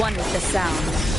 one with the sound.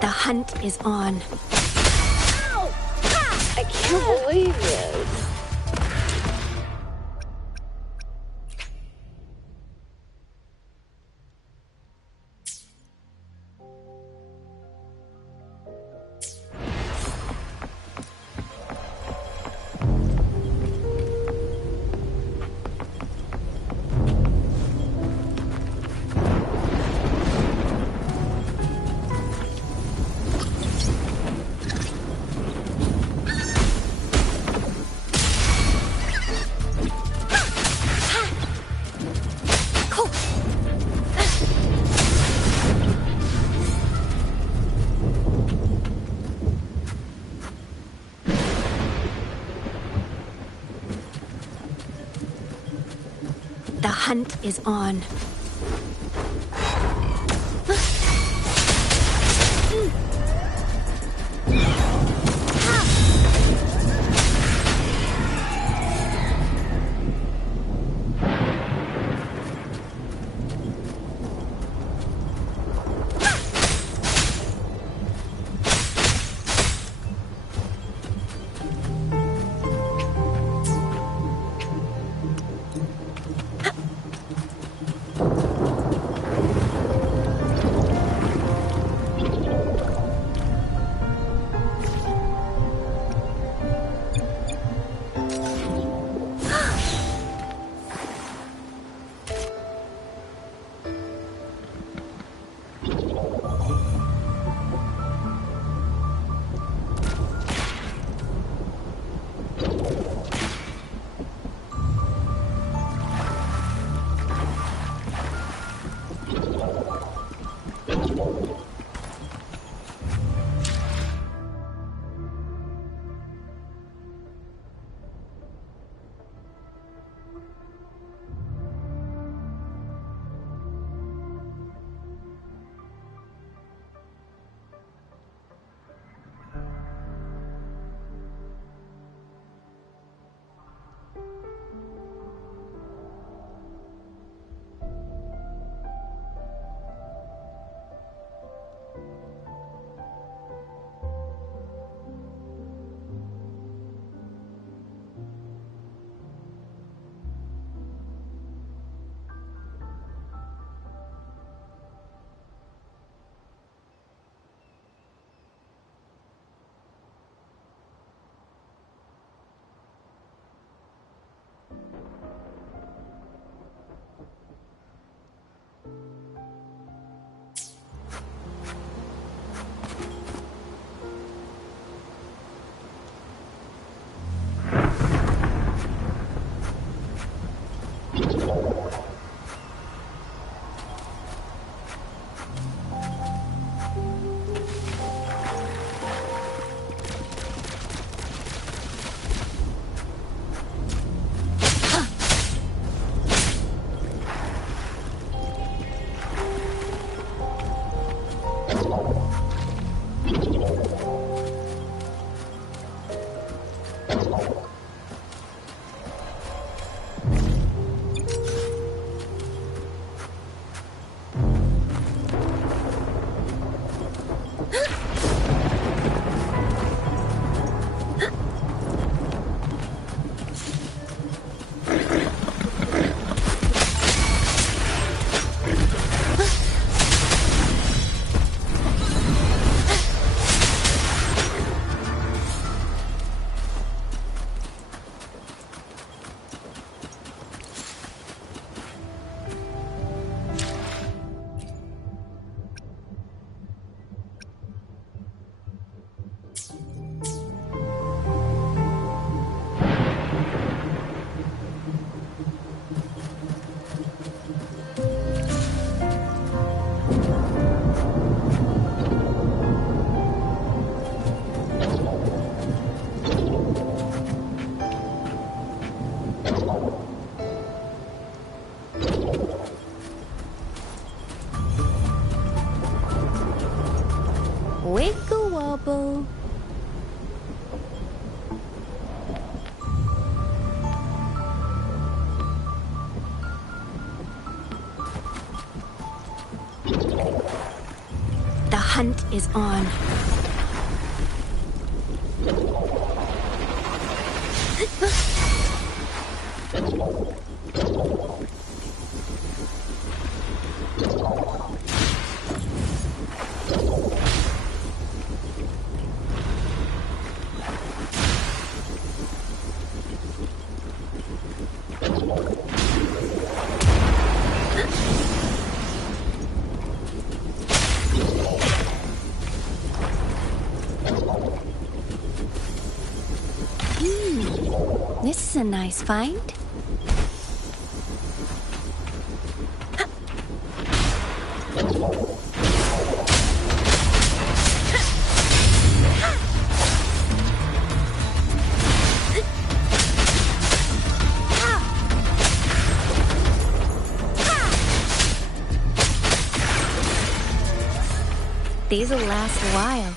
The hunt is on. Ow! Ah! I can't believe this. The hunt is on. Wiggle wobble. The hunt is on. This is a nice find. These will last a while.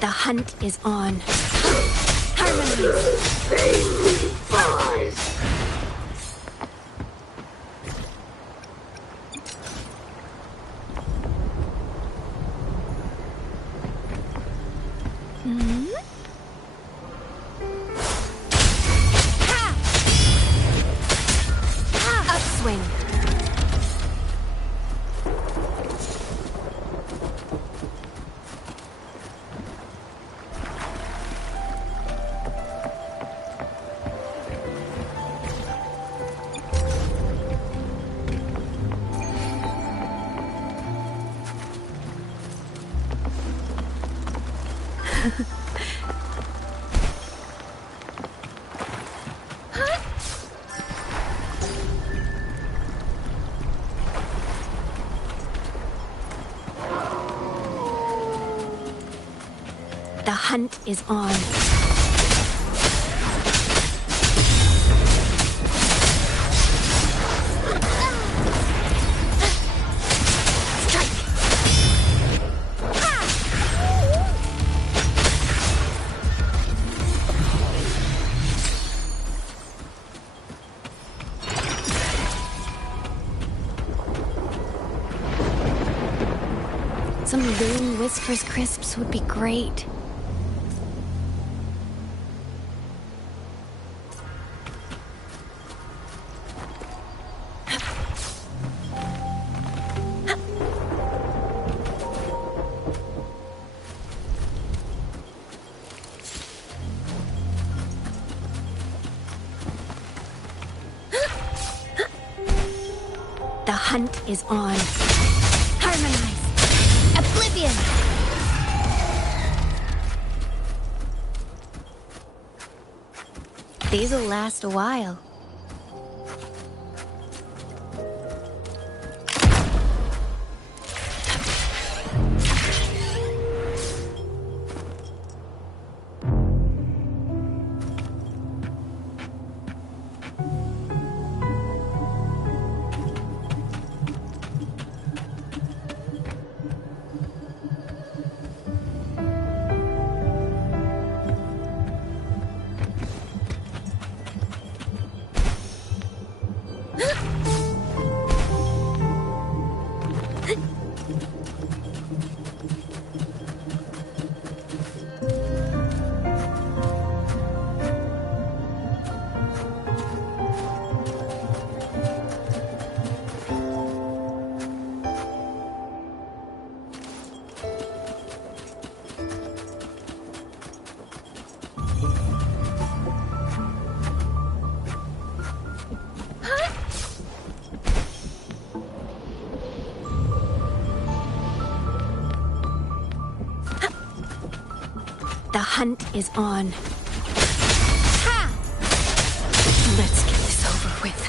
The hunt is on. Harmonize. Upswing. The hunt is on. Some Loon Whispers crisps would be great. The hunt is on. Harmonize. Oblivion. These will last a while. The hunt is on. Ha! Let's get this over with.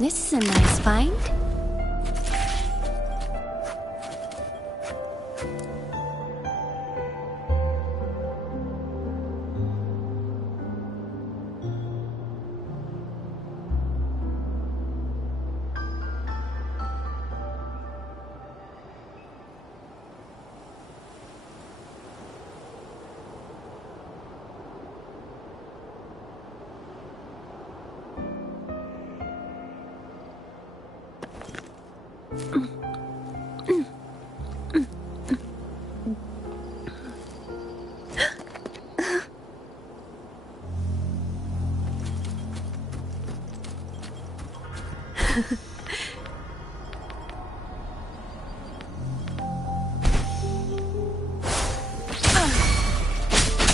This is a nice find.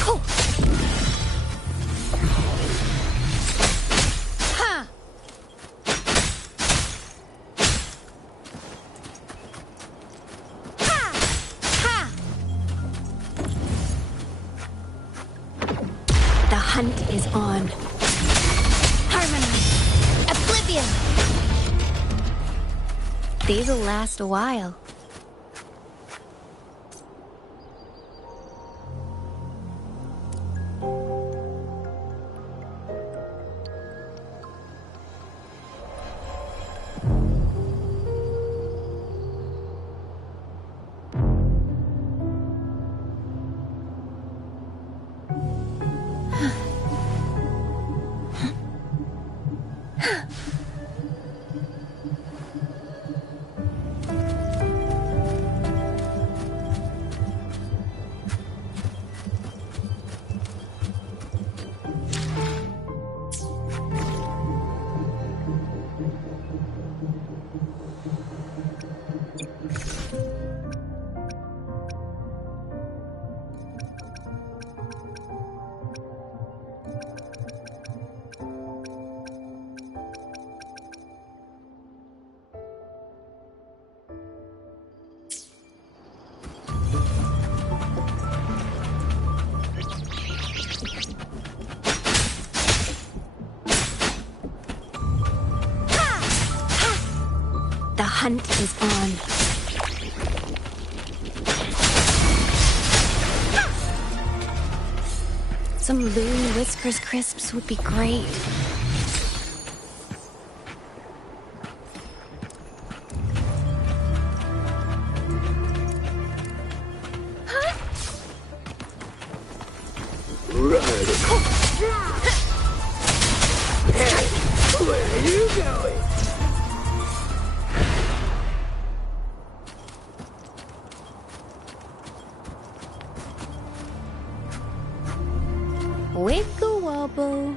Cool. Ha! Ha! Ha! The hunt is on. Harmonize. Oblivion. These'll last a while. The hunt is on. Some loon Whiskers crisps would be great. Where are you going? Wiggle wobble.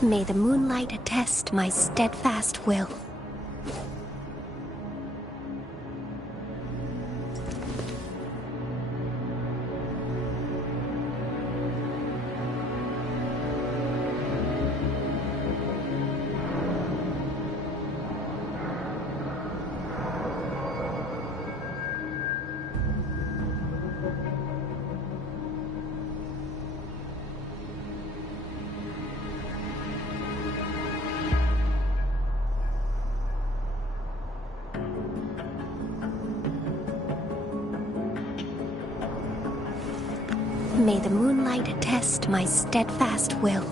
May the moonlight attest my steadfast will. May the moonlight test my steadfast will.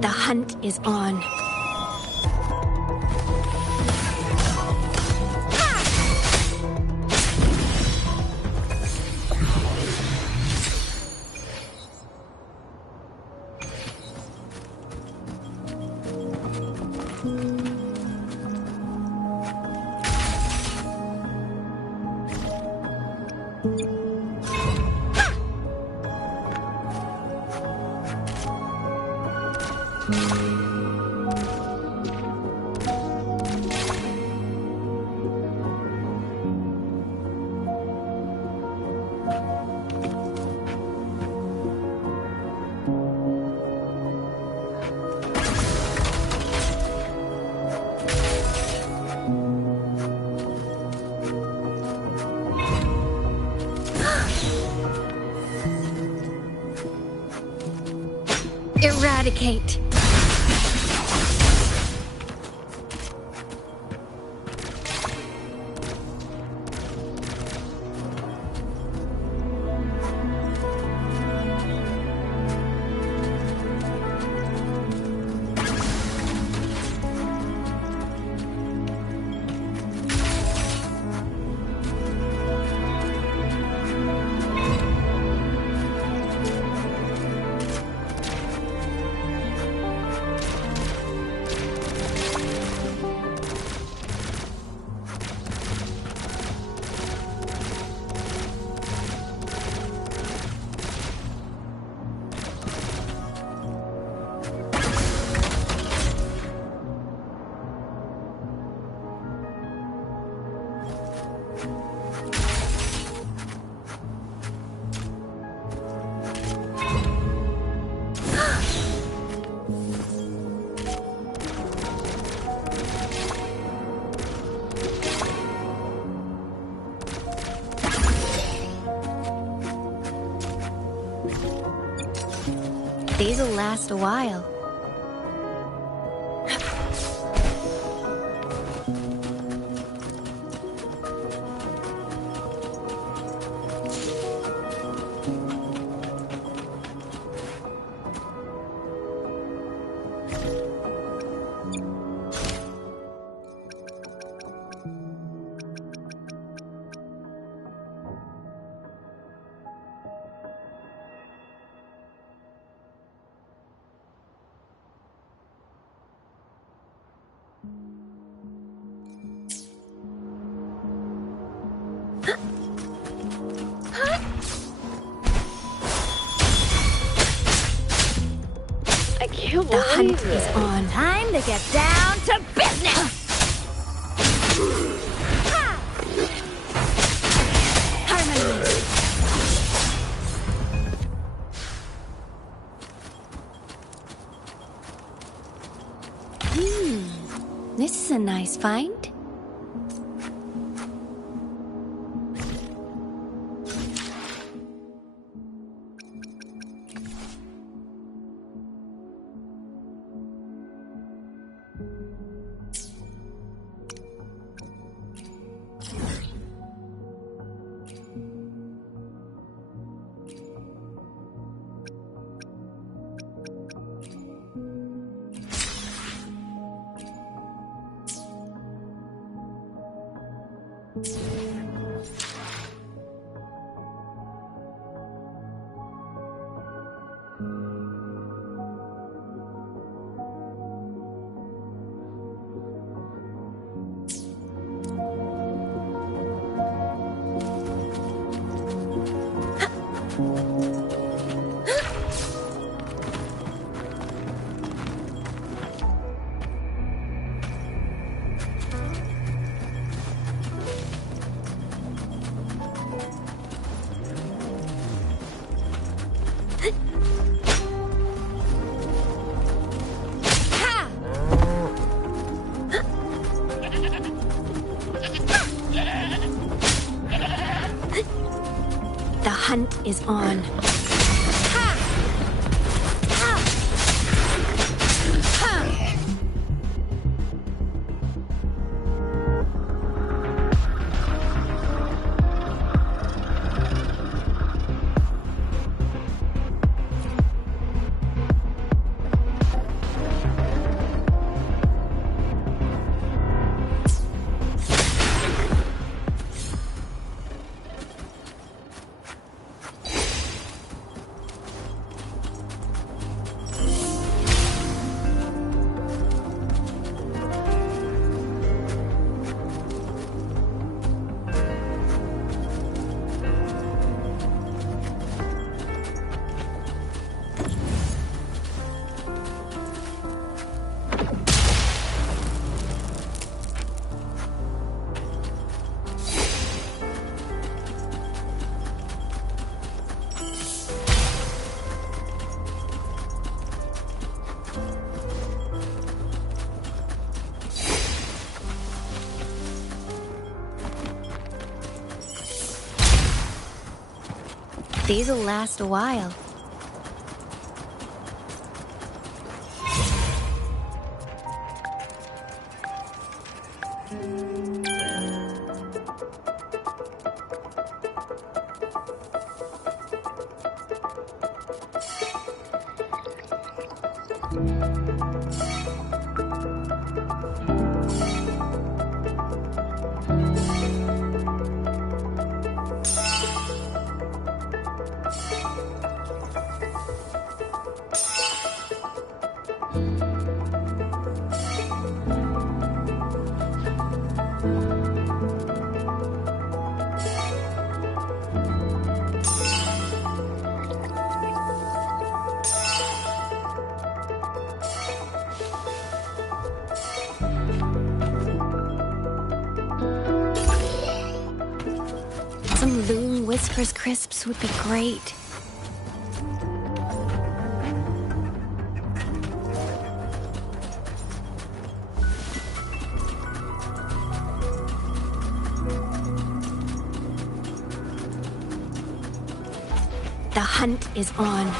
The hunt is on. Eradicate. These'll last a while. can't The hunt believe is it. on. Time to get down to business! Harmony. This is a nice find. The hunt is on. These'll last a while. Some Loon Whispers crisps would be great. The hunt is on.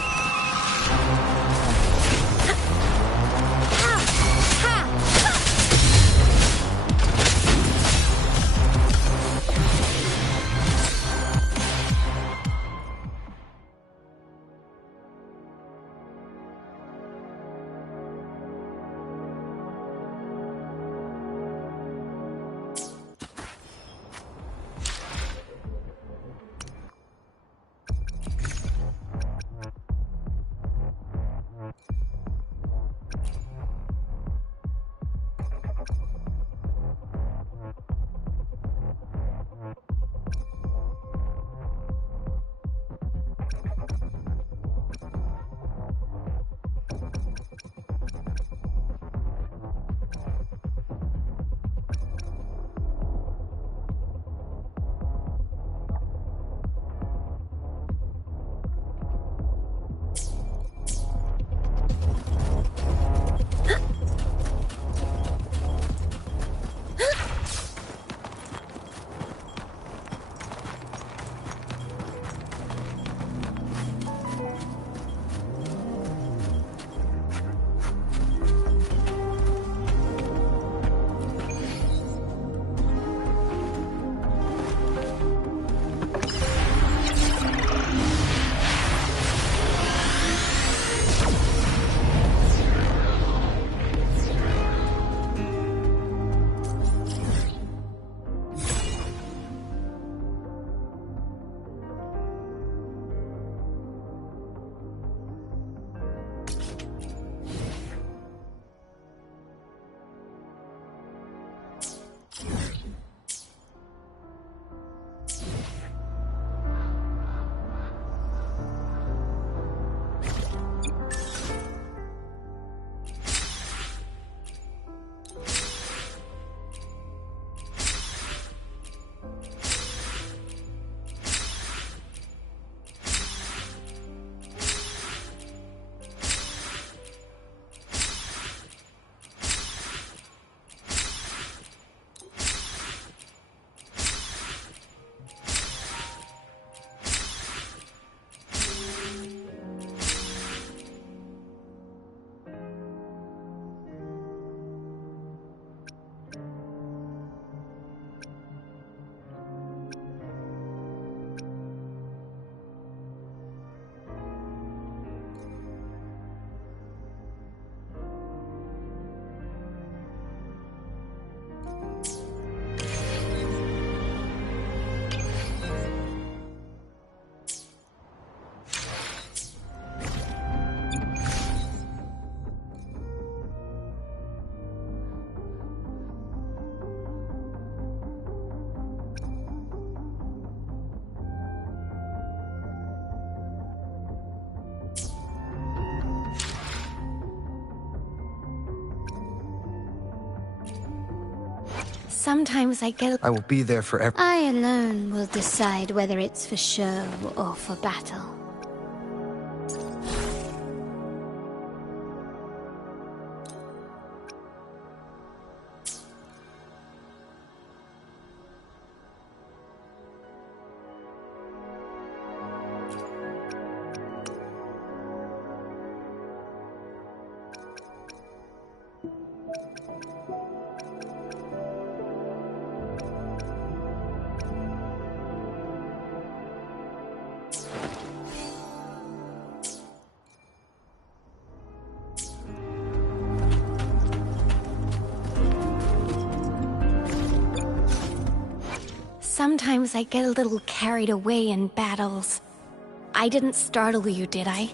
Sometimes I get... I will be there forever. I alone will decide whether it's for show or for battle. Sometimes I get a little carried away in battles. I didn't startle you, did I?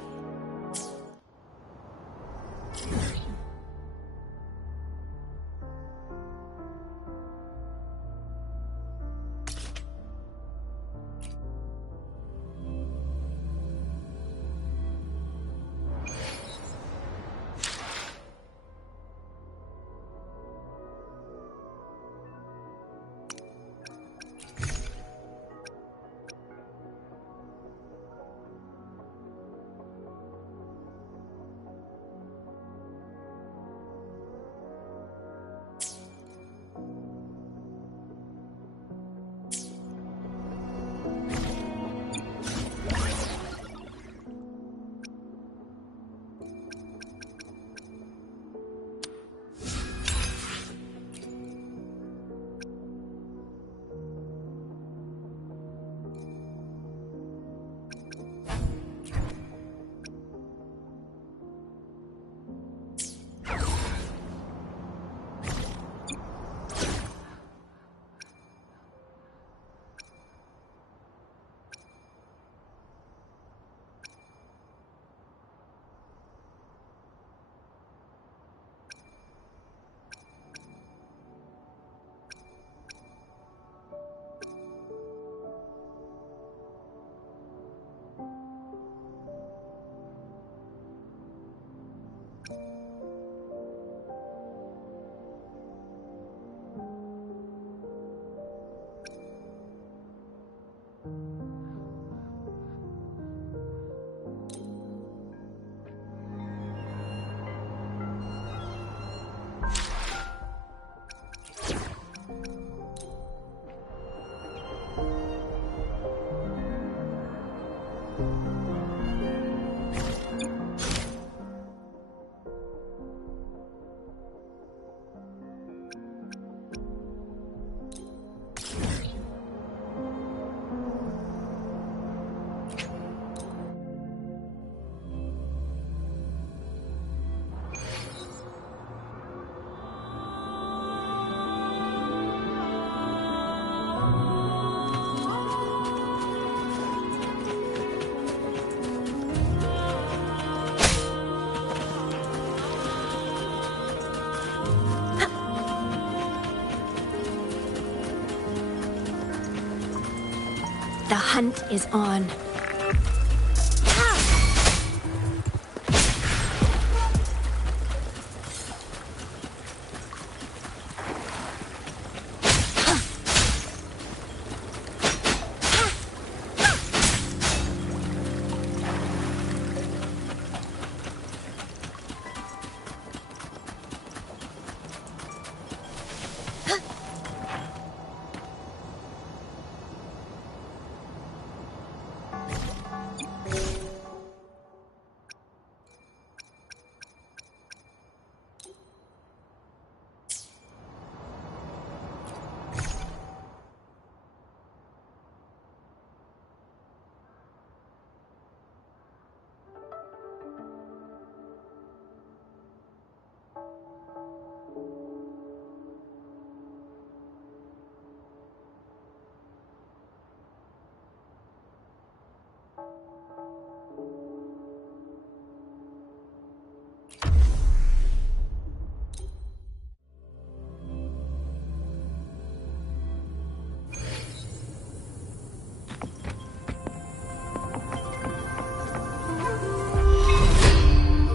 The hunt is on.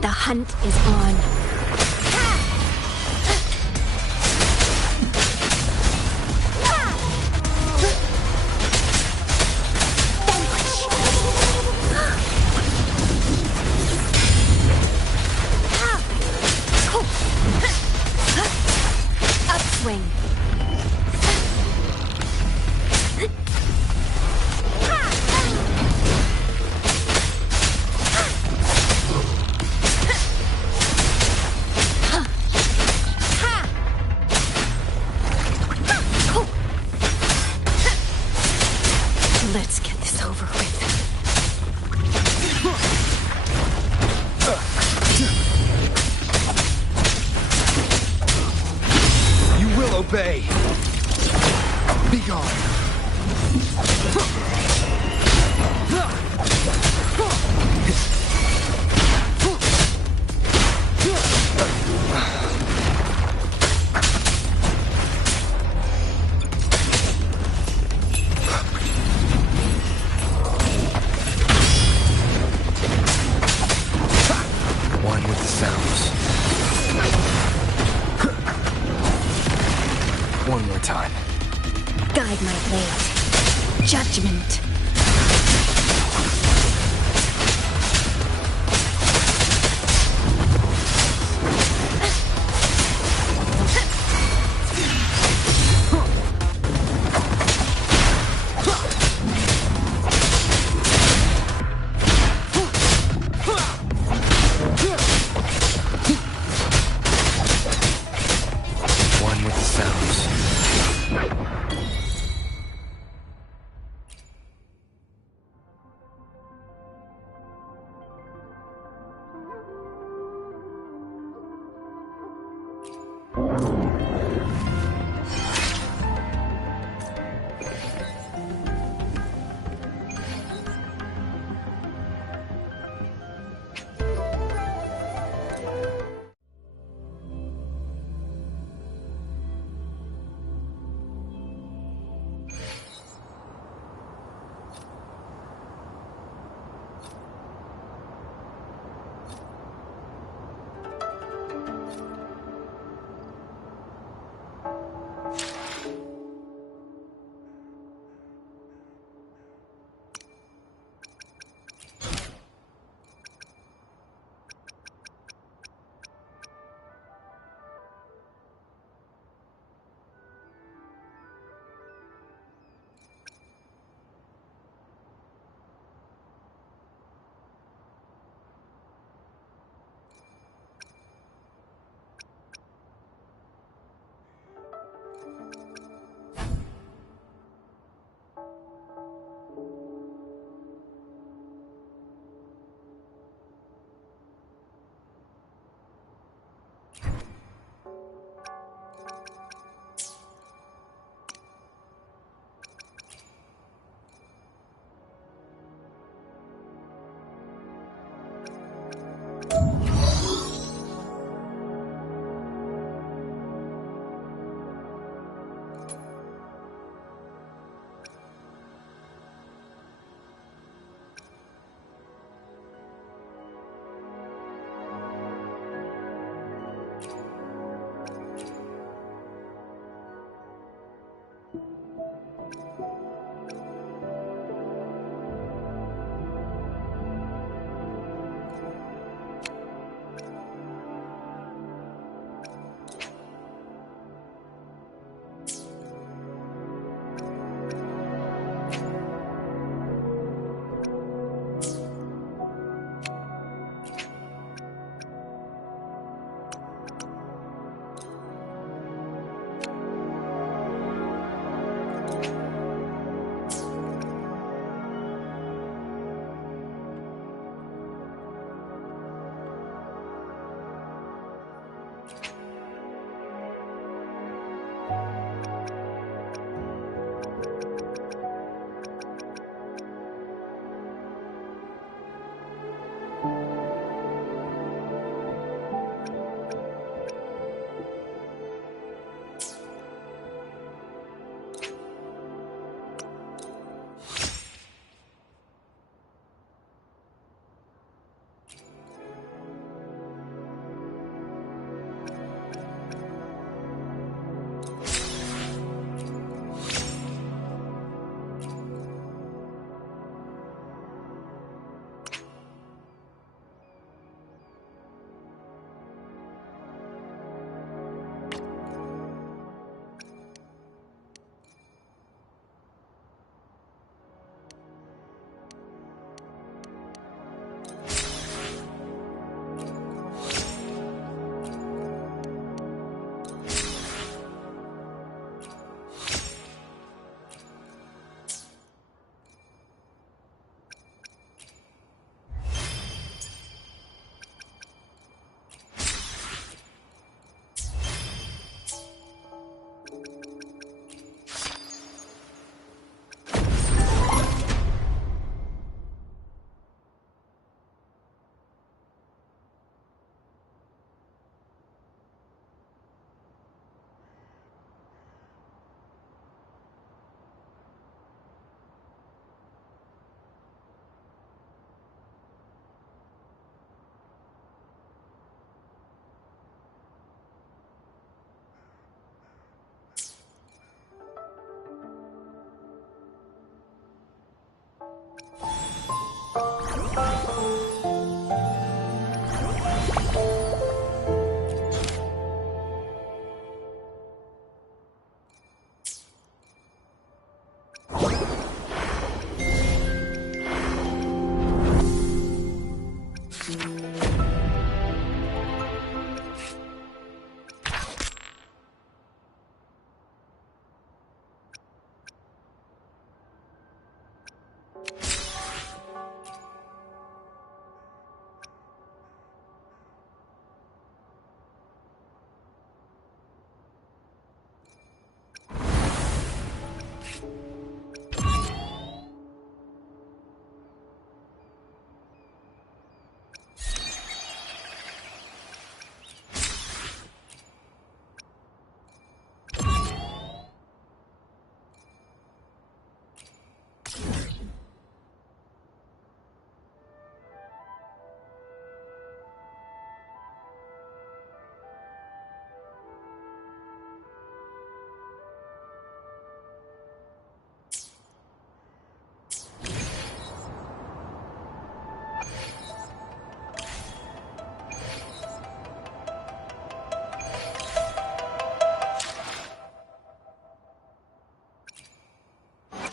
The hunt is on. Let's get this over with. You will obey. Be gone. One with the sounds. One more time. Guide my blade. Judgment. One with the sounds.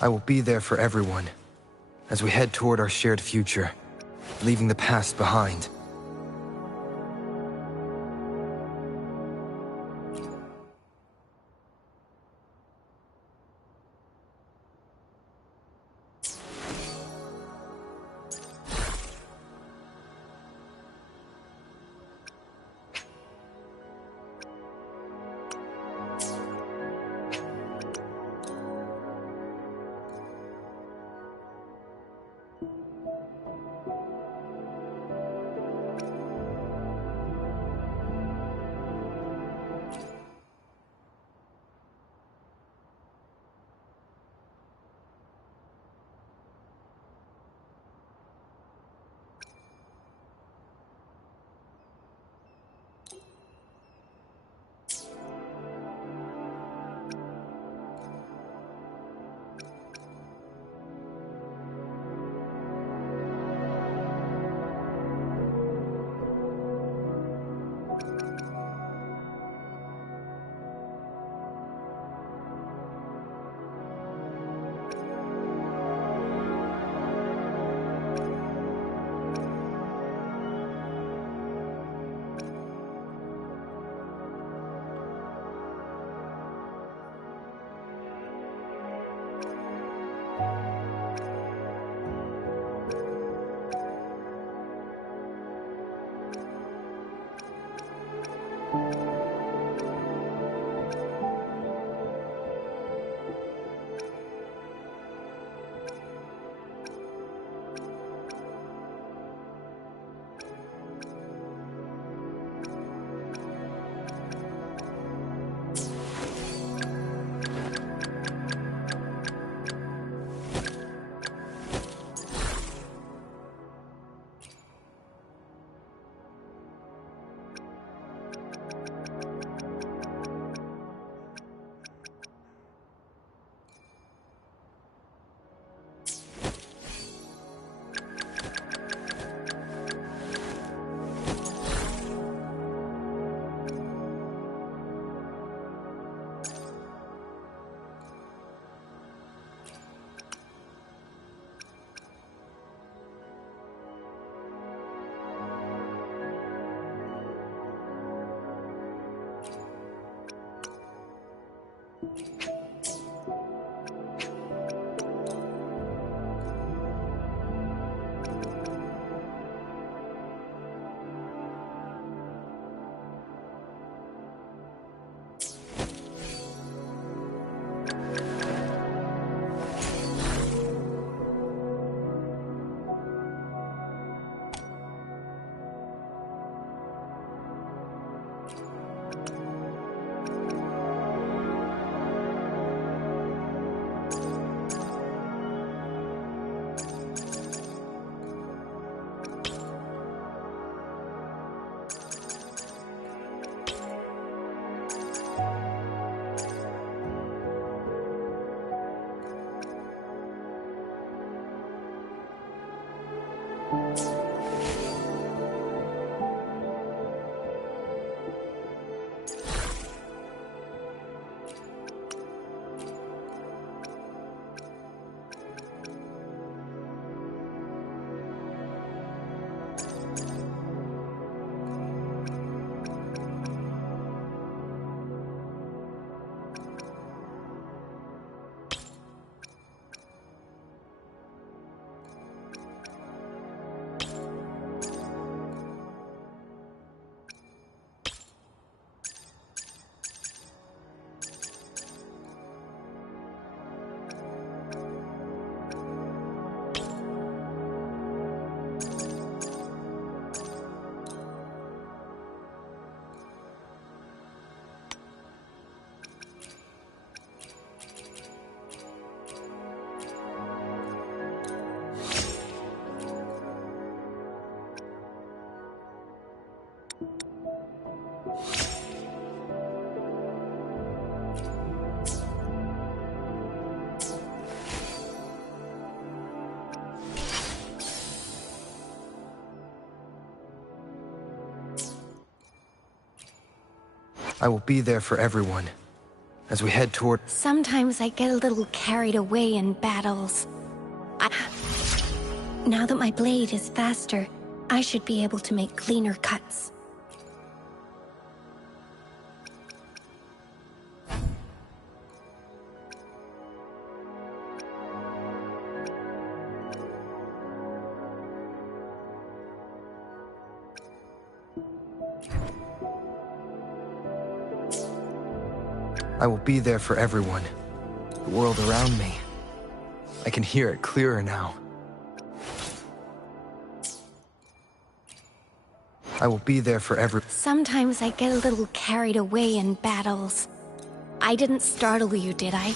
I will be there for everyone, as we head toward our shared future, leaving the past behind. I will be there for everyone, as we head toward... Sometimes I get a little carried away in battles. Now that my blade is faster, I should be able to make cleaner cuts. I will be there for everyone. The world around me. I can hear it clearer now. I will be there for every... Sometimes I get a little carried away in battles. I didn't startle you, did I?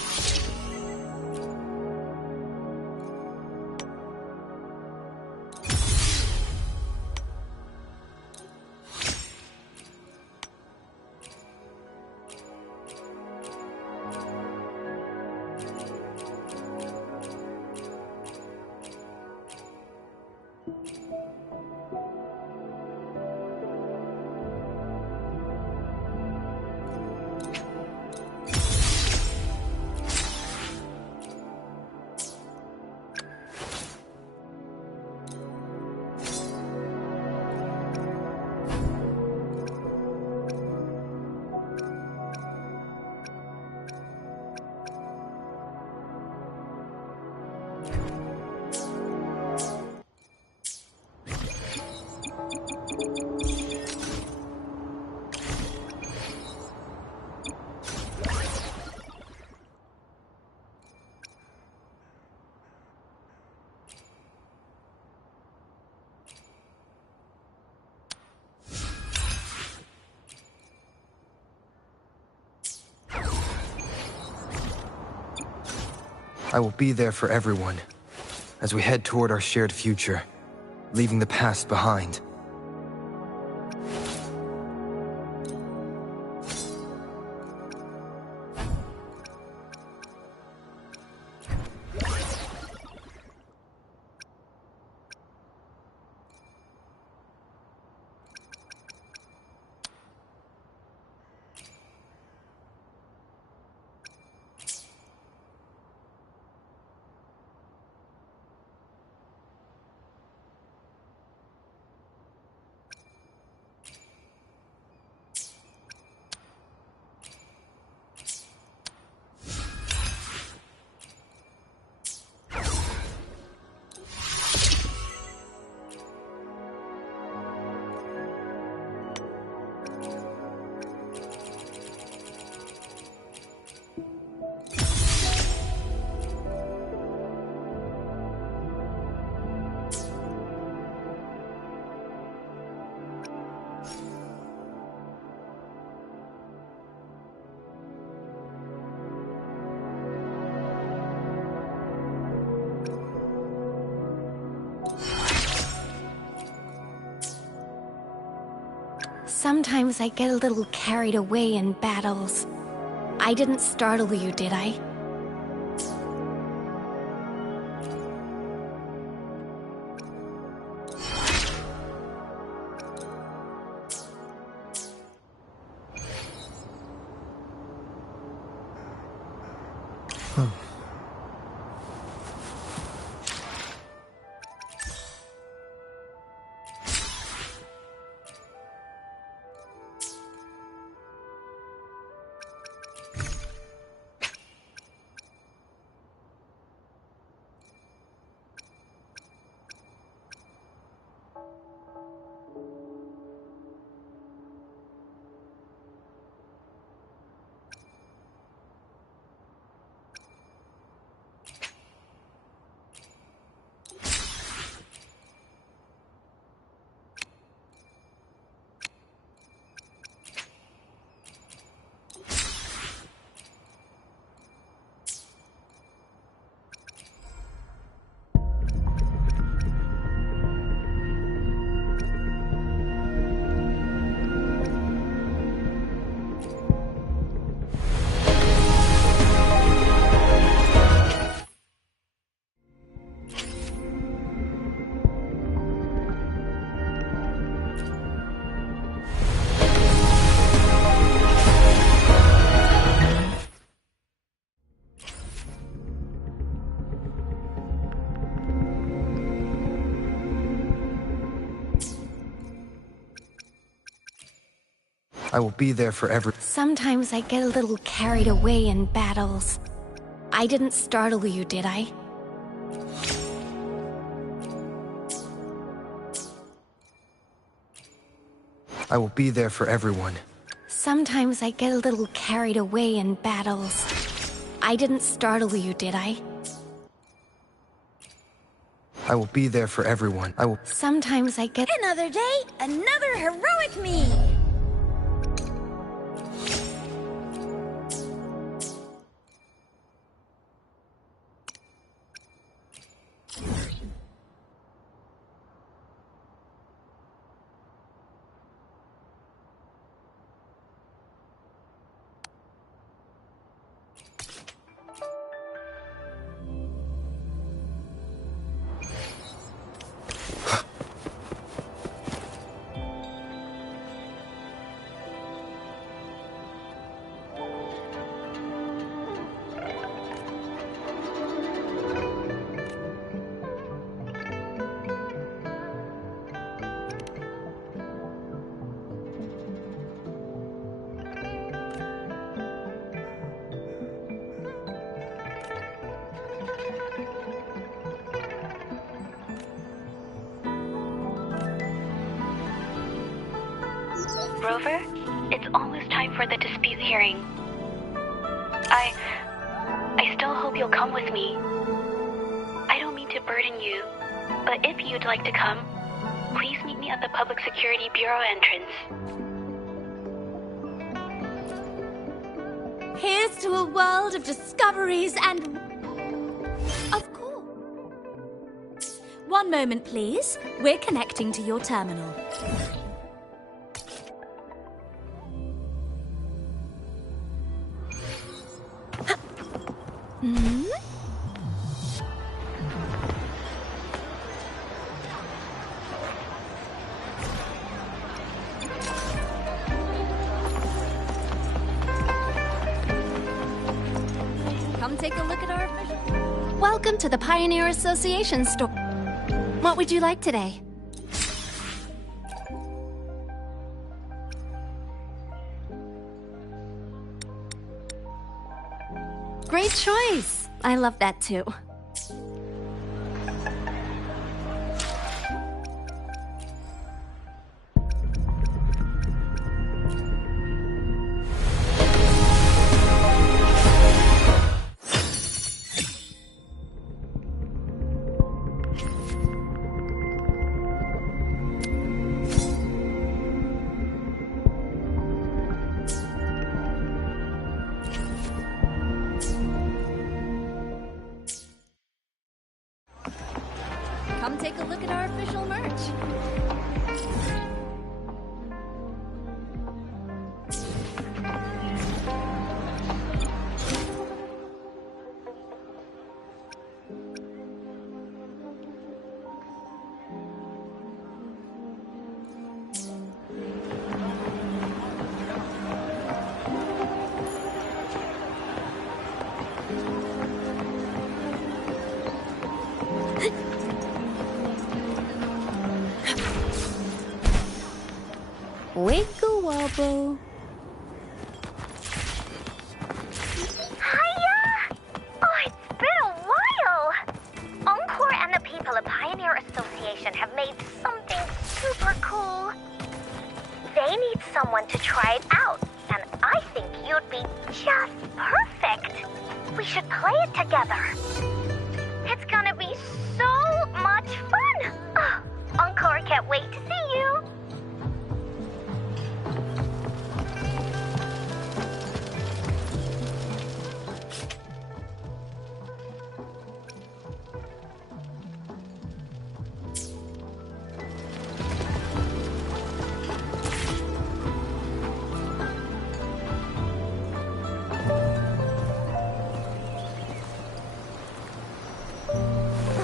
I will be there for everyone, as we head toward our shared future, leaving the past behind. Sometimes I get a little carried away in battles. I didn't startle you, did I? I will be there for every... Sometimes I get a little carried away in battles. I didn't startle you, did I? I will be there for everyone. Sometimes I get a little carried away in battles. I didn't startle you, did I? I will be there for everyone. I will... Sometimes I get... Another day, another heroic me! Rover, it's almost time for the dispute hearing. I still hope you'll come with me. I don't mean to burden you, but if you'd like to come, please meet me at the Public Security Bureau entrance. Here's to a world of discoveries and... Of course. One moment, please. We're connecting to your terminal. Come take a look at our official... Welcome to the Pioneer Association store. What would you like today? Great choice. I love that too. Come take a look at our official merch. Wiggle wobble. Hiya! Oh, it's been a while! Encore and the people of Pioneer Association have made something super cool. They need someone to try it out, and I think you'd be just perfect. We should play it together. It's gonna be so much fun! Oh, Encore can't wait to see you!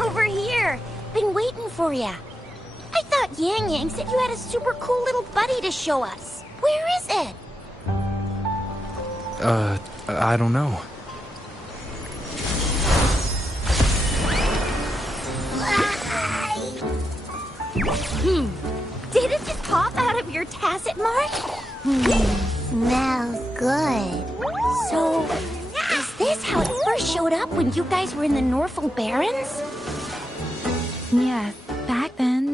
Over here. Been waiting for ya. I thought Yang Yang said you had a super cool little buddy to show us. Where is it? I don't know. Did it just pop out of your your tacit mark? Smells good. So, is this how it first showed up when you guys were in the Norfolk Barrens? Yes, back then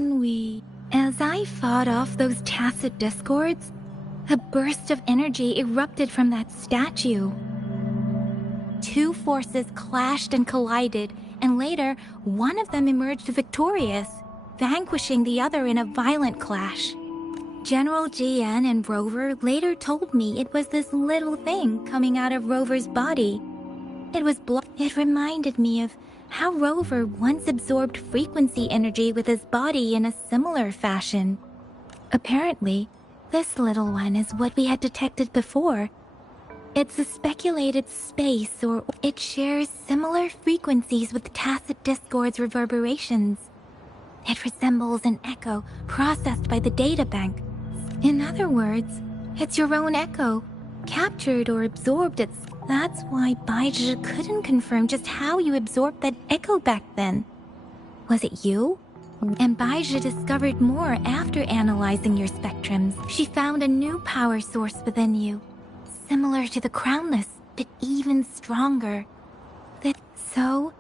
As I fought off those tacit discords, a burst of energy erupted from that statue. Two forces clashed and collided, and later, one of them emerged victorious, vanquishing the other in a violent clash. General GN and Rover later told me it was this little thing coming out of Rover's body. It reminded me of how Rover once absorbed frequency energy with his body in a similar fashion. Apparently, this little one is what we had detected before. It's a speculated space, or it shares similar frequencies with tacit discord's reverberations. It resembles an echo processed by the data bank. In other words, it's your own echo, captured or absorbed. That's why Baizhi couldn't confirm just how you absorbed that echo back then. Was it you? And Baizhi discovered more after analyzing your spectrums. She found a new power source within you, similar to the Crownless, but even stronger. So,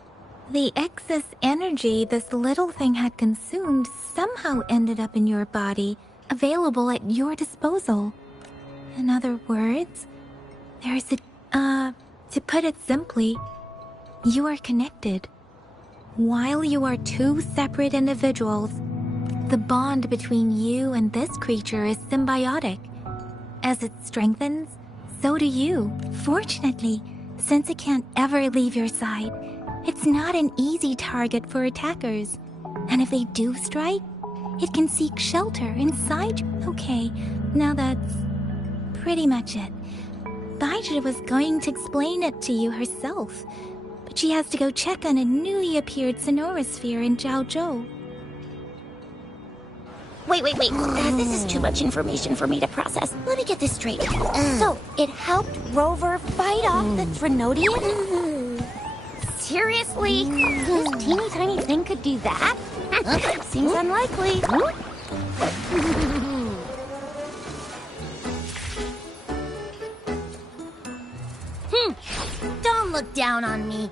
the excess energy this little thing had consumed somehow ended up in your body, available at your disposal. In other words, to put it simply, you are connected. While you are two separate individuals, the bond between you and this creature is symbiotic. As it strengthens, so do you. Fortunately, since it can't ever leave your side, it's not an easy target for attackers. And if they do strike, it can seek shelter inside you. Okay, now that's pretty much it. Baizhi was going to explain it to you herself, but she has to go check on a newly appeared sonorosphere in Jiaozhou. Wait. This is too much information for me to process. Let me get this straight. So, it helped Rover fight off the Trinodian? Seriously? This teeny tiny thing could do that? Seems unlikely. Don't look down on me.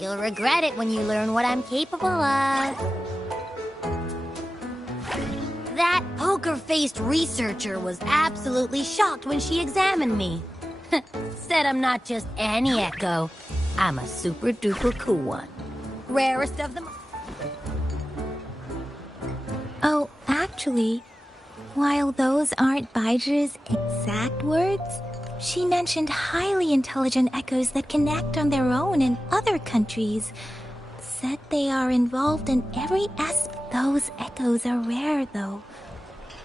You'll regret it when you learn what I'm capable of. That poker-faced researcher was absolutely shocked when she examined me. Said I'm not just any echo. I'm a super-duper cool one. Rarest of them. Oh, actually, while those aren't Baizhi's exact words, she mentioned highly intelligent echoes that can act on their own in other countries. Said they are involved in every aspect. Those echoes are rare, though.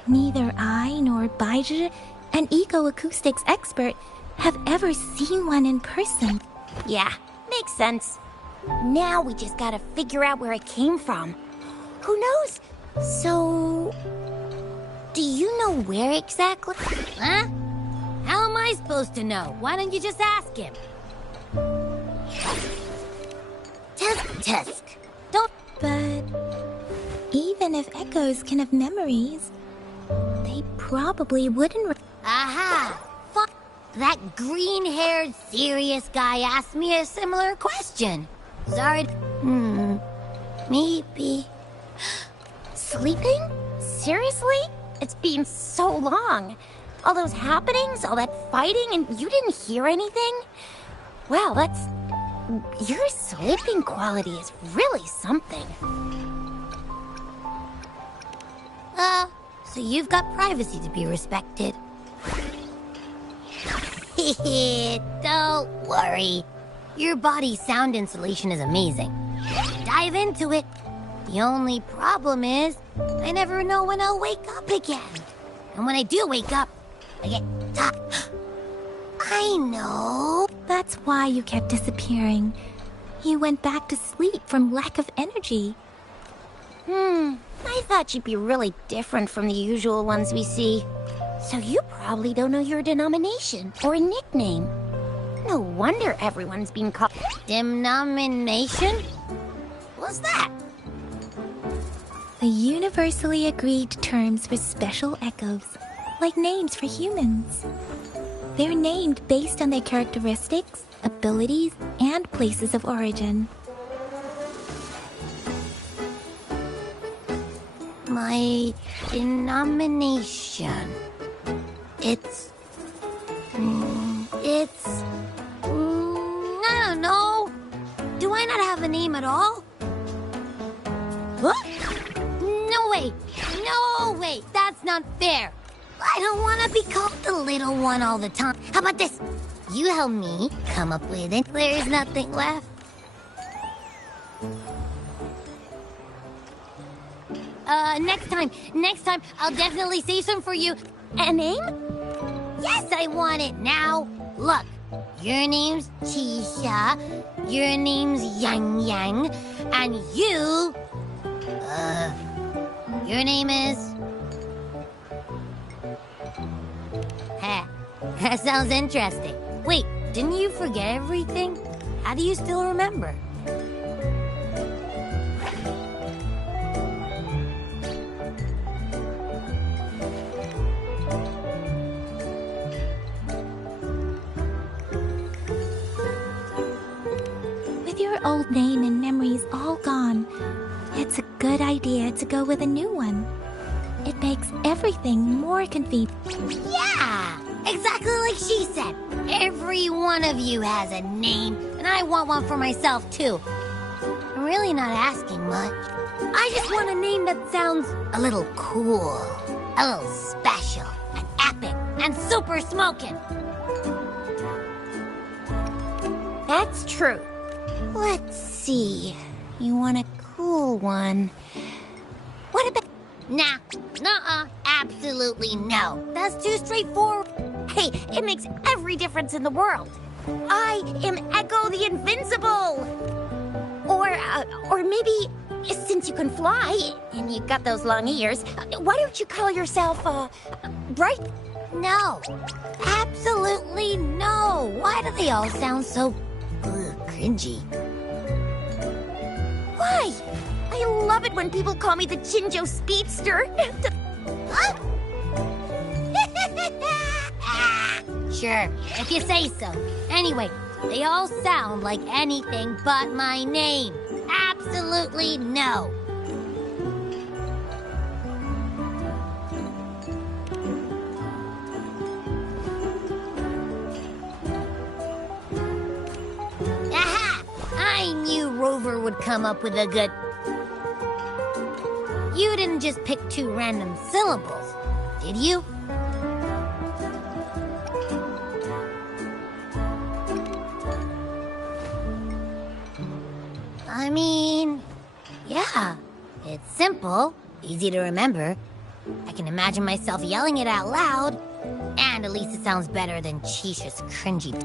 Neither I nor Baizhi, an eco-acoustics expert, have ever seen one in person. Yeah, makes sense. Now we just gotta figure out where it came from. Who knows? So, do you know where exactly? Huh? How am I supposed to know? Why don't you just ask him? Tusk. Don't. But even if echoes can have memories, they probably wouldn't. Aha! Fuck! That green-haired, serious guy asked me a similar question. Sorry. Maybe. Sleeping? Seriously? It's been so long. All those happenings, all that fighting, and you didn't hear anything? Well, your sleeping quality is really something. So you've got privacy to be respected. Don't worry. Your body's sound insulation is amazing. Dive into it. The only problem is, I never know when I'll wake up again. And when I do wake up, I get tired. I know. That's why you kept disappearing. You went back to sleep from lack of energy. I thought you'd be really different from the usual ones we see. So you probably don't know your denomination or a nickname. No wonder everyone's being called denomination. What's that? The universally agreed terms for special echoes, like names for humans. They're named based on their characteristics, abilities, and places of origin. My denomination. It's... I don't know. Do I not have a name at all? What? No way! No way! That's not fair! I don't want to be called the little one all the time. How about this? You help me come up with it. There's nothing left. Next time, I'll definitely save some for you. A name? Yes, I want it now. Look, your name's Chisha, your name's Yang Yang, and your name is... Heh, that sounds interesting. Wait, didn't you forget everything? How do you still remember? Old name and memories all gone, it's a good idea to go with a new one. It makes everything more convenient. Yeah! Exactly like she said. Every one of you has a name, and I want one for myself, too. I'm really not asking much. I just want a name that sounds a little cool, a little special, and epic, and super smoking. That's true. Let's see. You want a cool one. What about... Nah. Nuh-uh. Absolutely no. That's too straightforward. Hey, it makes every difference in the world. I am Echo the Invincible. Or maybe, since you can fly, and you've got those long ears, why don't you call yourself, Bright? No. Absolutely no. Why do they all sound so... cringy? Why? I love it when people call me the Chinjo Speedster. Huh? Sure, if you say so. Anyway, they all sound like anything but my name. Absolutely no. Aha! I knew Rover would come up with a good... You didn't just pick two random syllables, did you? I mean, yeah, it's simple, easy to remember. I can imagine myself yelling it out loud, and at least it sounds better than Chisha's cringy.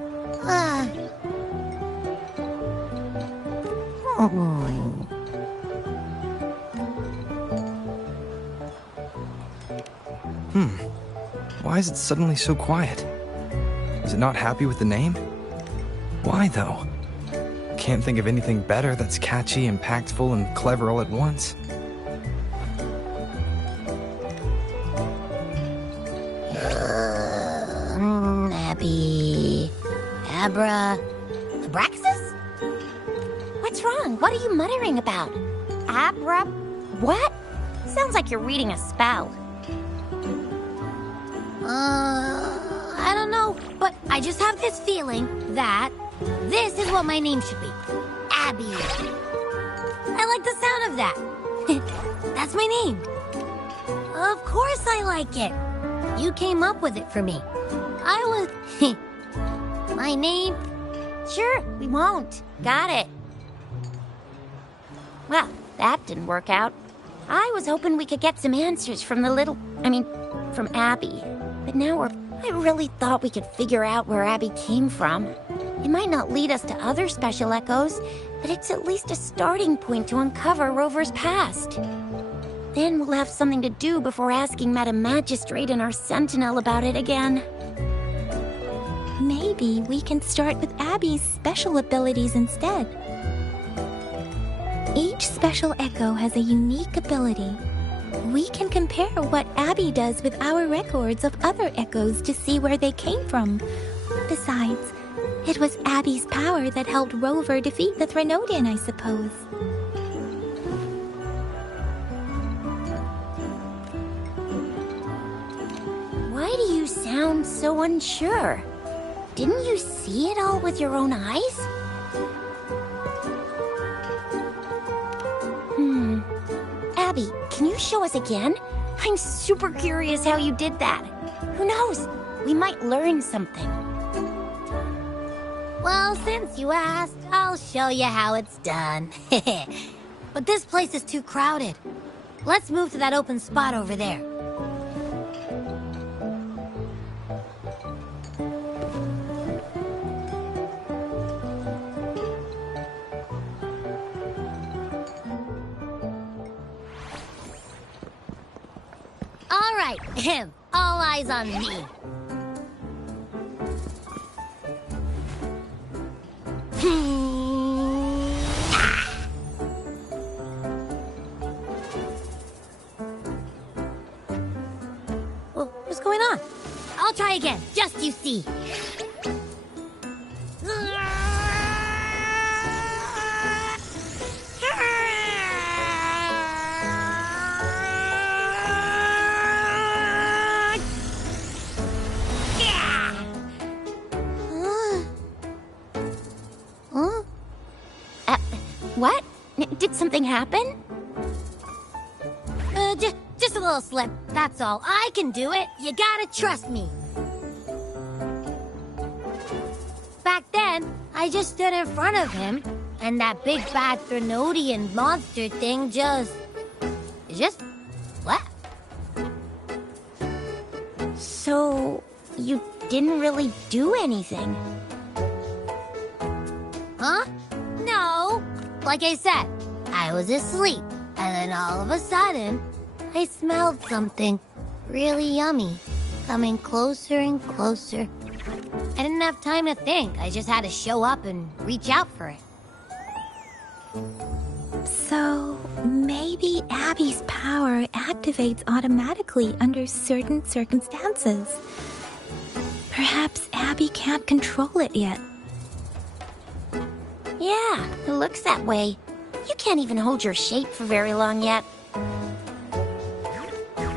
Why is it suddenly so quiet? Is it not happy with the name? Why, though? Can't think of anything better that's catchy, impactful, and clever all at once. Abby... Abraxas? What's wrong? What are you muttering about? Abra... what? Sounds like you're reading a spell. I don't know, but I just have this feeling that this is what my name should be. Abby. I like the sound of that. That's my name. Of course I like it. You came up with it for me. I was... My name? Sure, we won't. Got it. Well, that didn't work out. I was hoping we could get some answers from from Abby. But now I really thought we could figure out where Abby came from. It might not lead us to other special echoes, but it's at least a starting point to uncover Rover's past. Then we'll have something to do before asking Madam Magistrate and our Sentinel about it again. Maybe we can start with Abby's special abilities instead. Each special echo has a unique ability. We can compare what Abby does with our records of other echoes to see where they came from. Besides, it was Abby's power that helped Rover defeat the Threnodian, I suppose. Why do you sound so unsure? Didn't you see it all with your own eyes? Abby, can you show us again? I'm super curious how you did that. Who knows? We might learn something. Well, since you asked, I'll show you how it's done. But this place is too crowded. Let's move to that open spot over there. All right, all eyes on me. What's going on? I'll try again, just you see. What? Did something happen? Just a little slip, that's all. I can do it. You gotta trust me. Back then, I just stood in front of him, and that big bad Threnodian monster thing just left. So, you didn't really do anything? Huh? No. Like I said, I was asleep, and then all of a sudden, I smelled something really yummy, coming closer and closer. I didn't have time to think. I just had to show up and reach out for it. So, maybe Abby's power activates automatically under certain circumstances. Perhaps Abby can't control it yet. Yeah, it looks that way. You can't even hold your shape for very long yet.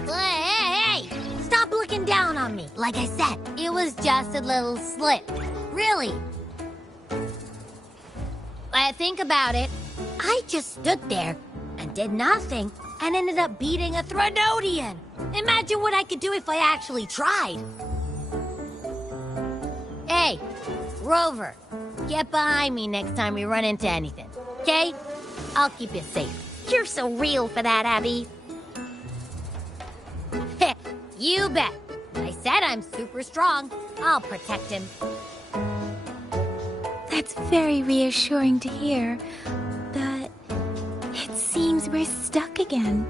Hey! Stop looking down on me. Like I said, it was just a little slip. Really. Think about it. I just stood there and did nothing and ended up beating a Threnodian. Imagine what I could do if I actually tried. Hey, Rover. Get behind me next time we run into anything, okay? I'll keep you safe. You're so real for that, Abby. You bet. I said I'm super strong. I'll protect him. That's very reassuring to hear, but it seems we're stuck again.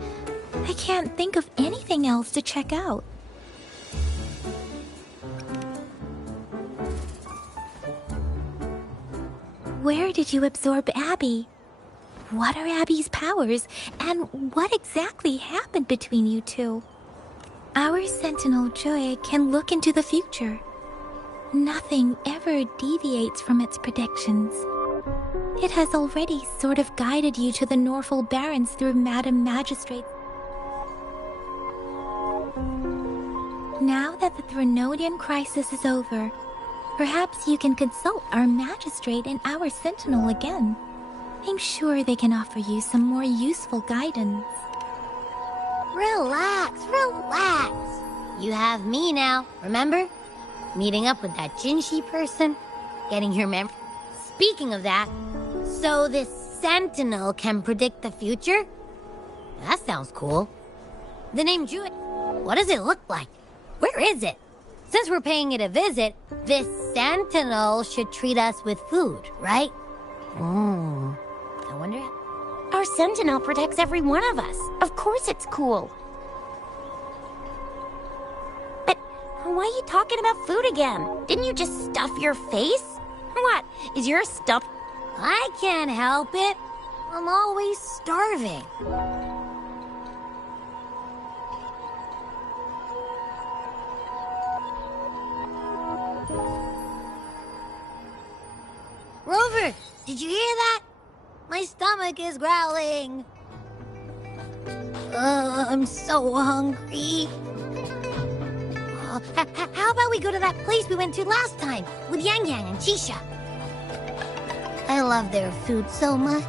I can't think of anything else to check out. Where did you absorb Abby? What are Abby's powers, and what exactly happened between you two? Our Sentinel Joy can look into the future. Nothing ever deviates from its predictions. It has already sort of guided you to the Norfolk Barrens through Madam Magistrate. Now that the Threnodian crisis is over, perhaps you can consult our Magistrate and our Sentinel again. I'm sure they can offer you some more useful guidance. Relax. You have me now, remember? Meeting up with that Jinshi person, getting your memory. Speaking of that, so this Sentinel can predict the future? That sounds cool. The name Jewett, what does it look like? Where is it? Since we're paying it a visit, this Sentinel should treat us with food, right? I wonder... Our Sentinel protects every one of us. Of course it's cool. But why are you talking about food again? Didn't you just stuff your face? What? Is your stuff... I can't help it. I'm always starving. Rover, did you hear that? My stomach is growling. I'm so hungry. How about we go to that place we went to last time with Yang Yang and Chisha? I love their food so much.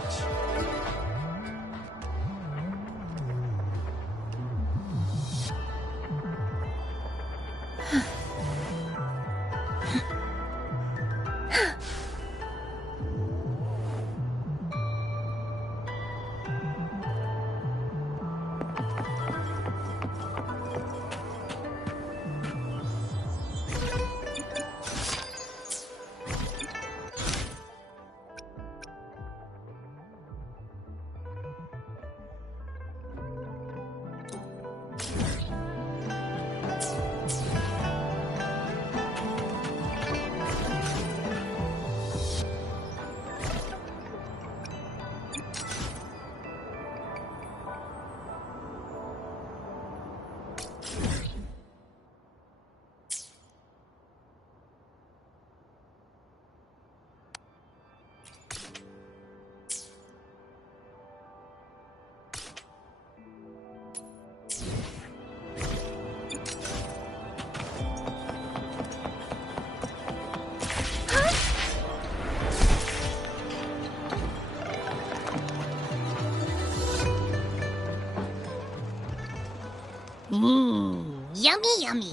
Yummy, yummy.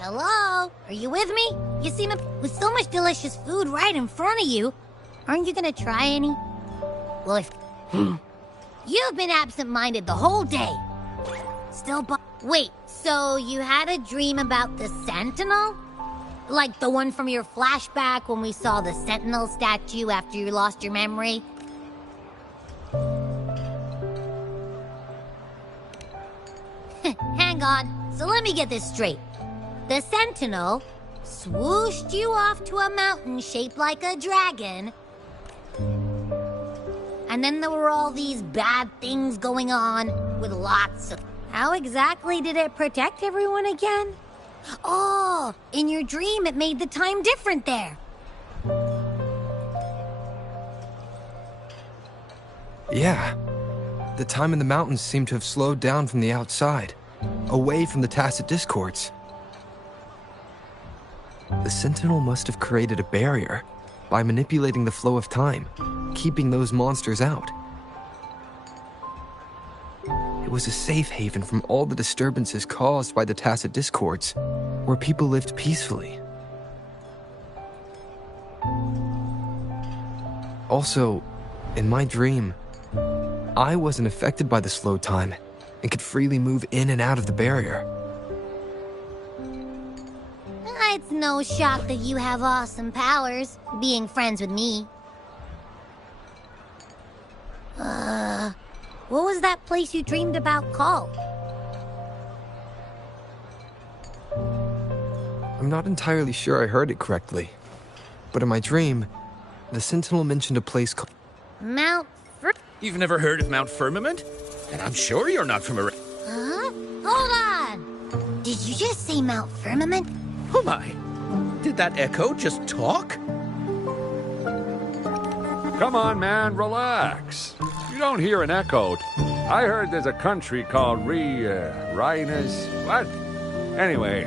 Hello? Are you with me? You seem with so much delicious food right in front of you. Aren't you gonna try any? Well, if... You've been absent-minded the whole day. Still Wait, so you had a dream about the Sentinel? Like the one from your flashback when we saw the Sentinel statue after you lost your memory? Hang on, so let me get this straight. The Sentinel swooshed you off to a mountain shaped like a dragon. And then there were all these bad things going on with lots of... How exactly did it protect everyone again? Oh, in your dream it made the time different there. Yeah. The time in the mountains seemed to have slowed down from the outside, away from the tacit discords. The Sentinel must have created a barrier by manipulating the flow of time, keeping those monsters out. It was a safe haven from all the disturbances caused by the tacit discords, where people lived peacefully. Also, in my dream, I wasn't affected by the slow time and could freely move in and out of the barrier. It's no shock that you have awesome powers, being friends with me. What was that place you dreamed about called? I'm not entirely sure I heard it correctly, but in my dream, the Sentinel mentioned a place called... Mount You've never heard of Mount Firmament? And I'm sure you're not from around... Huh? Hold on! Did you just say Mount Firmament? Oh my! Did that echo just talk? Come on, man, relax. You don't hear an echo. I heard there's a country called Rhinus... What? Anyway,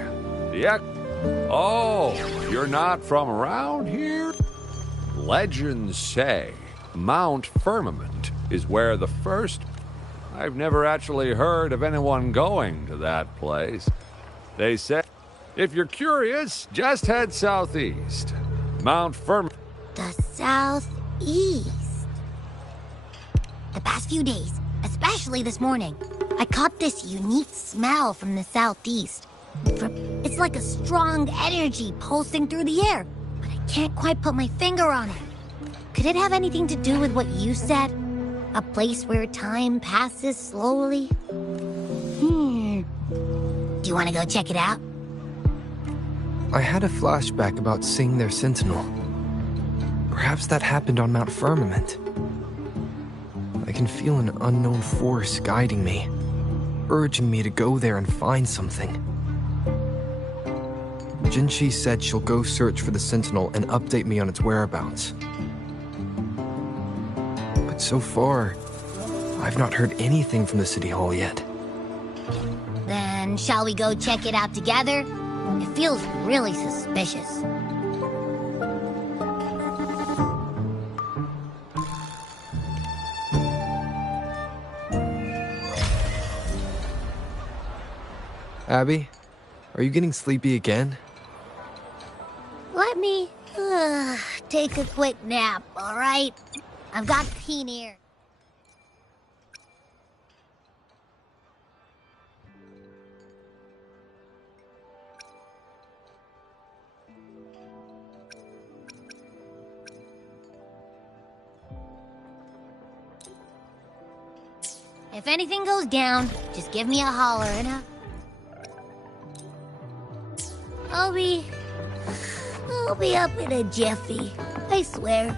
the echo... Oh, you're not from around here? Legends say Mount Firmament is where the first... I've never actually heard of anyone going to that place. They say, if you're curious, just head southeast. Mount Firmament... The southeast. The past few days, especially this morning, I caught this unique smell from the southeast. It's like a strong energy pulsing through the air, but I can't quite put my finger on it. Could it have anything to do with what you said? A place where time passes slowly? Do you want to go check it out? I had a flashback about seeing their Sentinel. Perhaps that happened on Mount Firmament. I can feel an unknown force guiding me, urging me to go there and find something. Jinchi said she'll go search for the Sentinel and update me on its whereabouts. But so far, I've not heard anything from the City Hall yet. Then shall we go check it out together? It feels really suspicious. Abby, are you getting sleepy again? Let me take a quick nap, all right? I've got keen ear. If anything goes down, just give me a holler and I'll be up in a jiffy, I swear.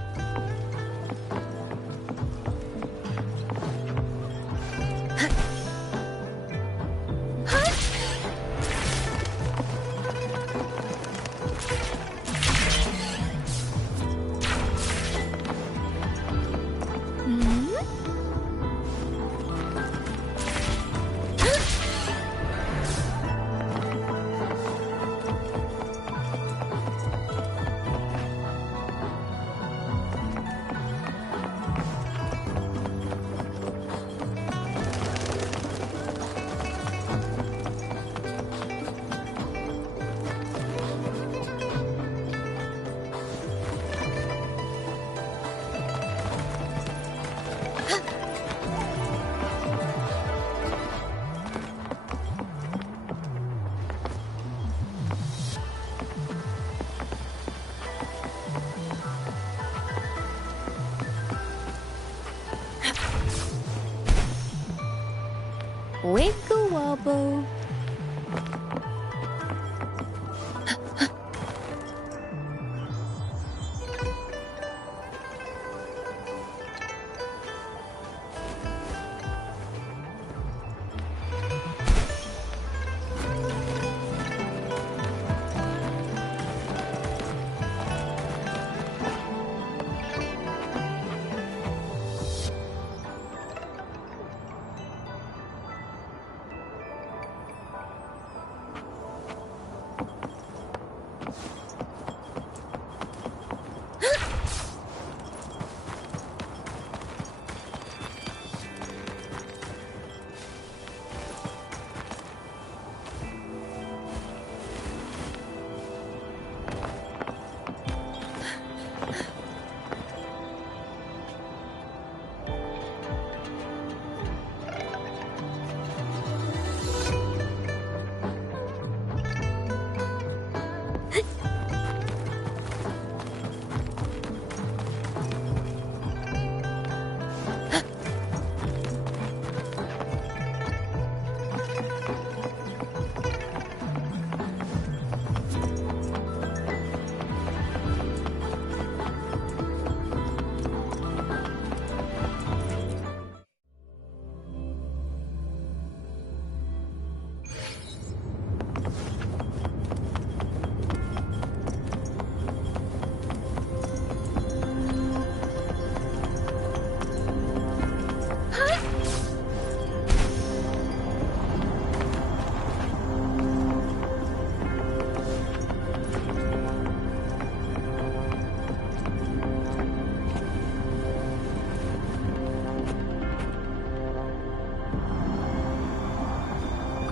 Wiggle wobble.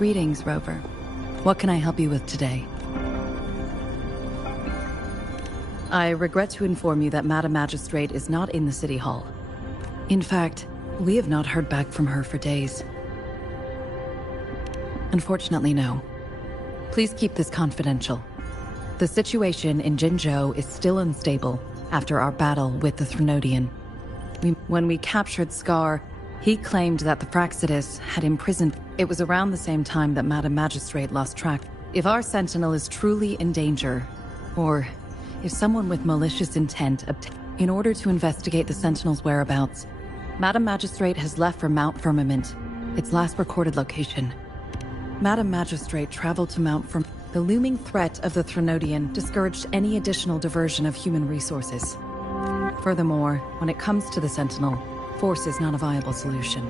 Greetings, Rover. What can I help you with today? I regret to inform you that Madam Magistrate is not in the City Hall. In fact, we have not heard back from her for days. Unfortunately, no. Please keep this confidential. The situation in Jinzhou is still unstable after our battle with the Threnodian. When we captured Scar, he claimed that the Praxidus had imprisoned. It was around the same time that Madam Magistrate lost track. If our Sentinel is truly in danger, or if someone with malicious intent In order to investigate the Sentinel's whereabouts, Madam Magistrate has left for Mount Firmament, its last recorded location. Madam Magistrate traveled to Mount Firmament. The looming threat of the Threnodian discouraged any additional diversion of human resources. Furthermore, when it comes to the Sentinel, force is not a viable solution.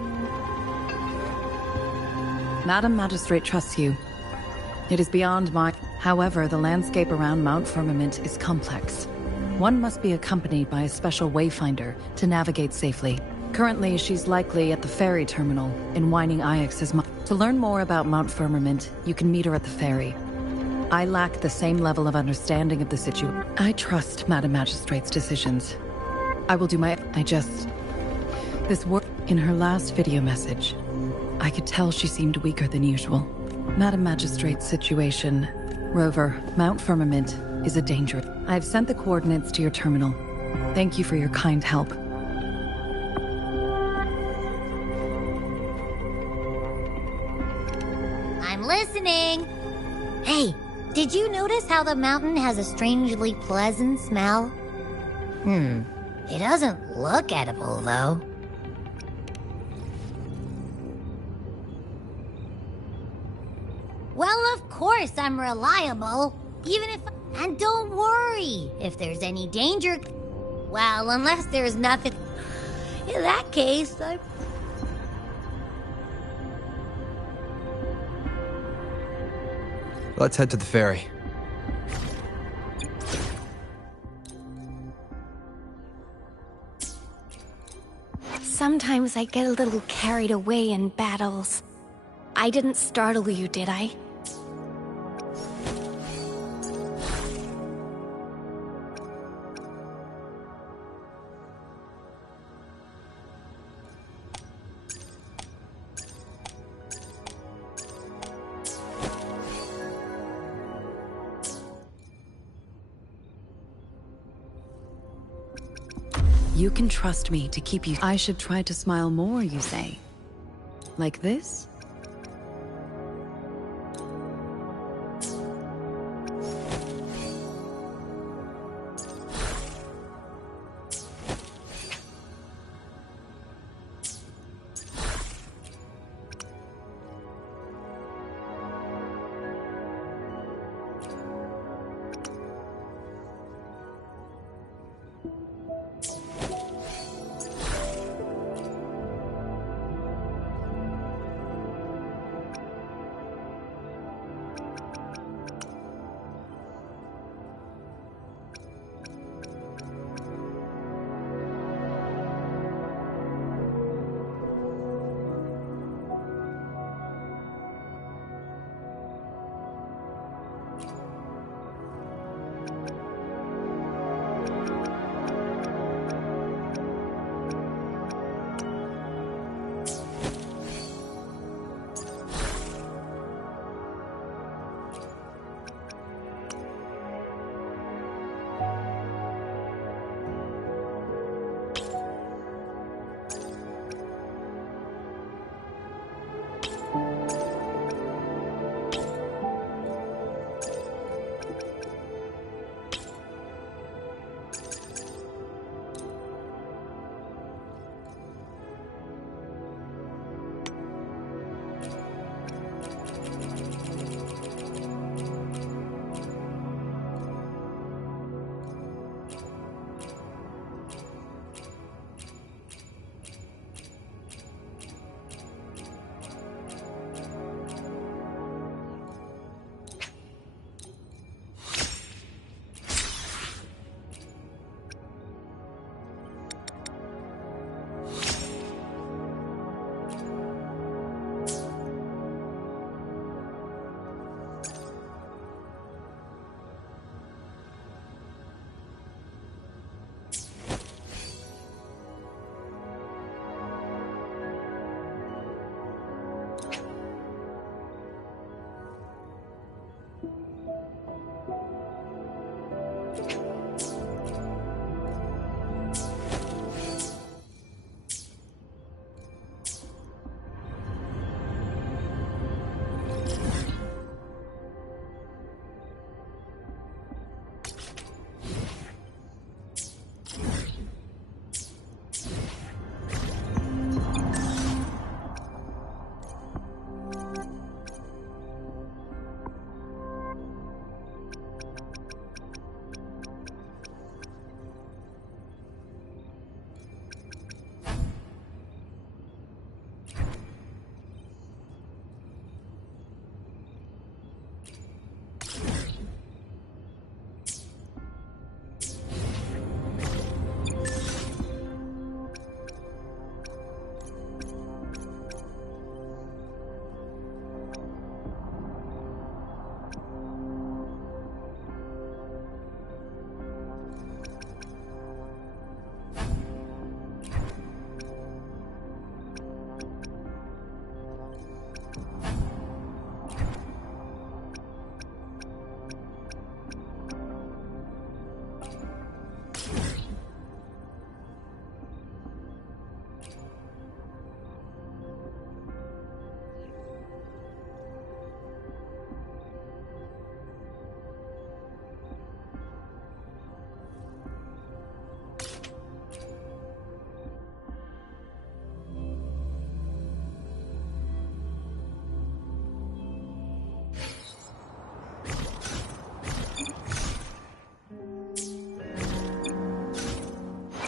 Madam Magistrate trusts you. It is beyond my... However, the landscape around Mount Firmament is complex. One must be accompanied by a special wayfinder to navigate safely. Currently, she's likely at the ferry terminal in Whining Ix's... To learn more about Mount Firmament, you can meet her at the ferry. I lack the same level of understanding of the situation. I trust Madam Magistrate's decisions. I will do my... This work... In her last video message, I could tell she seemed weaker than usual. Madam Magistrate's situation... Rover, Mount Firmament is a danger. I've sent the coordinates to your terminal. Thank you for your kind help. I'm listening. Hey, did you notice how the mountain has a strangely pleasant smell? It doesn't look edible, though. Well, of course I'm reliable. Even if... And don't worry, if there's any danger... Well, unless there's nothing... In that case, I'm... Let's head to the ferry. Sometimes I get a little carried away in battles. I didn't startle you, did I? You can trust me to keep you... I should try to smile more, you say? Like this?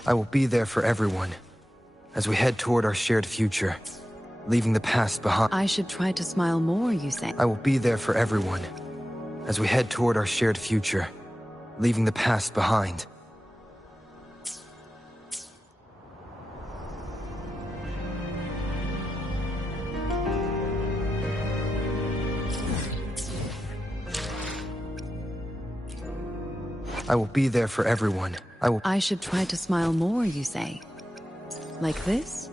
I will be there for everyone as we head toward our shared future, leaving the past behind. I should try to smile more, you say? I will be there for everyone as we head toward our shared future, leaving the past behind. I will be there for everyone. I should try to smile more, you say? Like this?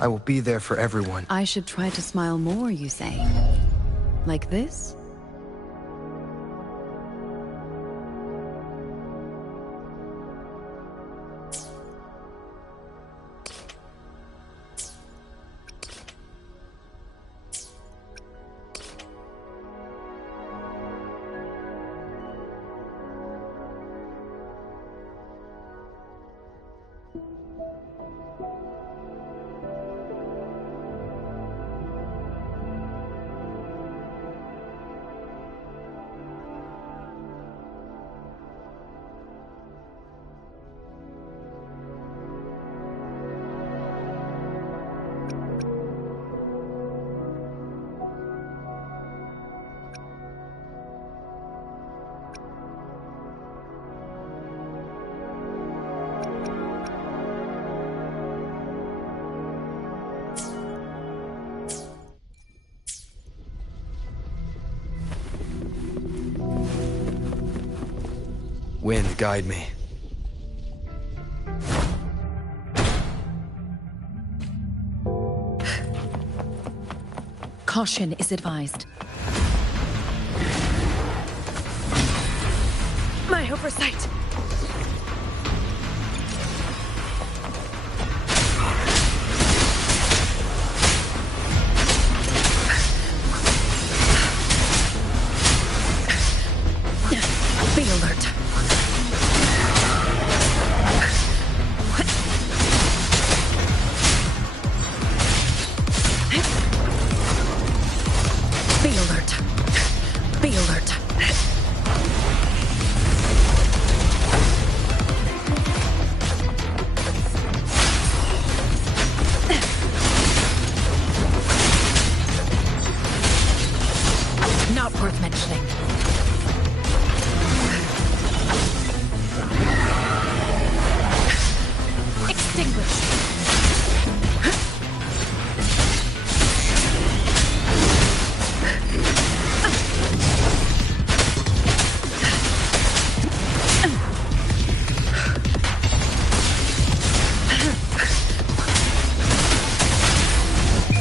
I will be there for everyone. I should try to smile more, you say? Like this? Wind, guide me. Caution is advised. My oversight! Be alert. extinguished.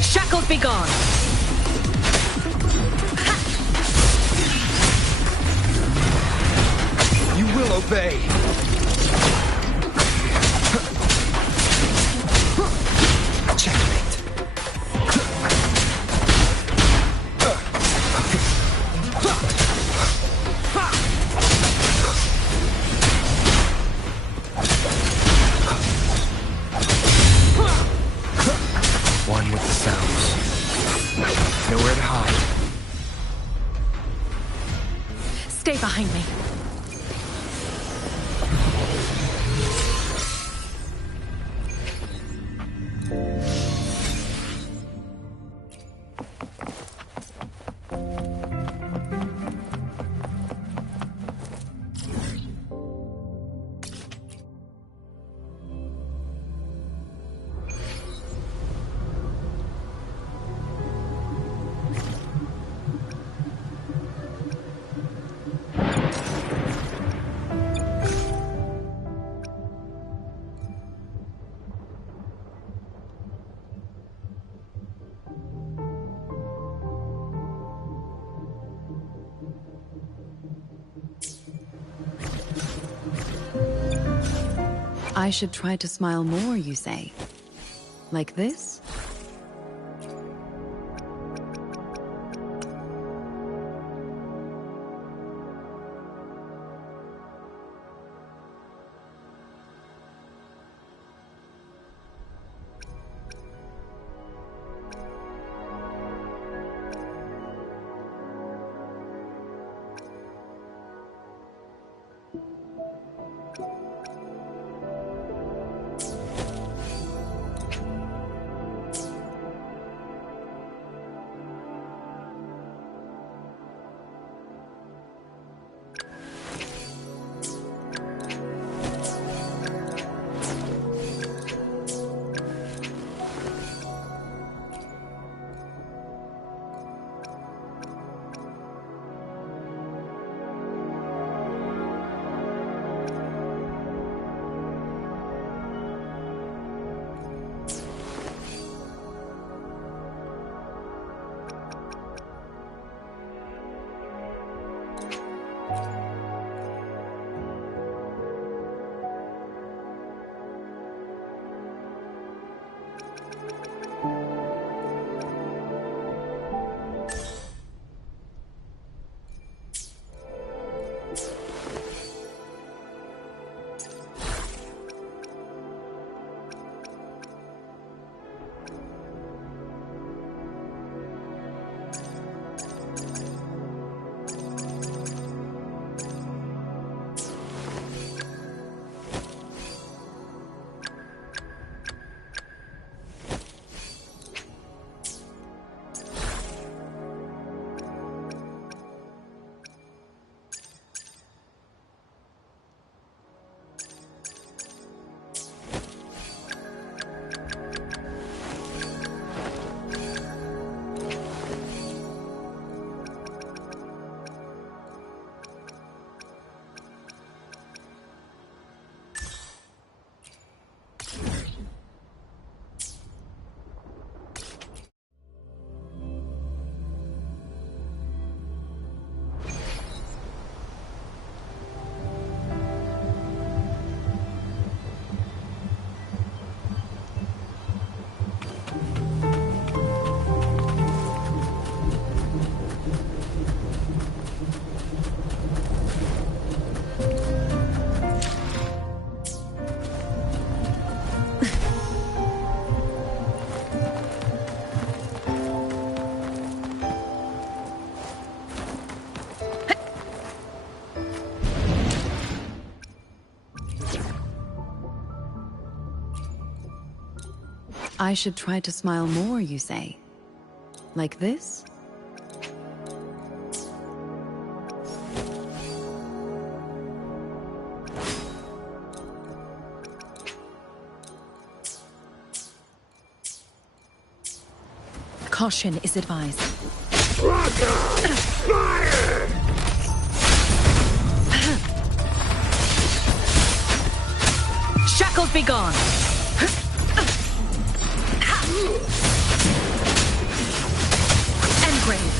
Shackles be gone. You will obey. Checkmate. One with the sounds. Nowhere to hide. Stay behind me. I should try to smile more, you say? Like this? I should try to smile more, you say? Like this? Caution is advised. Rocket! Fire! Shackles be gone! Engrave.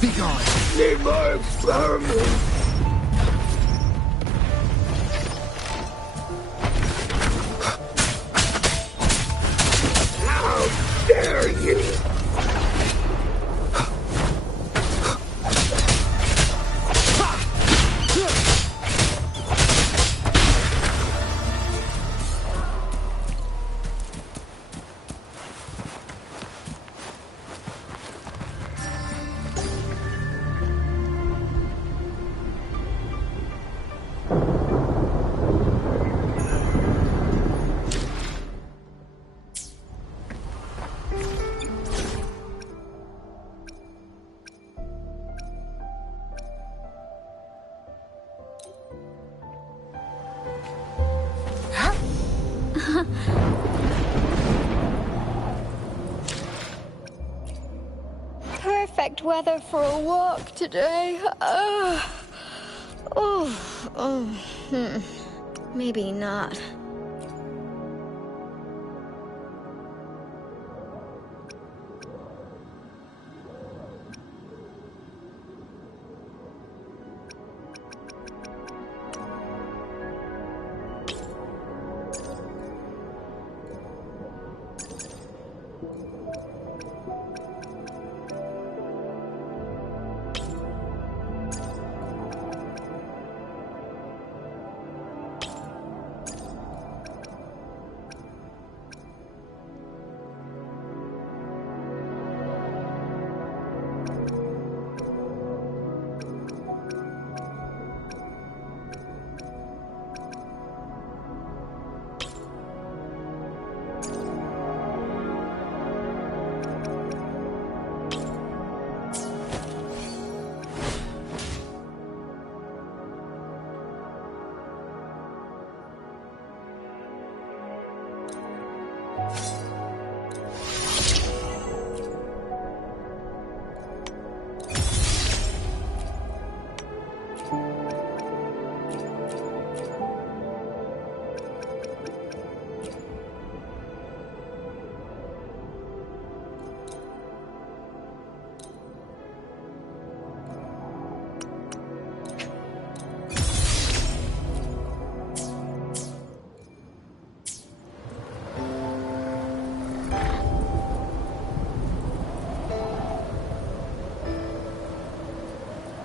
Be gone! Need more experiments! How dare you! Perfect weather for a walk today. Maybe not.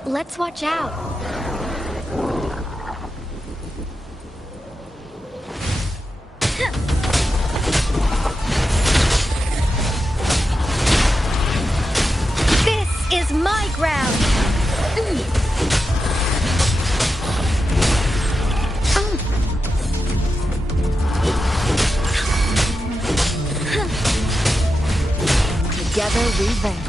Let's watch out. This is my ground. Together we vanish.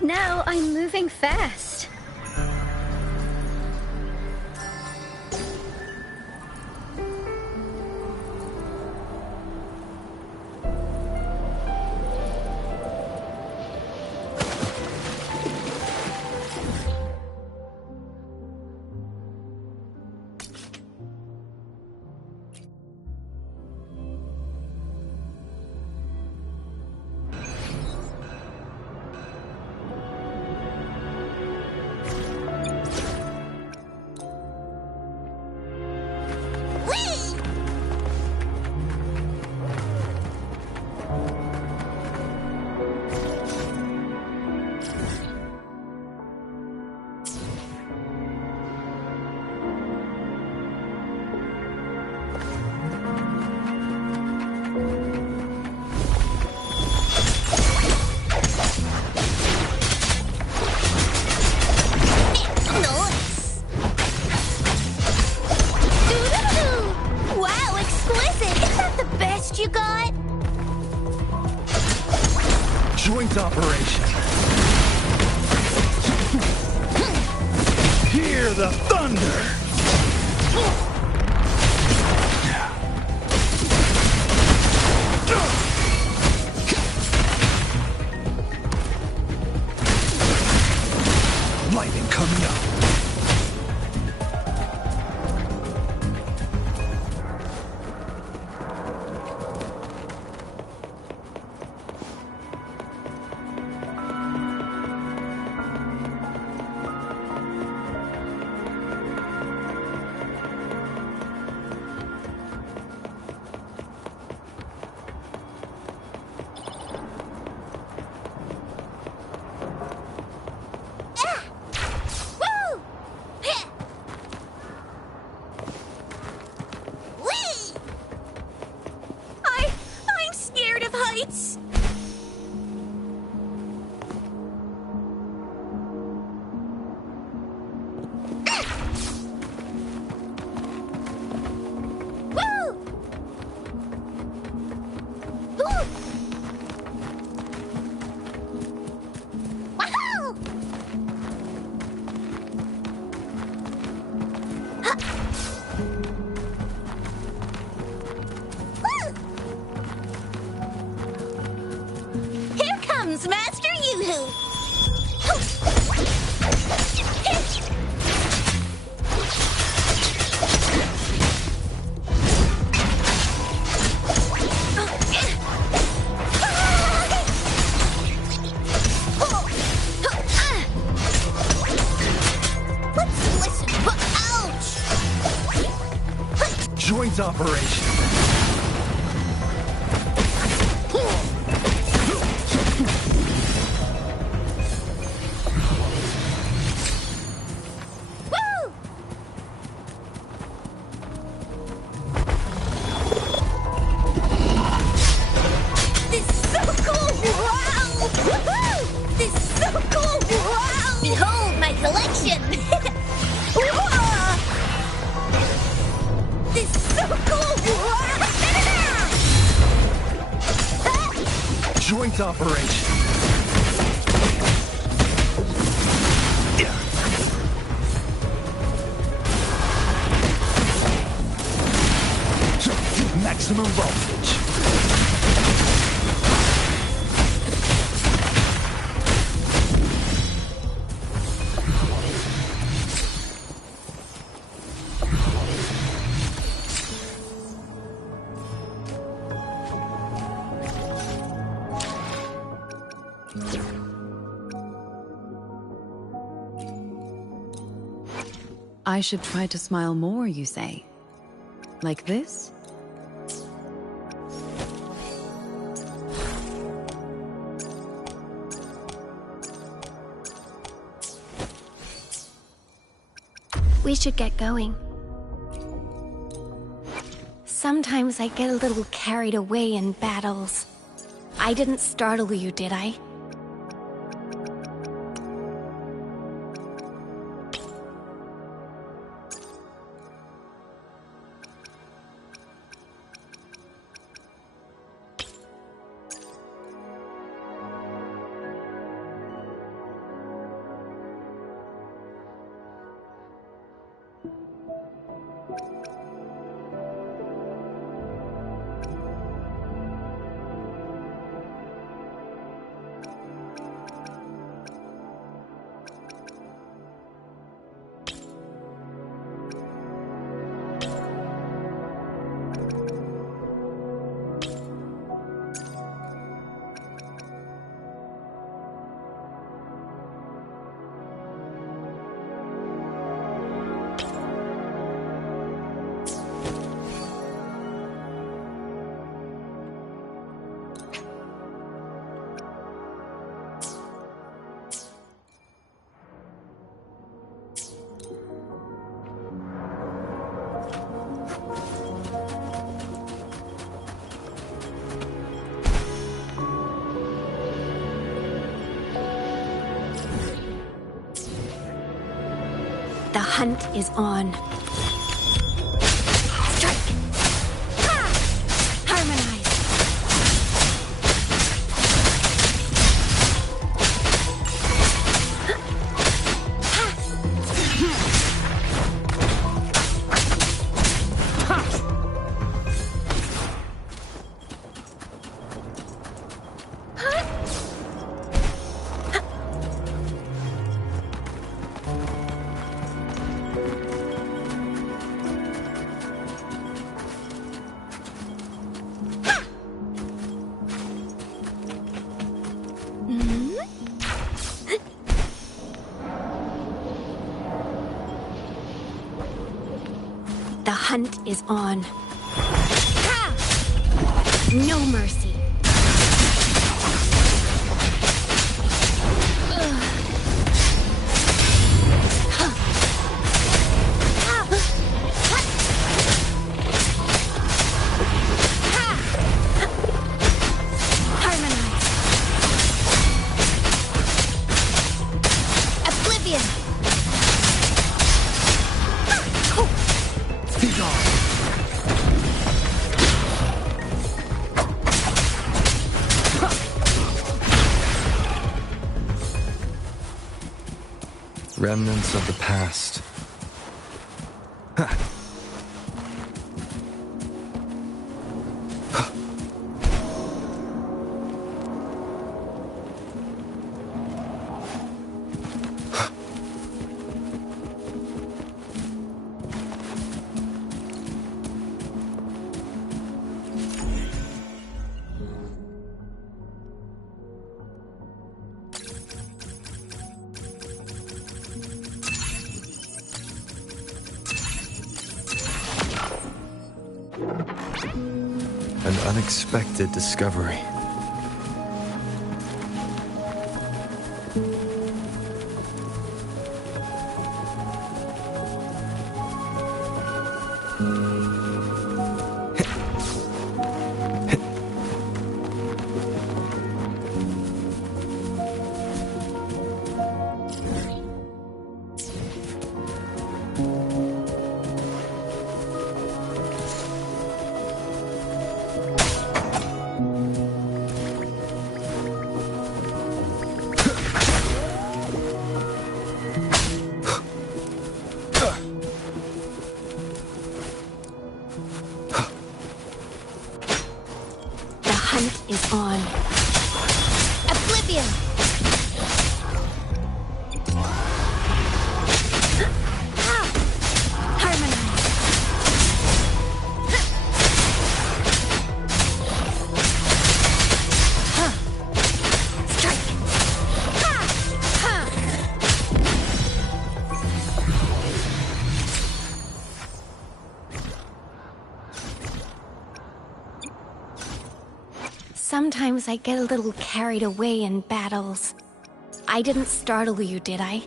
Now I'm moving fast. Joint operation. Hear the thunder. Lightning coming up. I'm scared of heights. Here comes Master Yoo-Hoo! Let's listen. Ouch! Joint operation. Behold my collection! This is so cool! Joint operation. Maximum voltage. I should try to smile more, you say? Like this? We should get going. Sometimes I get a little carried away in battles. I didn't startle you, did I? The hunt is on. Strike! Ha! Harmonize! hunt is on. Ha! No mercy. Remnants of the past. Ha! An unexpected discovery. Is on. Oblivion! Harmonize! Strike! Sometimes I get a little carried away in battles. I didn't startle you, did I?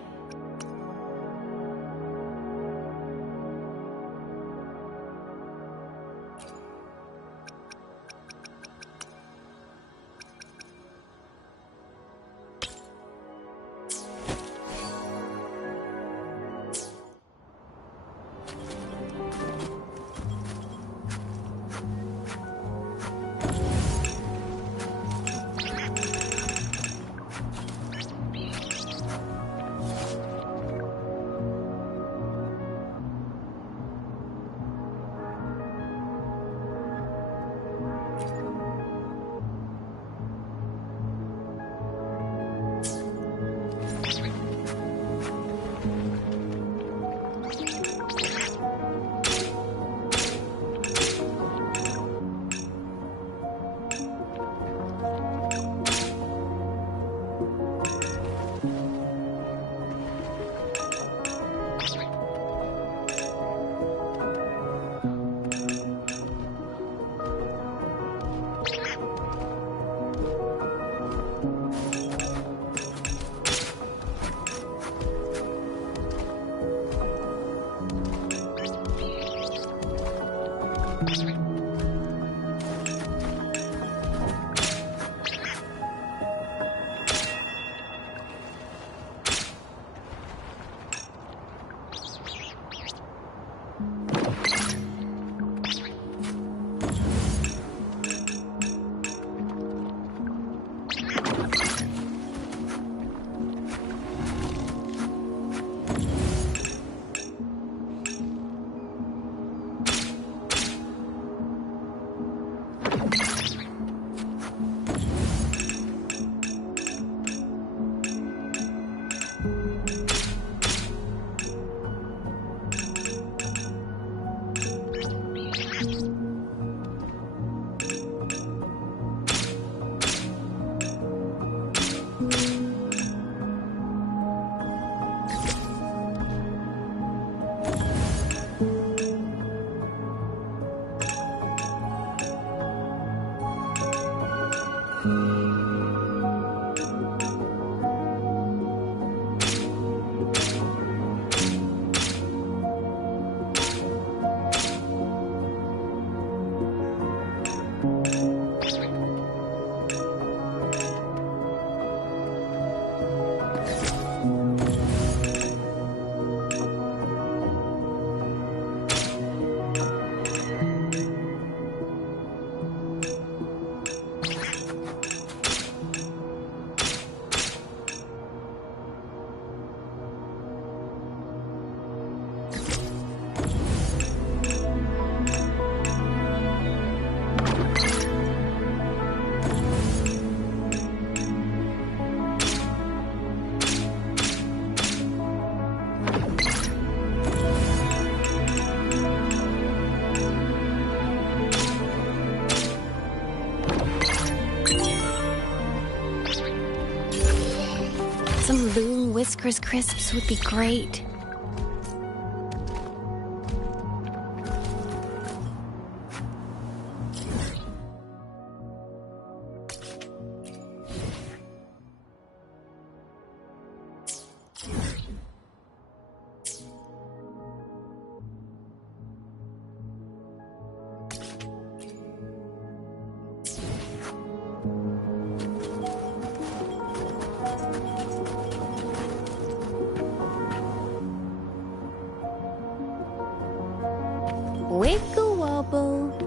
Whiskers crisps would be great. Wiggle wobble.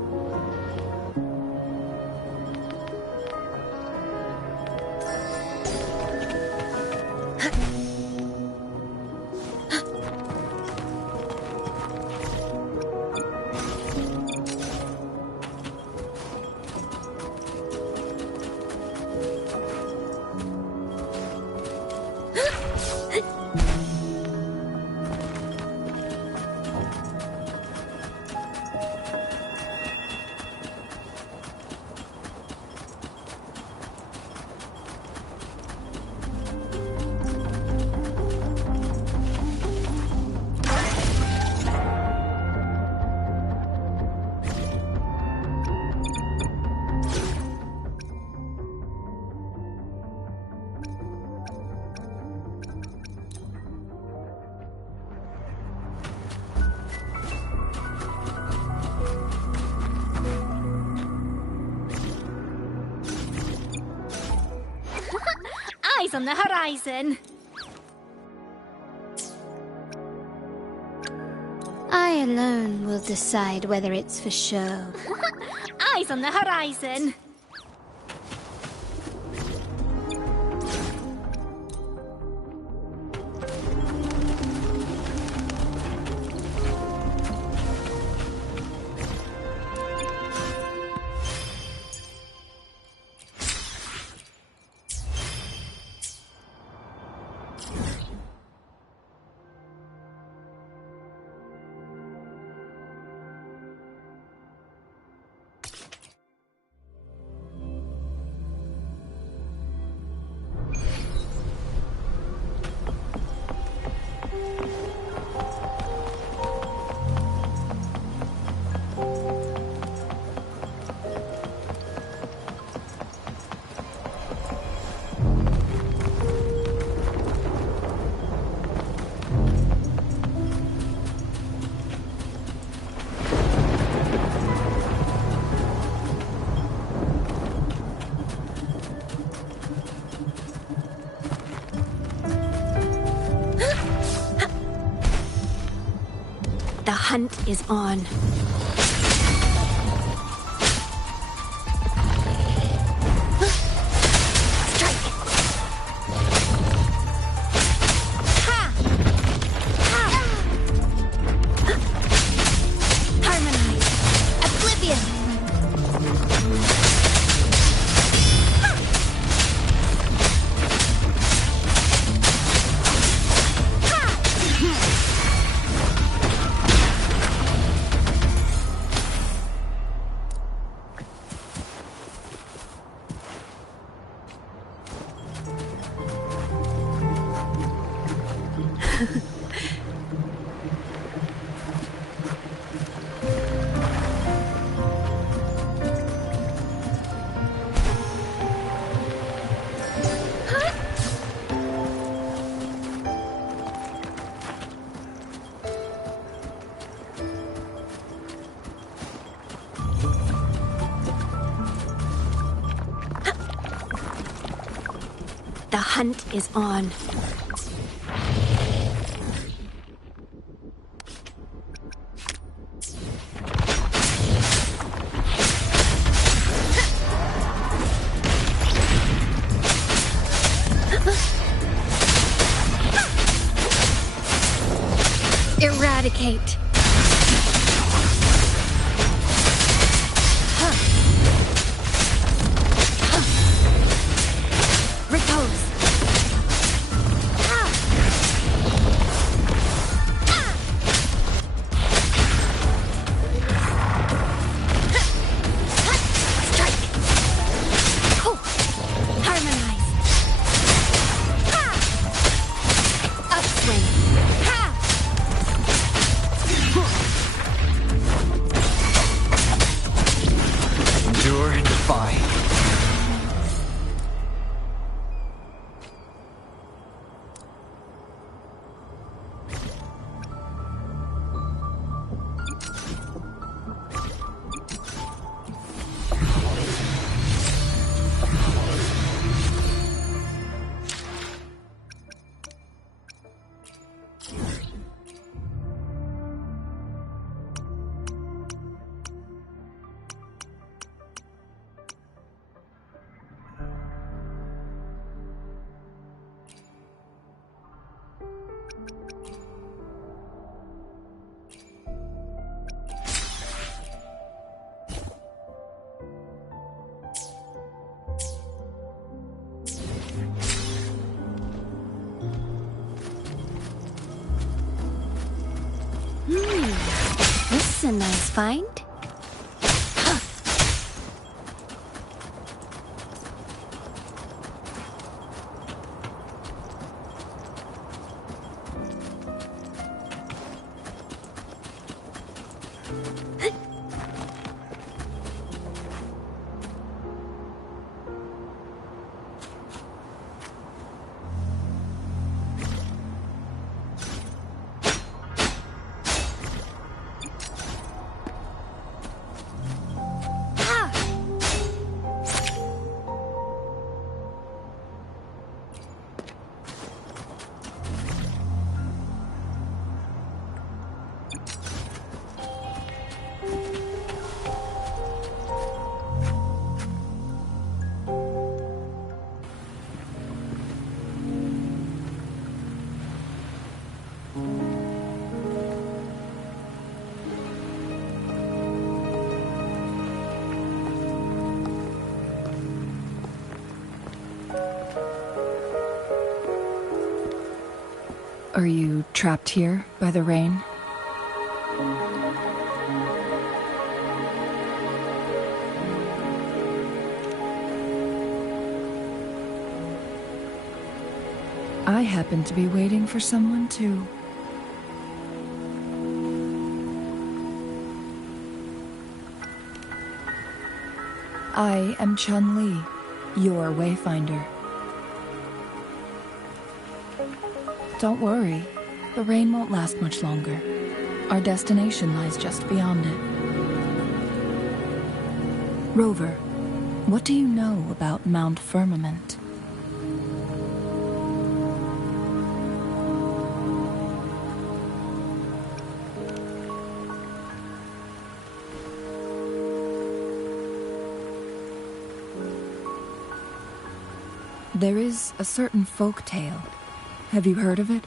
Eyes on the horizon. I alone will decide whether it's for show. Eyes on the horizon. The hunt is on. The hunt is on. Eradicate. Repose. Strike. Harmonize. defy. This is a nice find. Are you trapped here by the rain? I happen to be waiting for someone too. I am Chun-Li, your wayfinder. Don't worry, the rain won't last much longer. Our destination lies just beyond it. Rover, what do you know about Mount Firmament? There is a certain folk tale. Have you heard of it?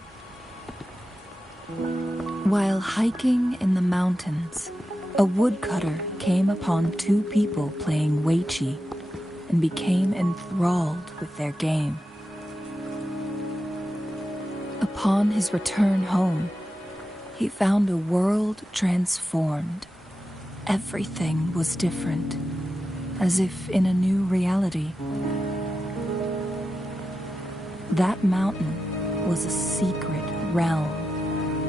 While hiking in the mountains, a woodcutter came upon two people playing weiqi and became enthralled with their game. Upon his return home, he found a world transformed. Everything was different, as if in a new reality. That mountain was a secret realm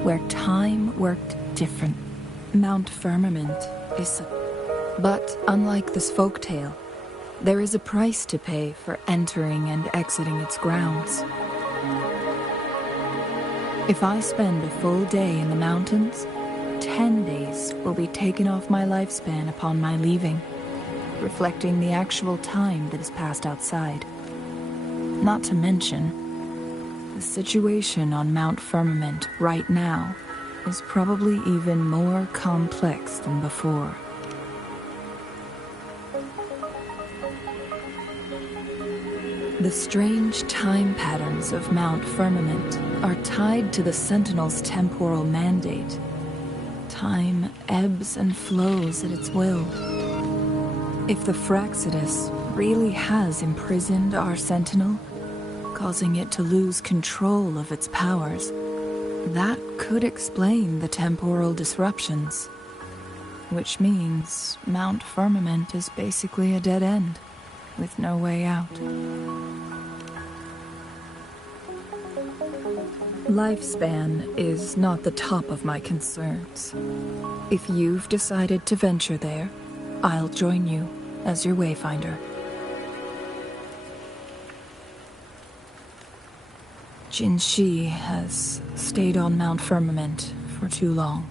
where time worked different. Mount Firmament is But unlike this folktale, there is a price to pay for entering and exiting its grounds. If I spend a full day in the mountains, 10 days will be taken off my lifespan upon my leaving, reflecting the actual time that is passed outside. Not to mention, the situation on Mount Firmament right now is probably even more complex than before. The strange time patterns of Mount Firmament are tied to the Sentinel's temporal mandate. Time ebbs and flows at its will. If the Fraxidus really has imprisoned our Sentinel, causing it to lose control of its powers, that could explain the temporal disruptions. Which means Mount Firmament is basically a dead end, with no way out. Lifespan is not the top of my concerns. If you've decided to venture there, I'll join you. as your wayfinder. Jin Shi has stayed on Mount Firmament for too long.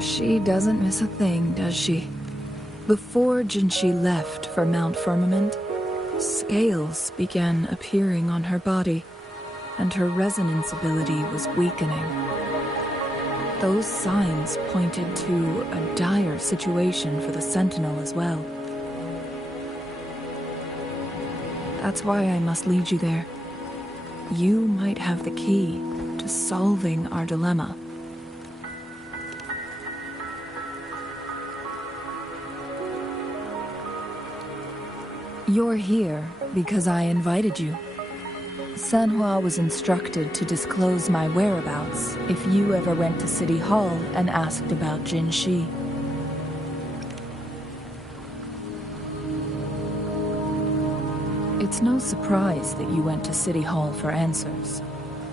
She doesn't miss a thing, does she? Before Jin Shi left for Mount Firmament, scales began appearing on her body, and her resonance ability was weakening. Those signs pointed to a dire situation for the Sentinel as well. That's why I must lead you there. You might have the key to solving our dilemma. You're here because I invited you. Sanhua was instructed to disclose my whereabouts if you ever went to City Hall and asked about Jin Shi. It's no surprise that you went to City Hall for answers,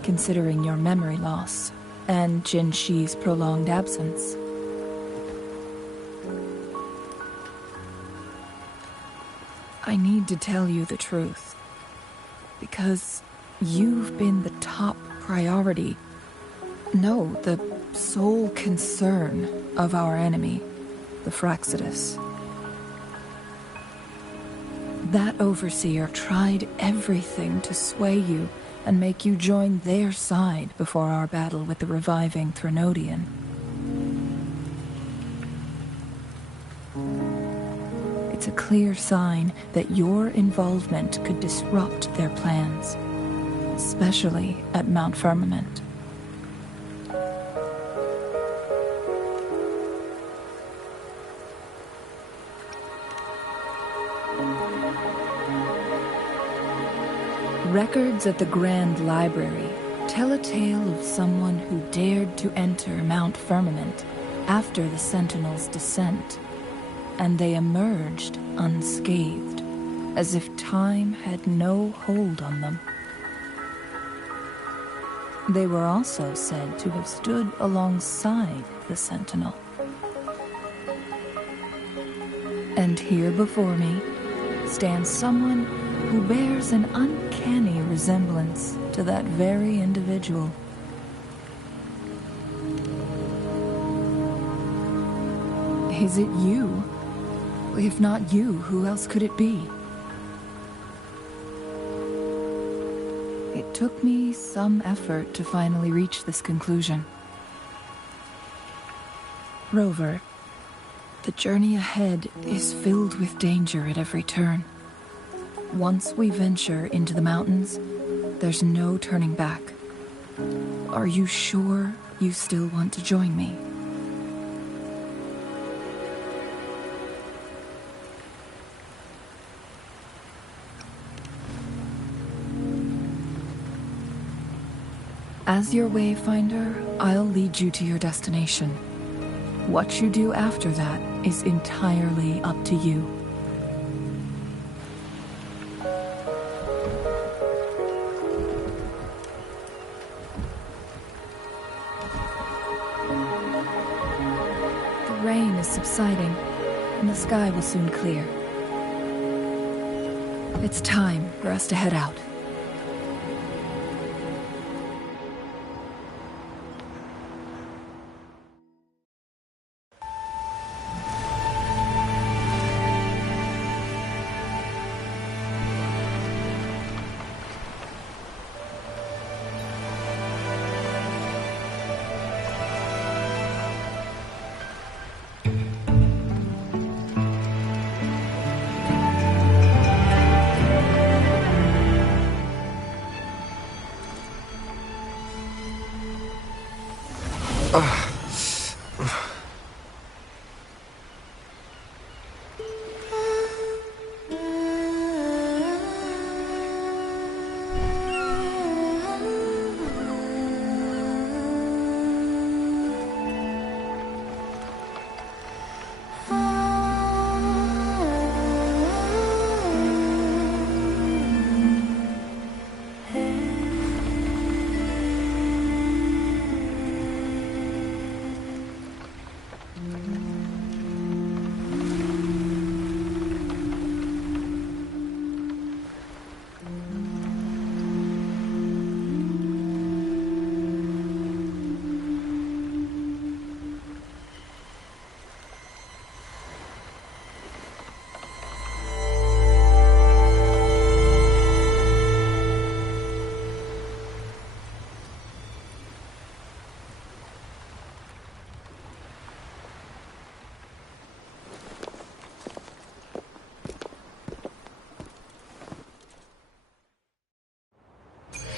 considering your memory loss and Jin Shi's prolonged absence. I need to tell you the truth, because you've been the top priority, no, the sole concern of our enemy, the Fraxidus. That overseer tried everything to sway you and make you join their side before our battle with the reviving Threnodian. It's a clear sign that your involvement could disrupt their plans, especially at Mount Firmament. Records at the Grand Library tell a tale of someone who dared to enter Mount Firmament after the Sentinel's descent, and they emerged unscathed, as if time had no hold on them. They were also said to have stood alongside the Sentinel. And here before me stands someone who bears an uncanny resemblance to that very individual. Is it you? If not you, who else could it be? It took me some effort to finally reach this conclusion. Rover, the journey ahead is filled with danger at every turn. Once we venture into the mountains, there's no turning back. Are you sure you still want to join me? As your wayfinder, I'll lead you to your destination. What you do after that is entirely up to you. The rain is subsiding, and the sky will soon clear. It's time for us to head out.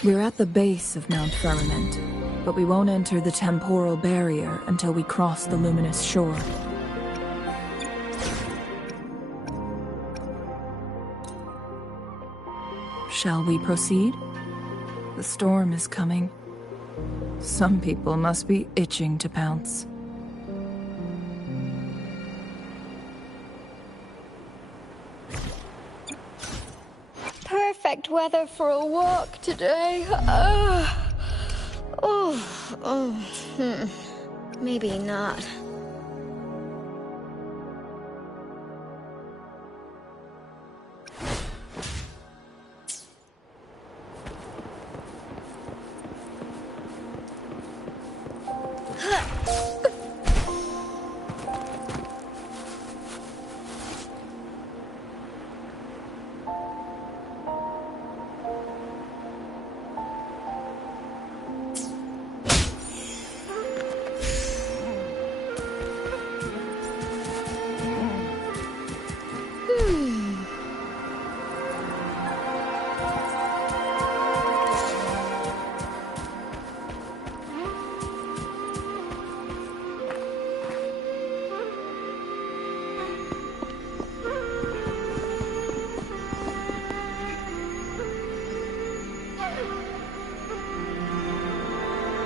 We're at the base of Mount Firmament, but we won't enter the temporal barrier until we cross the luminous shore. Shall we proceed? The storm is coming. Some people must be itching to pounce. Perfect weather for a walk today. Maybe not.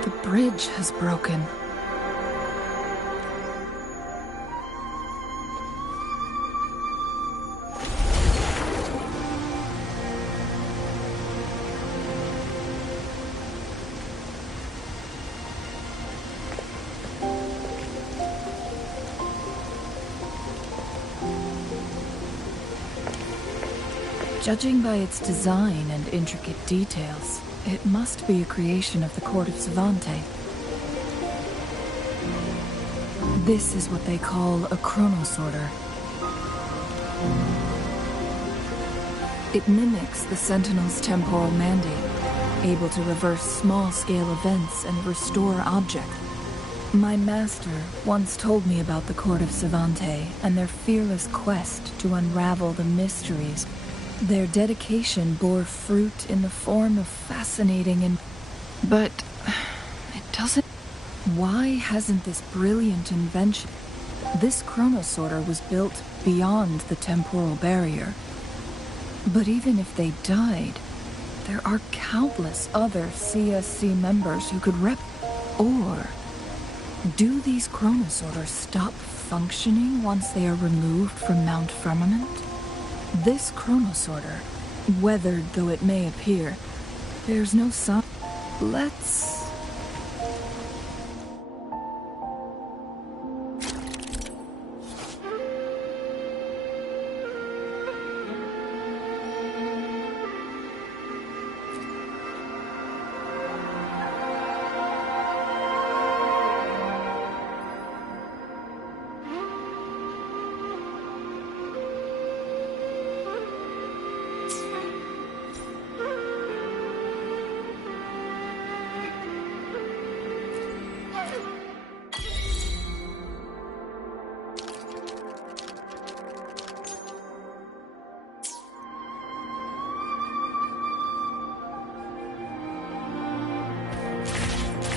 The bridge has broken. Judging by its design and intricate details, it must be a creation of the Court of Savante. This is what they call a chronosorter. It mimics the Sentinel's temporal mandate, able to reverse small-scale events and restore objects. My master once told me about the Court of Savante and their fearless quest to unravel the mysteries. Their dedication bore fruit in the form of fascinating and... But... it doesn't... Why hasn't this brilliant invention... This chronosorter was built beyond the temporal barrier. But even if they died, there are countless other CSC members who could Or... do these chronosorters stop functioning once they are removed from Mount Firmament? This chronosorter, weathered though it may appear, bears no sign. Let's...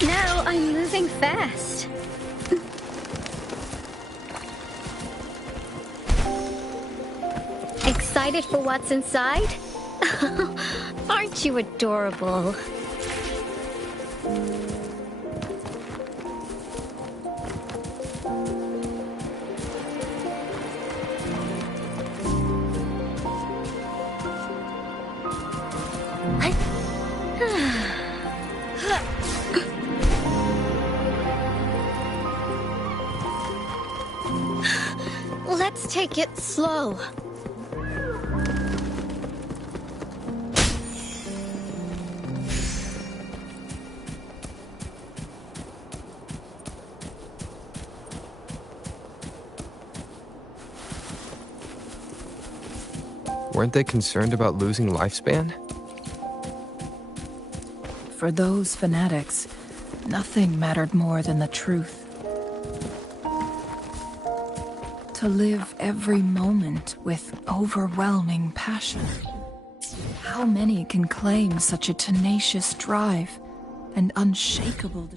Now I'm moving fast. Excited for what's inside? Aren't you adorable? Let's take it slow. Weren't they concerned about losing lifespan? For those fanatics, nothing mattered more than the truth. To live every moment with overwhelming passion. How How many can claim such a tenacious drive and unshakable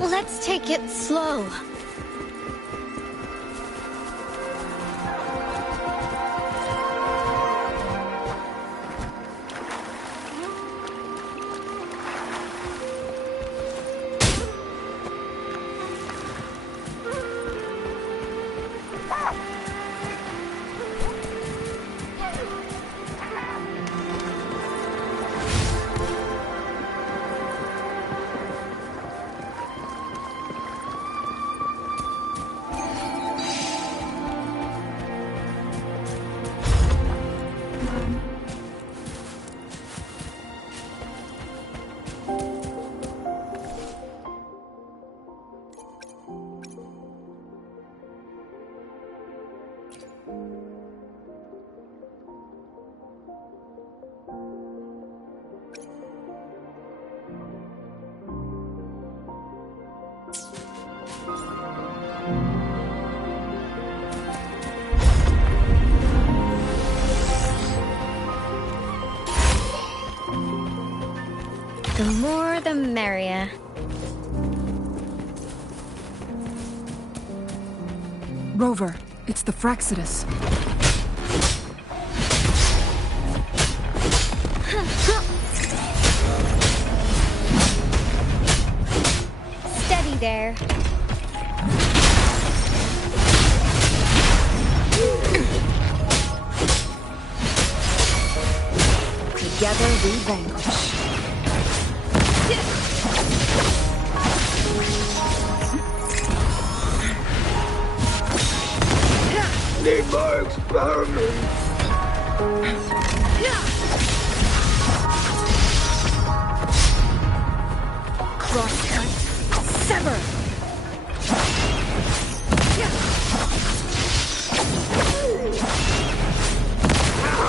Let's take it slow. The more the merrier. Rover, it's the Fraxidus. Steady there. Together we vanquish. Need more experiments. Crosscut. Sever.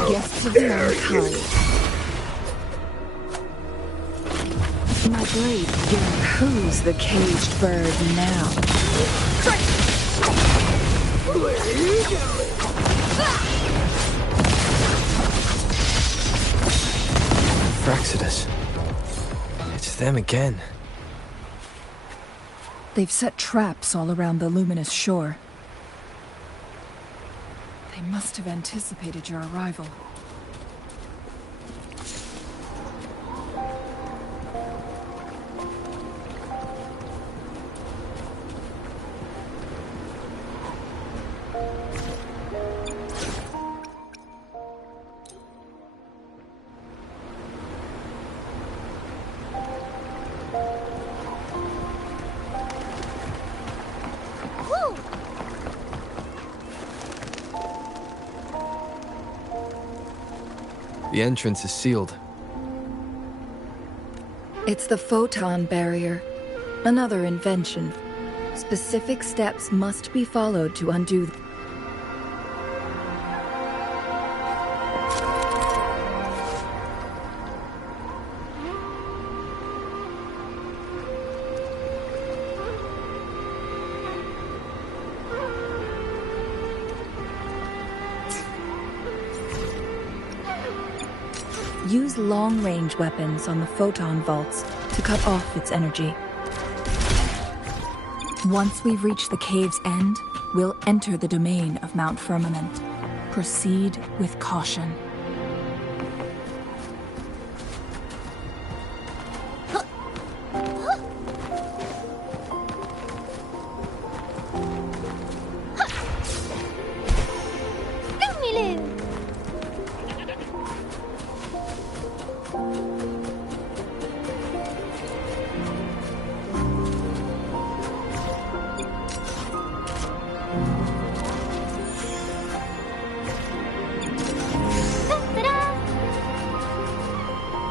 Guests of the mankind. My blade begins. Who's the caged bird now? Where are you going? Fraxidus. It's them again. They've set traps all around the luminous shore. They must have anticipated your arrival. The entrance is sealed. It's the photon barrier. Another invention. Specific steps must be followed to undo. Use long-range weapons on the photon vaults to cut off its energy. Once we've reached the cave's end, we'll enter the domain of Mount Firmament. Proceed with caution.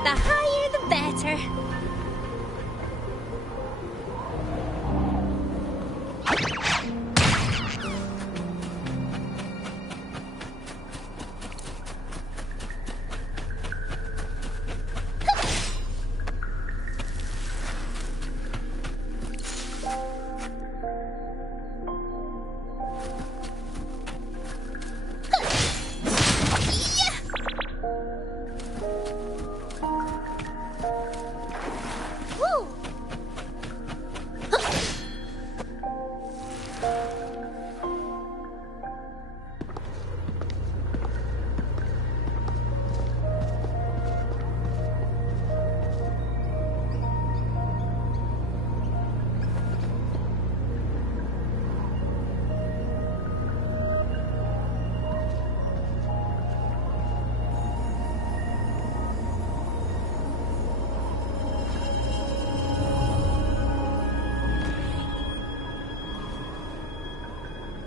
The higher the better.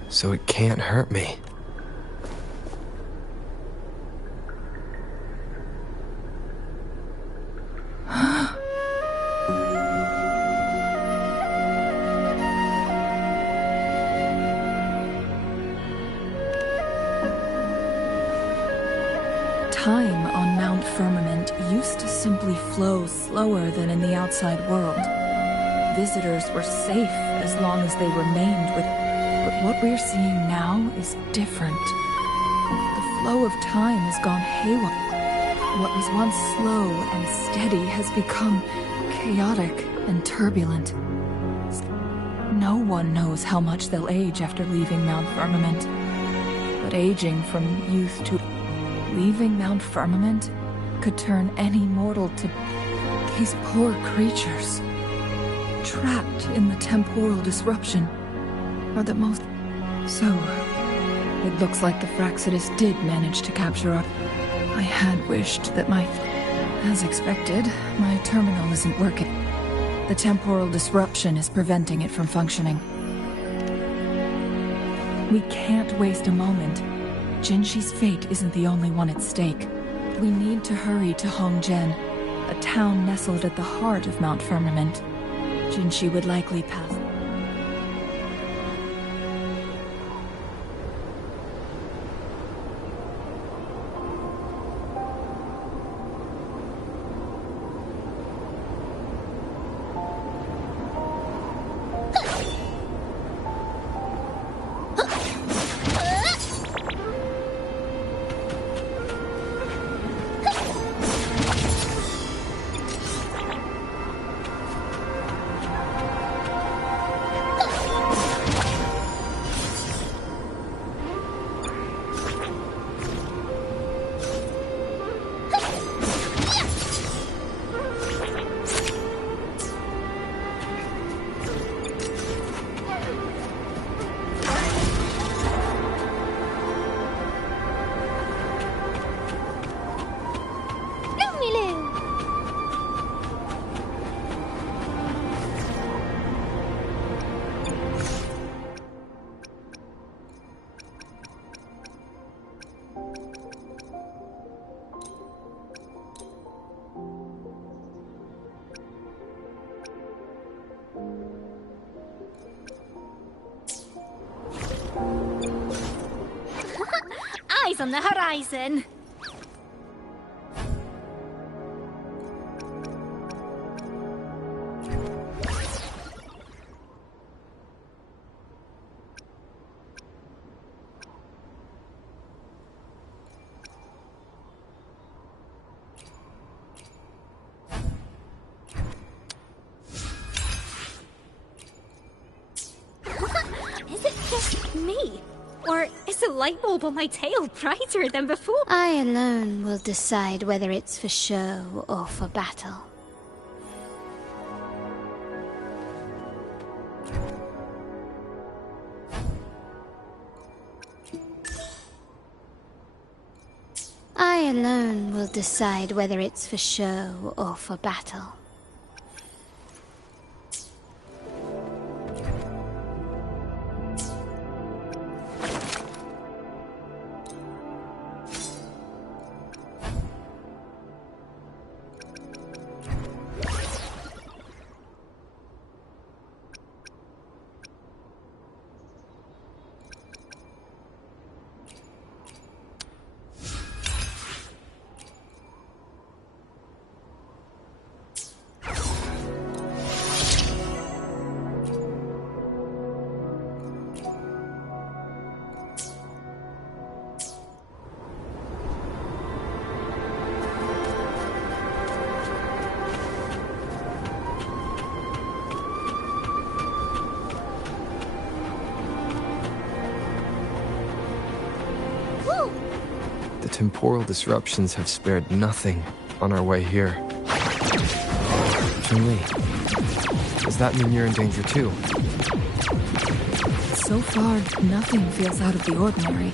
So it can't hurt me. Time on Mount Firmament used to simply flow slower than in the outside world. Visitors were safe as long as they remained with... But what we're seeing now is different. The flow of time has gone haywire. What was once slow and steady has become chaotic and turbulent. No one knows how much they'll age after leaving Mount Firmament. But aging from youth to... Leaving Mount Firmament could turn any mortal to... These poor creatures, trapped in the temporal disruption, are the most... So, it looks like the Fraxidus did manage to capture up. I had wished that as expected, my terminal isn't working. The temporal disruption is preventing it from functioning. We can't waste a moment. Jinshi's fate isn't the only one at stake. We need to hurry to Hongjian, a town nestled at the heart of Mount Firmament. Jinshi would likely pass. Eyes on the horizon! Is it just me? Or is the light bulb on my tail brighter than before? I alone will decide whether it's for show or for battle. I alone will decide whether it's for show or for battle. The temporal disruptions have spared nothing on our way here. Chun-Li, does that mean you're in danger too? So far, nothing feels out of the ordinary.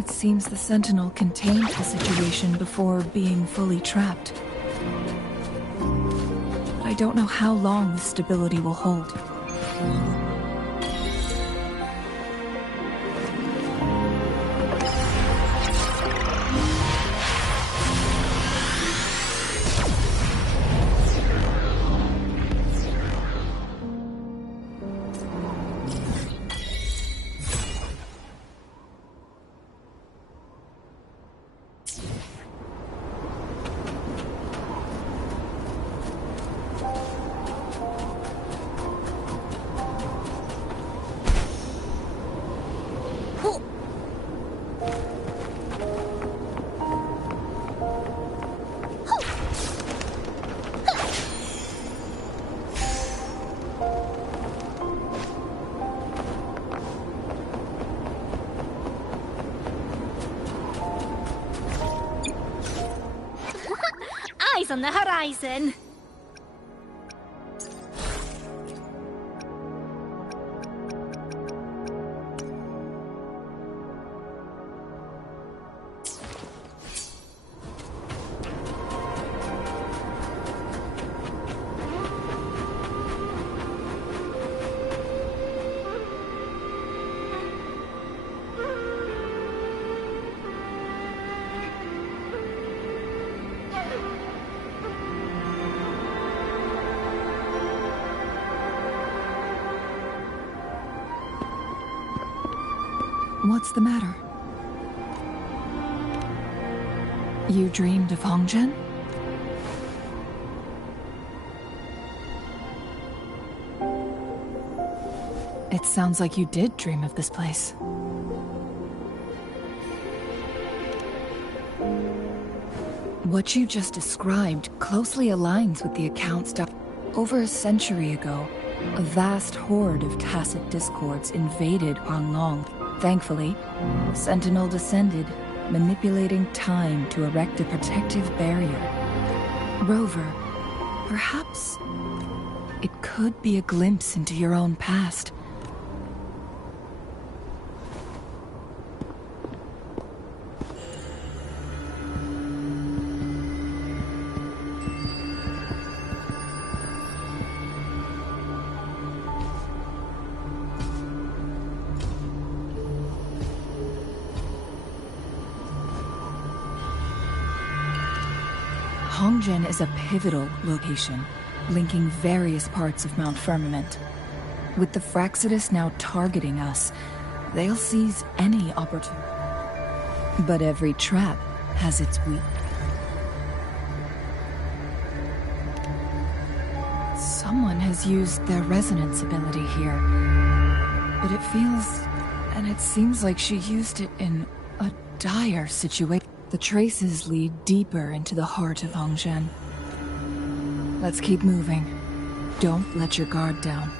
It seems the Sentinel contained the situation before being fully trapped. But I don't know how long this stability will hold. Eyes on the horizon! What's the matter? You dreamed of Hongzhen? It sounds like you did dream of this place. What you just described closely aligns with the accounts over a century ago. A vast horde of tacit discords invaded Huanglong. Thankfully, the Sentinel descended, manipulating time to erect a protective barrier. Rover, perhaps it could be a glimpse into your own past. Hongzhen is a pivotal location. linking various parts of Mount Firmament. With the Fraxidus now targeting us, they'll seize any opportunity. But every trap has its weak. Someone has used their resonance ability here. But it feels... and it seems like she used it in a dire situation. The traces lead deeper into the heart of Hongzhen. Let's keep moving. Don't let your guard down.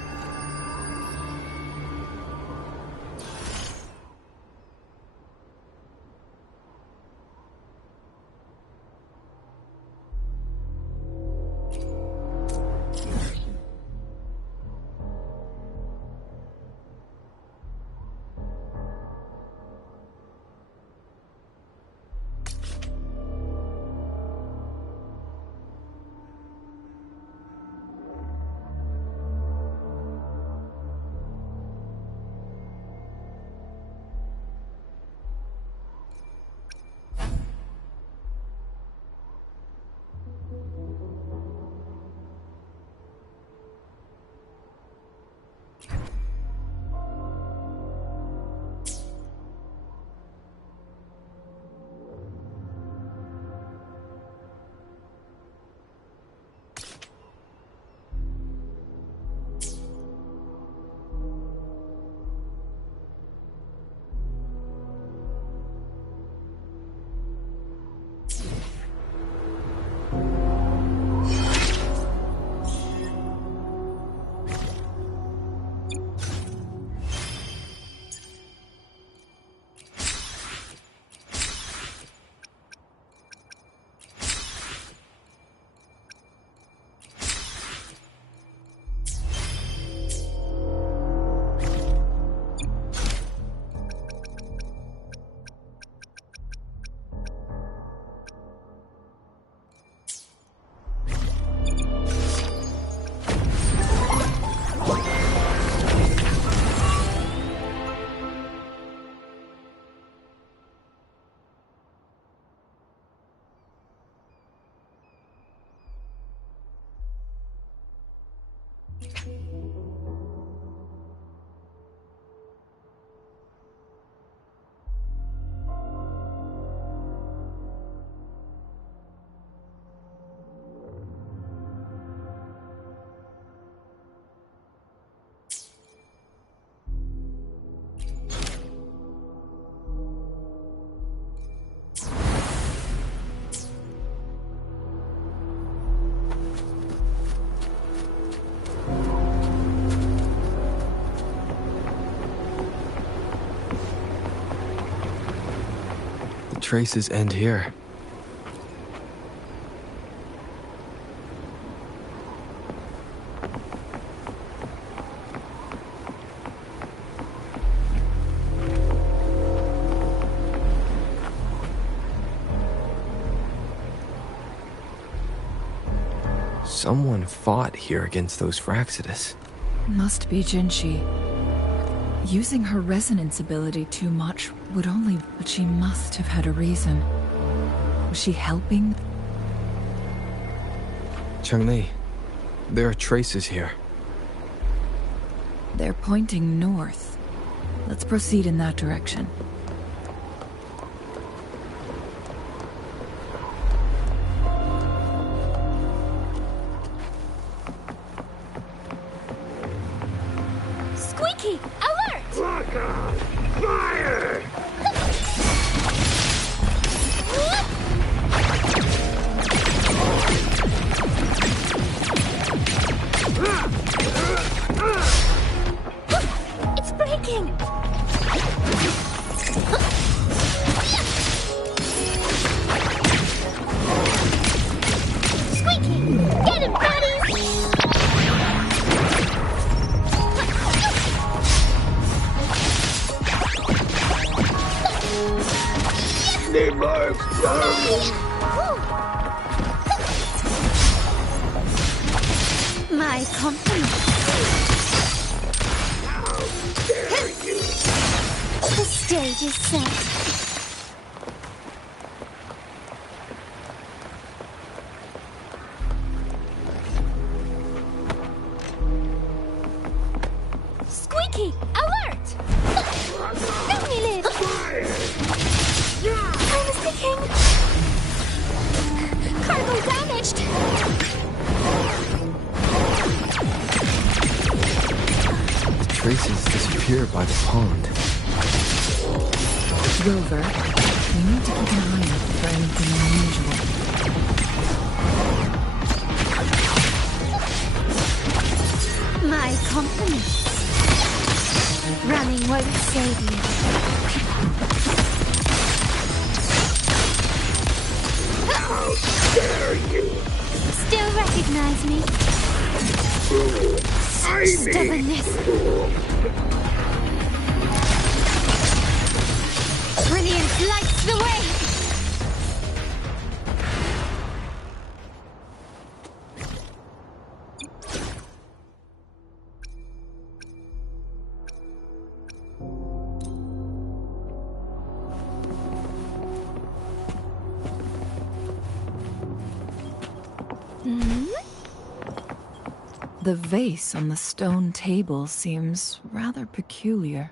Traces end here. Someone fought here against those Fraxidus. Must be Jinshi. Using her resonance ability too much would only... but she must have had a reason. Was she helping? Changli, there are traces here. They're pointing north. Let's proceed in that direction. Squeaky! Alert! Lock on! Fire! It's breaking! Squeaky! Get him, buddies! Need marks! My compliments. How dare you! The stage is set. Lucky! Alert! Let me live! I was thinking... Cargo damaged! Traces disappear by the pond. Rover, we need to keep an eye out for anything unusual. My compliments. Running won't save you. How dare you! Still recognize me? I Stubbornness. Brilliance lights the way! The vase on the stone table seems rather peculiar.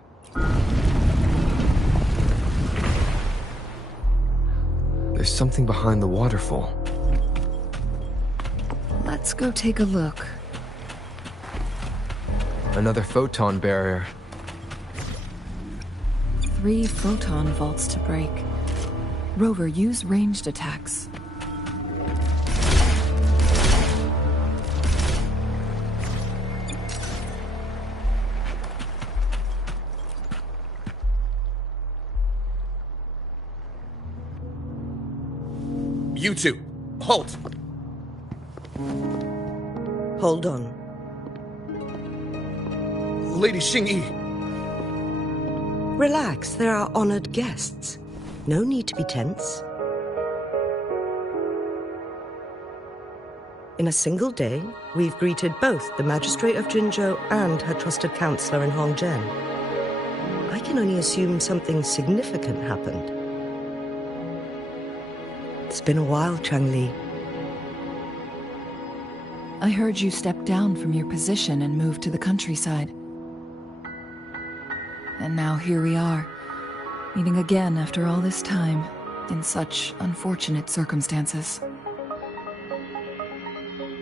There's something behind the waterfall. Let's go take a look. Another photon barrier. 3 photon vaults to break. Rover, use ranged attacks. You two, halt! Hold on. Lady Xingyi. Relax, there are honored guests. No need to be tense. In a single day, we've greeted both the Magistrate of Jinzhou and her trusted counselor in Hongzhen. I can only assume something significant happened. It's been a while, Changli. I heard you step down from your position and move to the countryside. And now here we are, meeting again after all this time, in such unfortunate circumstances.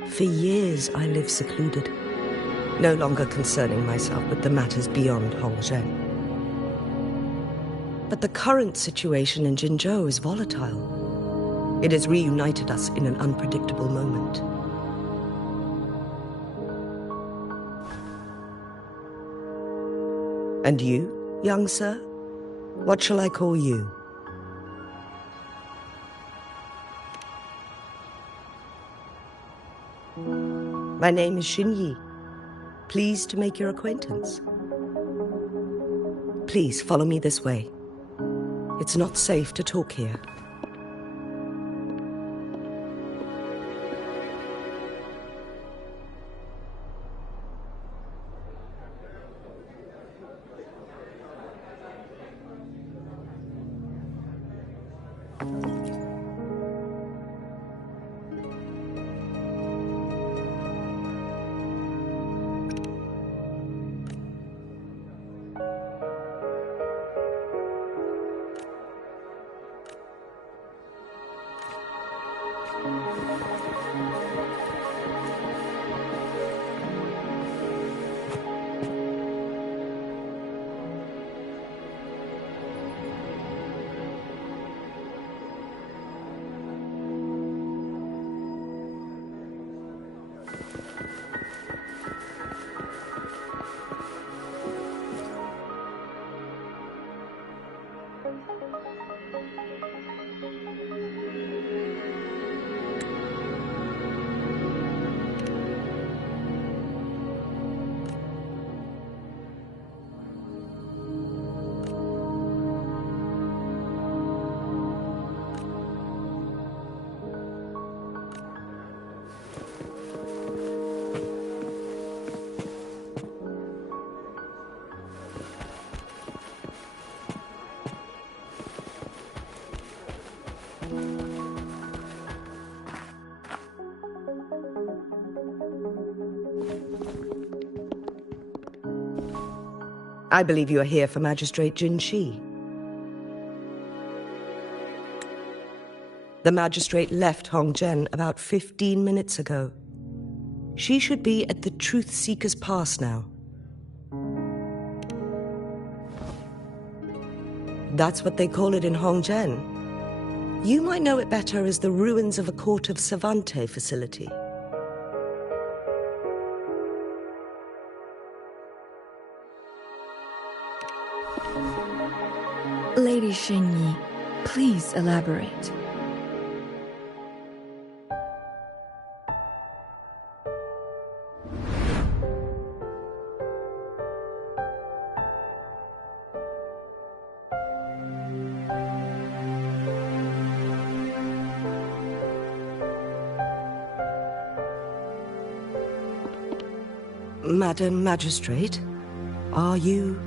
For years, I lived secluded, no longer concerning myself with the matters beyond Hongzhen. But the current situation in Jinzhou is volatile. It has reunited us in an unpredictable moment. And you, young sir? What shall I call you? My name is Xinyi. Pleased to make your acquaintance. Please follow me this way. It's not safe to talk here. I believe you are here for Magistrate Jinshi. The magistrate left Hongzhen about 15 minutes ago. She should be at the Truth Seeker's Pass now. That's what they call it in Hongzhen. You might know it better as the ruins of a Court of Savante facility. Lady Xingyi, please elaborate. Madam Magistrate, are you...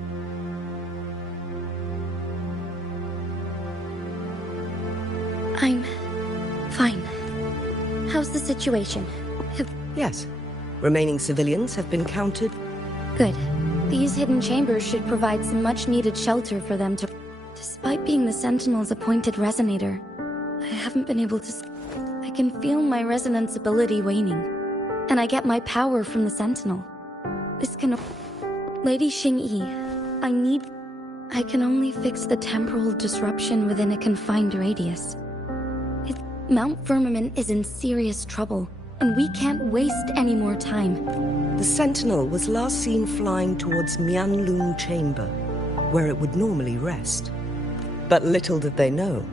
I'm fine. How's the situation? Yes. Remaining civilians have been counted. Good. These hidden chambers should provide some much-needed shelter for them to... Despite being the Sentinel's appointed resonator, I haven't been able to... I can feel my resonance ability waning, and I get my power from the Sentinel. This can... Lady Xingyi, I can only fix the temporal disruption within a confined radius. Mount Firmament is in serious trouble, and we can't waste any more time. The Sentinel was last seen flying towards Mianlung Chamber, where it would normally rest. But little did they know,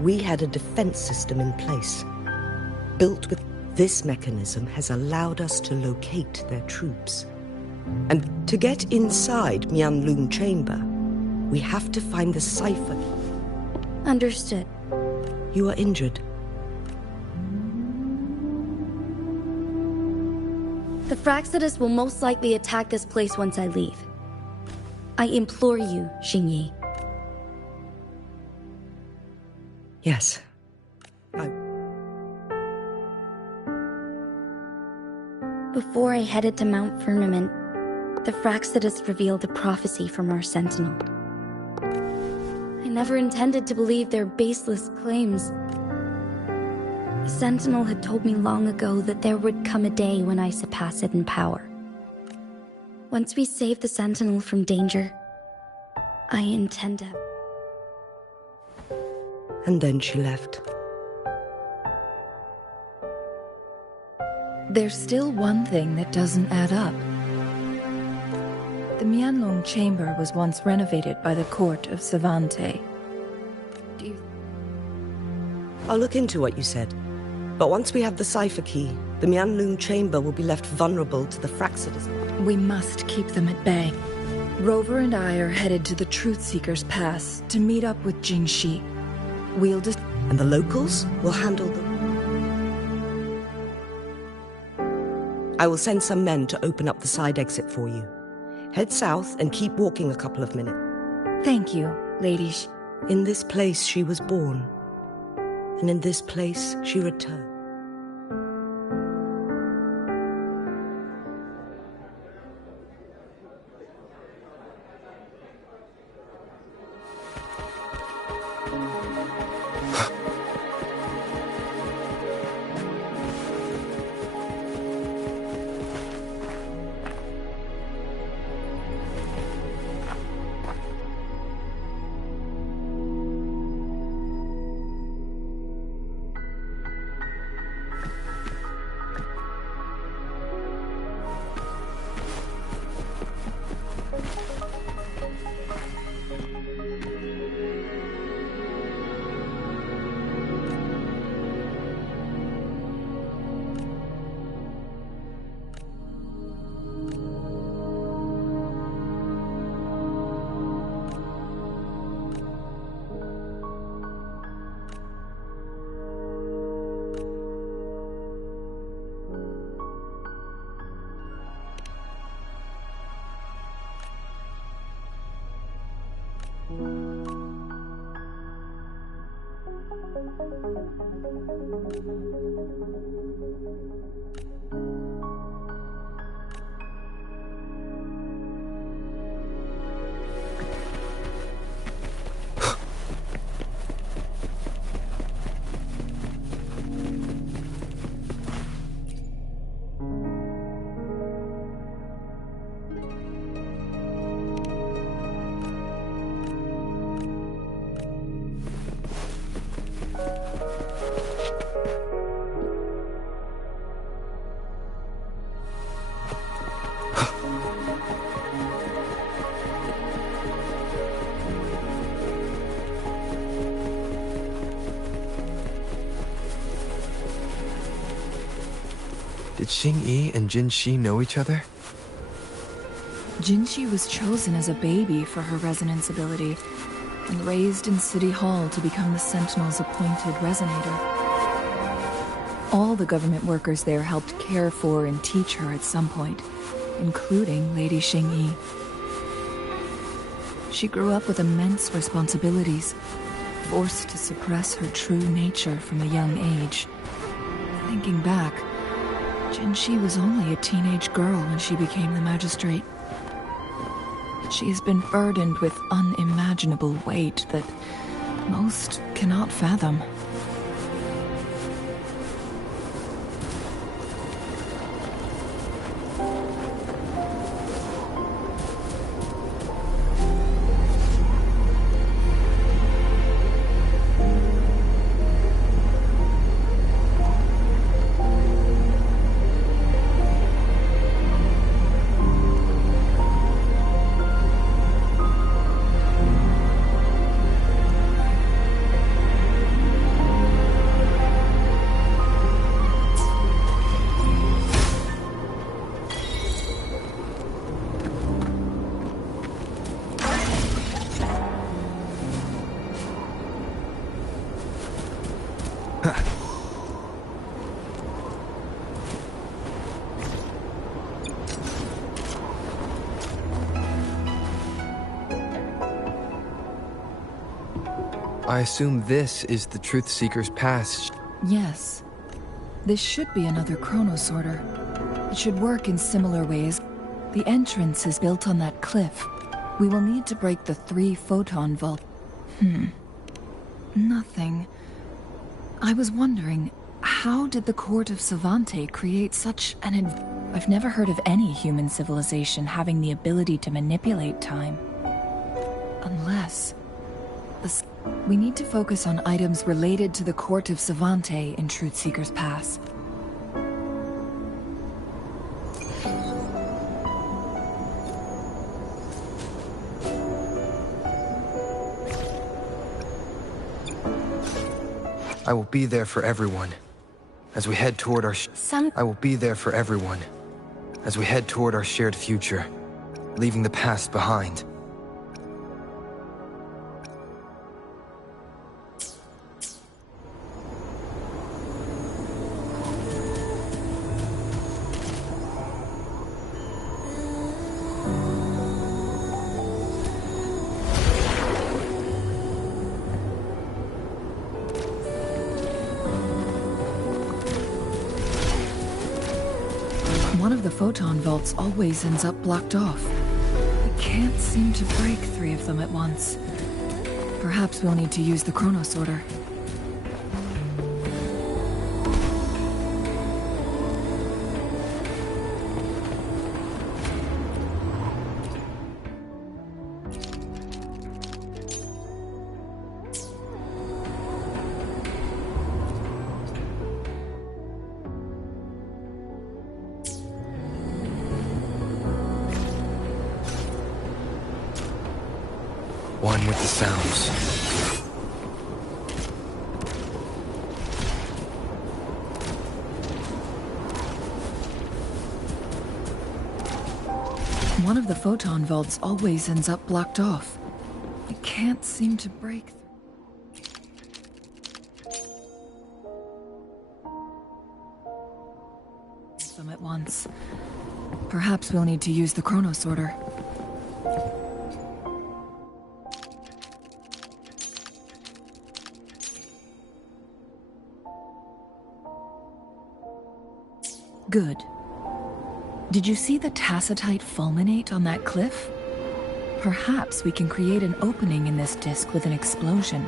we had a defense system in place. Built with this mechanism has allowed us to locate their troops. And to get inside Mianlung Chamber, we have to find the cipher. Understood. You are injured. The Fraxidus will most likely attack this place once I leave. I implore you, Xingyi. Yes. Before I headed to Mount Firmament, the Fraxidus revealed a prophecy from our Sentinel. I never intended to believe their baseless claims. The Sentinel had told me long ago that there would come a day when I surpass it in power. Once we save the Sentinel from danger, I intend to... And then she left. There's still one thing that doesn't add up. The Mianlong Chamber was once renovated by the Court of Savante. I'll look into what you said. But once we have the cipher key, the Mianlung Chamber will be left vulnerable to the Fraxidus. We must keep them at bay. Rover and I are headed to the Truth Seeker's Pass to meet up with Jingxi. We'll just... And the locals will handle them. I will send some men to open up the side exit for you. Head south and keep walking a couple of minutes. Thank you, Lady In this place she was born. And in this place she returned. Did Xing-Yi and Jin-Shi know each other? Jin-Shi was chosen as a baby for her resonance ability and raised in City Hall to become the Sentinel's appointed resonator. All the government workers there helped care for and teach her at some point, including Lady Xing-Yi. She grew up with immense responsibilities, forced to suppress her true nature from a young age. Thinking back, Jin-Shi was only a teenage girl when she became the magistrate. She has been burdened with unimaginable weight that most cannot fathom. I assume this is the Truth Seeker's Pass. Yes. This should be another chronosorter. It should work in similar ways. The entrance is built on that cliff. We will need to break the 3 photon vault. Nothing. I was wondering, how did the Court of Savante create such an I've never heard of any human civilization having the ability to manipulate time. Unless... We need to focus on items related to the Court of Savante in Truth Seeker's Pass. I will be there for everyone. As we head toward our I will be there for everyone. As we head toward our shared future, leaving the past behind. One of the photon vaults always ends up blocked off. We can't seem to break 3 of them at once. Perhaps we'll need to use the chronosorter. One with the sounds. One of the photon vaults always ends up blocked off. I can't seem to break them at once. Perhaps we'll need to use the chronosorter. Good. Did you see the tacitite fulminate on that cliff? Perhaps we can create an opening in this disk with an explosion.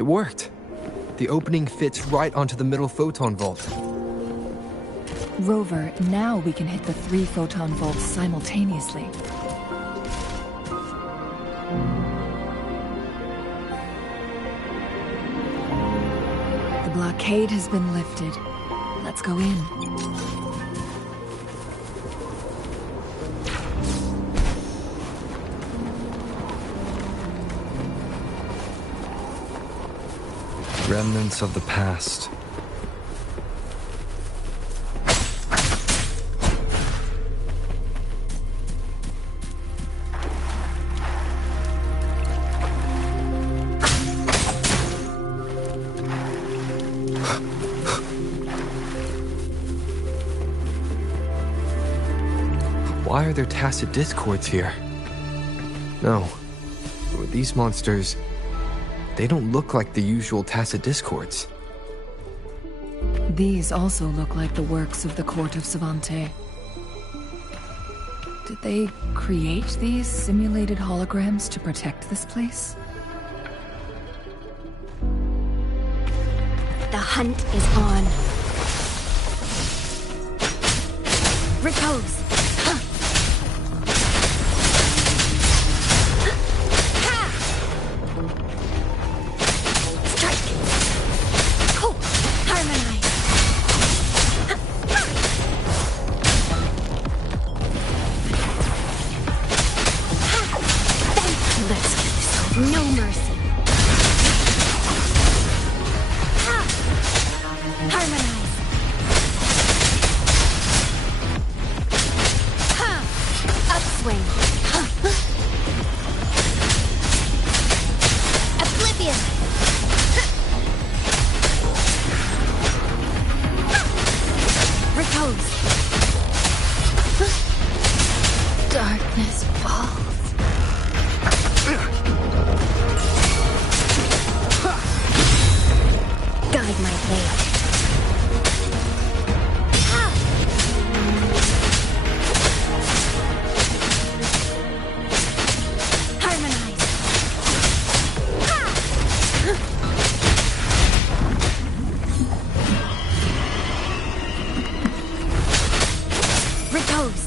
It worked. The opening fits right onto the middle photon vault. Rover, now we can hit the 3 photon vaults simultaneously. The blockade has been lifted. Let's go in. Remnants of the past. Why are there tacit discords here? No. These monsters... they don't look like the usual tacit discords. These also look like the works of the Court of Savante. Did they create these simulated holograms to protect this place? The hunt is on. Repose. No mercy. Harmonize. Upswing. Oblivion. Repose. Darkness falls. Guide my blade. Harmonize. Repose.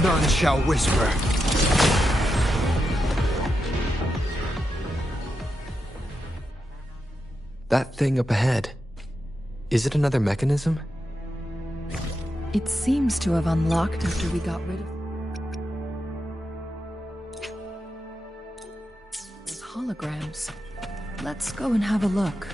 None shall whisper. That thing up ahead. Is it another mechanism? It seems to have unlocked after we got rid of those holograms. Let's go and have a look.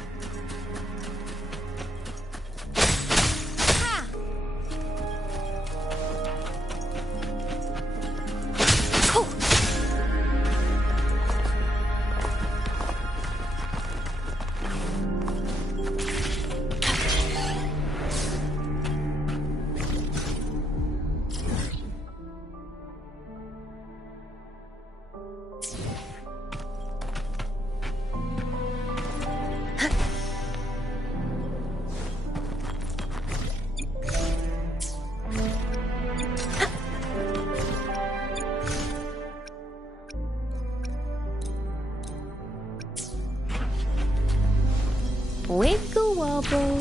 Wiggle wobble.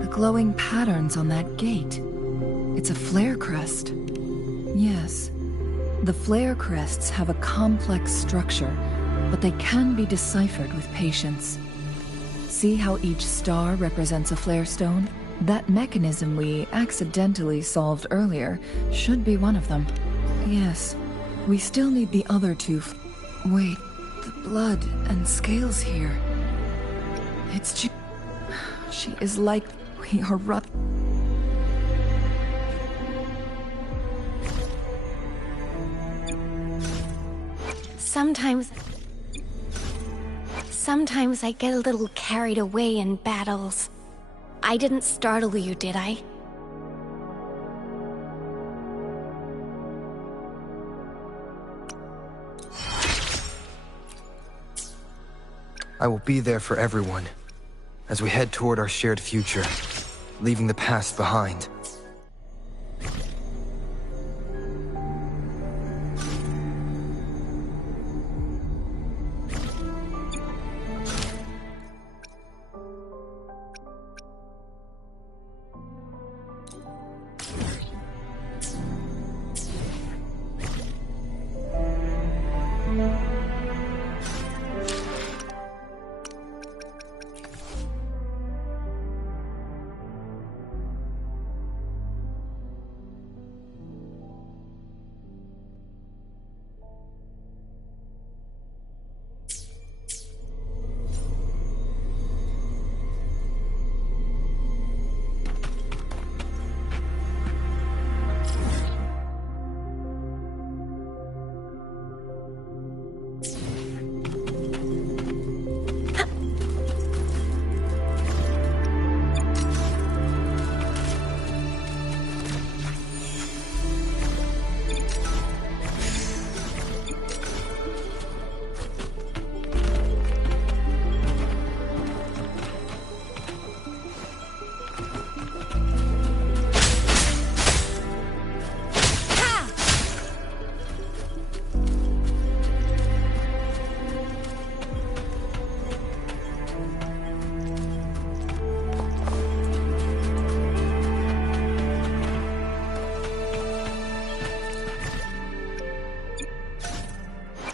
The glowing patterns on that gate. It's a flare crest. Yes. The flare crests have a complex structure, but they can be deciphered with patience. See how each star represents a flare stone? That mechanism we accidentally solved earlier should be one of them. Yes, we still need the other two. Wait, the blood and scales here. It's she is like we are Sometimes Sometimes I get a little carried away in battles. I didn't startle you, did I? I will be there for everyone, as we head toward our shared future, leaving the past behind.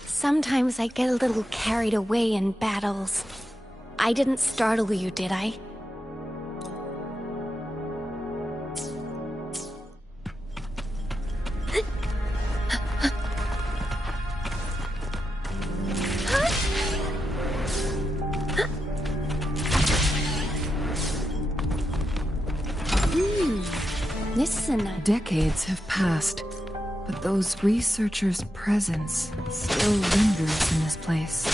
Sometimes I get a little carried away in battles. I didn't startle you, did I? Decades have passed, but those researchers' presence still lingers in this place.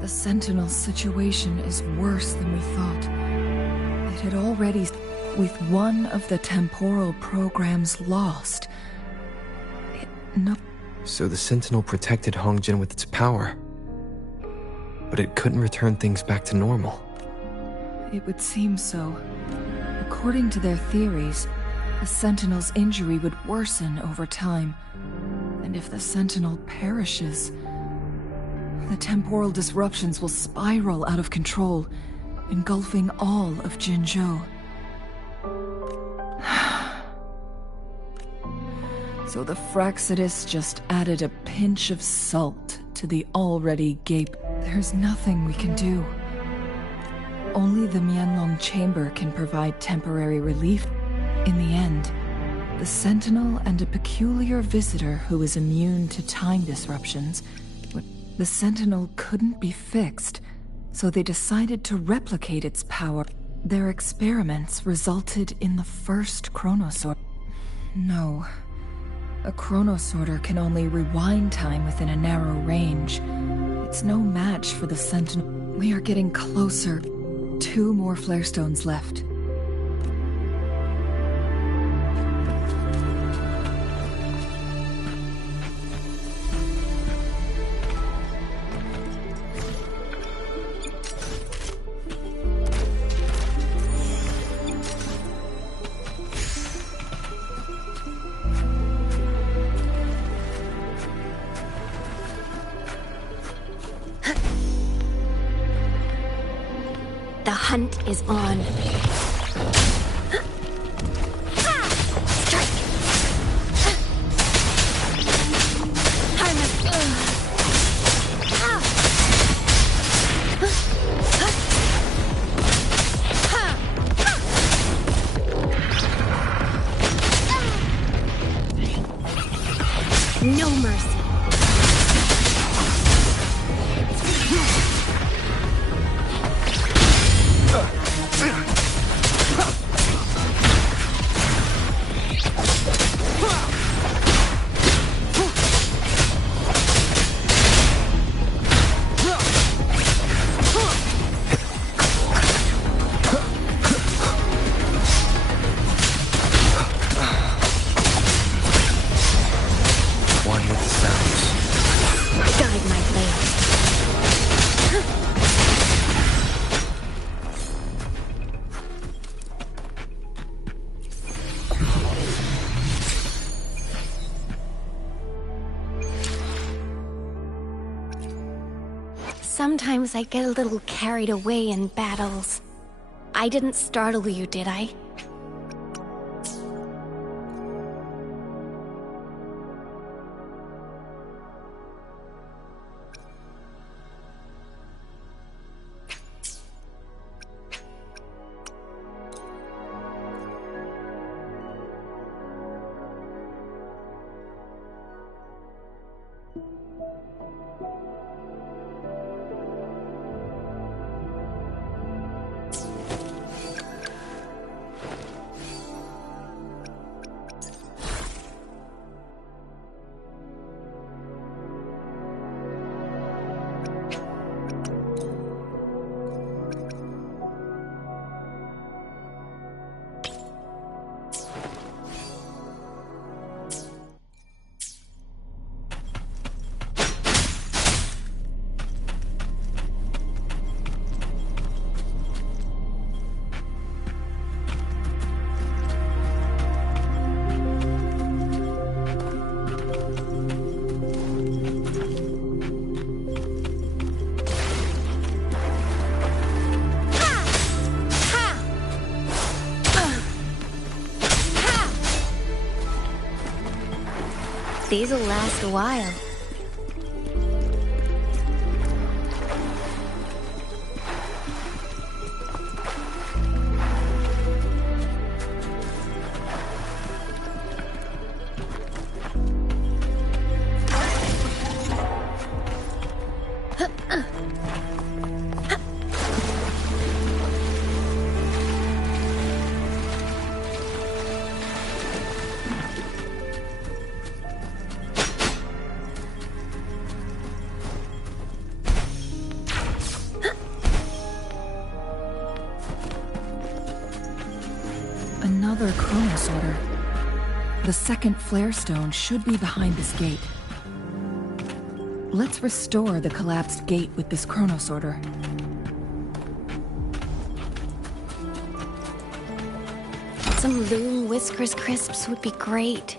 The Sentinel situation is worse than we thought. It had already, with one of the temporal programs lost. So the Sentinel protected Hongjin with its power. But it couldn't return things back to normal. It would seem so. According to their theories, the Sentinel's injury would worsen over time. And if the Sentinel perishes, the temporal disruptions will spiral out of control, engulfing all of Jinzhou. So the Fraxidus just added a pinch of salt to the already gape. There's nothing we can do. Only the Mianlong Chamber can provide temporary relief. In the end, the Sentinel and a peculiar visitor who is immune to time disruptions. The Sentinel couldn't be fixed, so they decided to replicate its power. Their experiments resulted in the first Chronosorter. No. A Chronosorter can only rewind time within a narrow range. It's no match for the Sentinel. We are getting closer. 2 more flare stones left. hunt is on. Strike! No mercy. Sometimes I get a little carried away in battles. I didn't startle you, did I? These'll last a while. Another Chronos order. The second flare stone should be behind this gate. Let's restore the collapsed gate with this Chronos order. Some Loom Whiskers crisps would be great.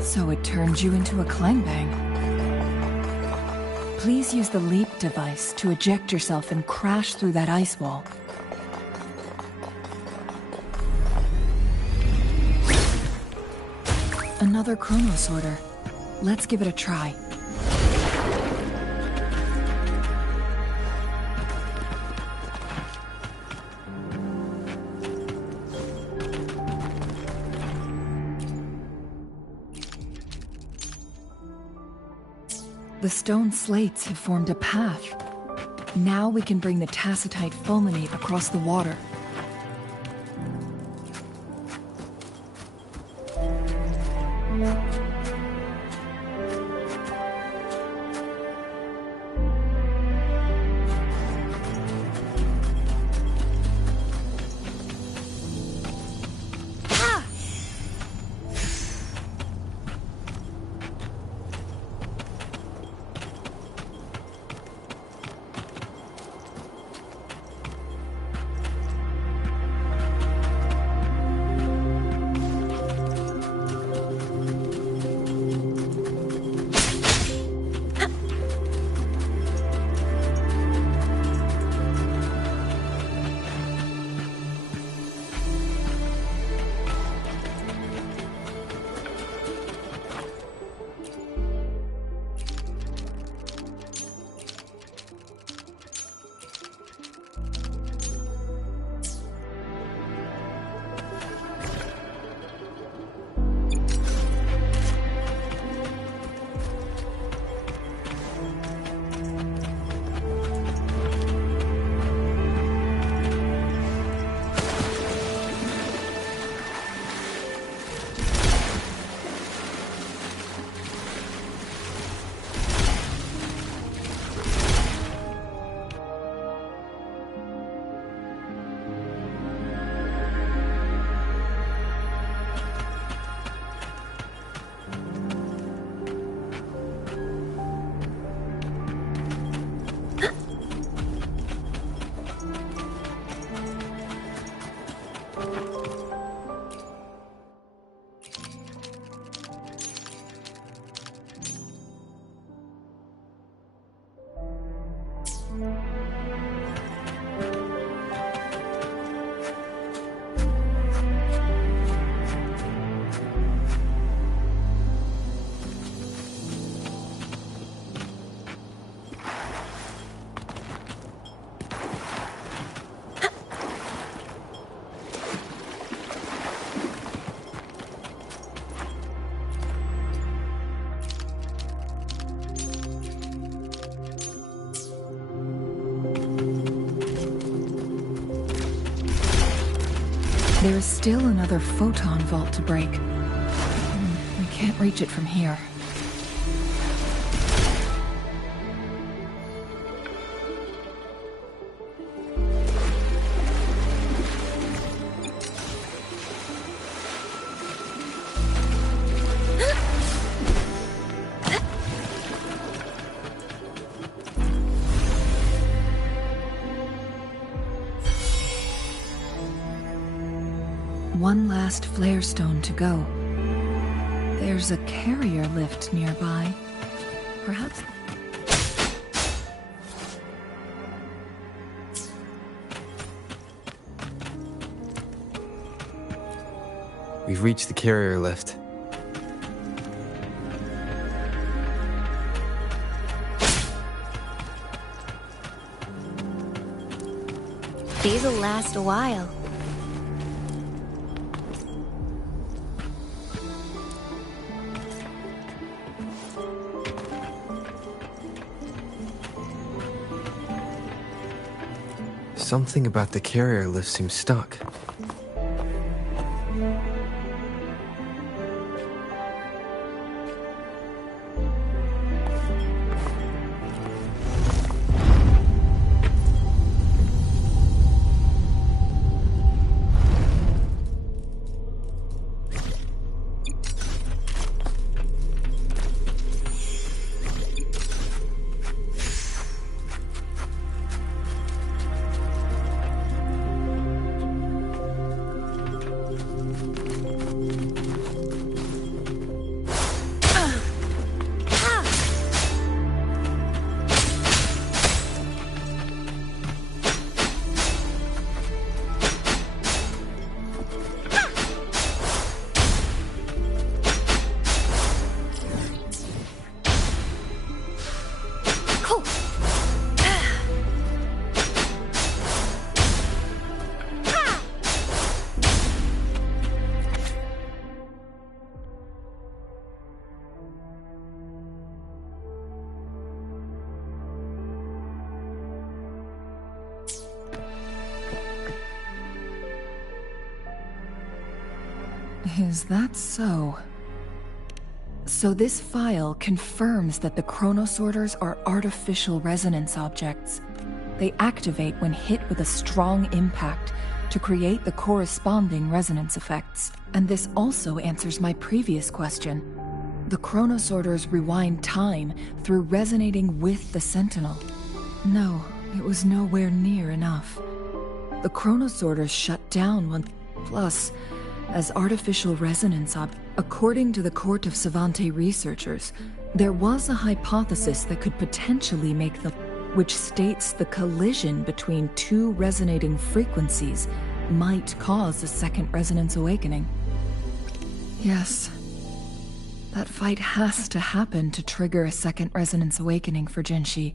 So it turned you into a clangbang. Please use the leap device to eject yourself and crash through that ice wall. another chronosorter. Let's give it a try. The stone slates have formed a path. Now we can bring the tacitite fulminate across the water. There is still another photon vault to break. We can't reach it from here. One last flare stone to go. There's a carrier lift nearby. Perhaps... We've reached the carrier lift. These'll last a while. Something about the carrier lift seems stuck. Is that so? So this file confirms that the chronosorters are artificial resonance objects. They activate when hit with a strong impact to create the corresponding resonance effects. And this also answers my previous question. The chronosorters rewind time through resonating with the Sentinel. No, it was nowhere near enough. The chronosorters shut down when... Plus, as artificial resonance according to the Court of Savante researchers, there was a hypothesis that could potentially make the... which states the collision between two resonating frequencies might cause a second resonance awakening. Yes. That fight has to happen to trigger a second resonance awakening for Jinshi,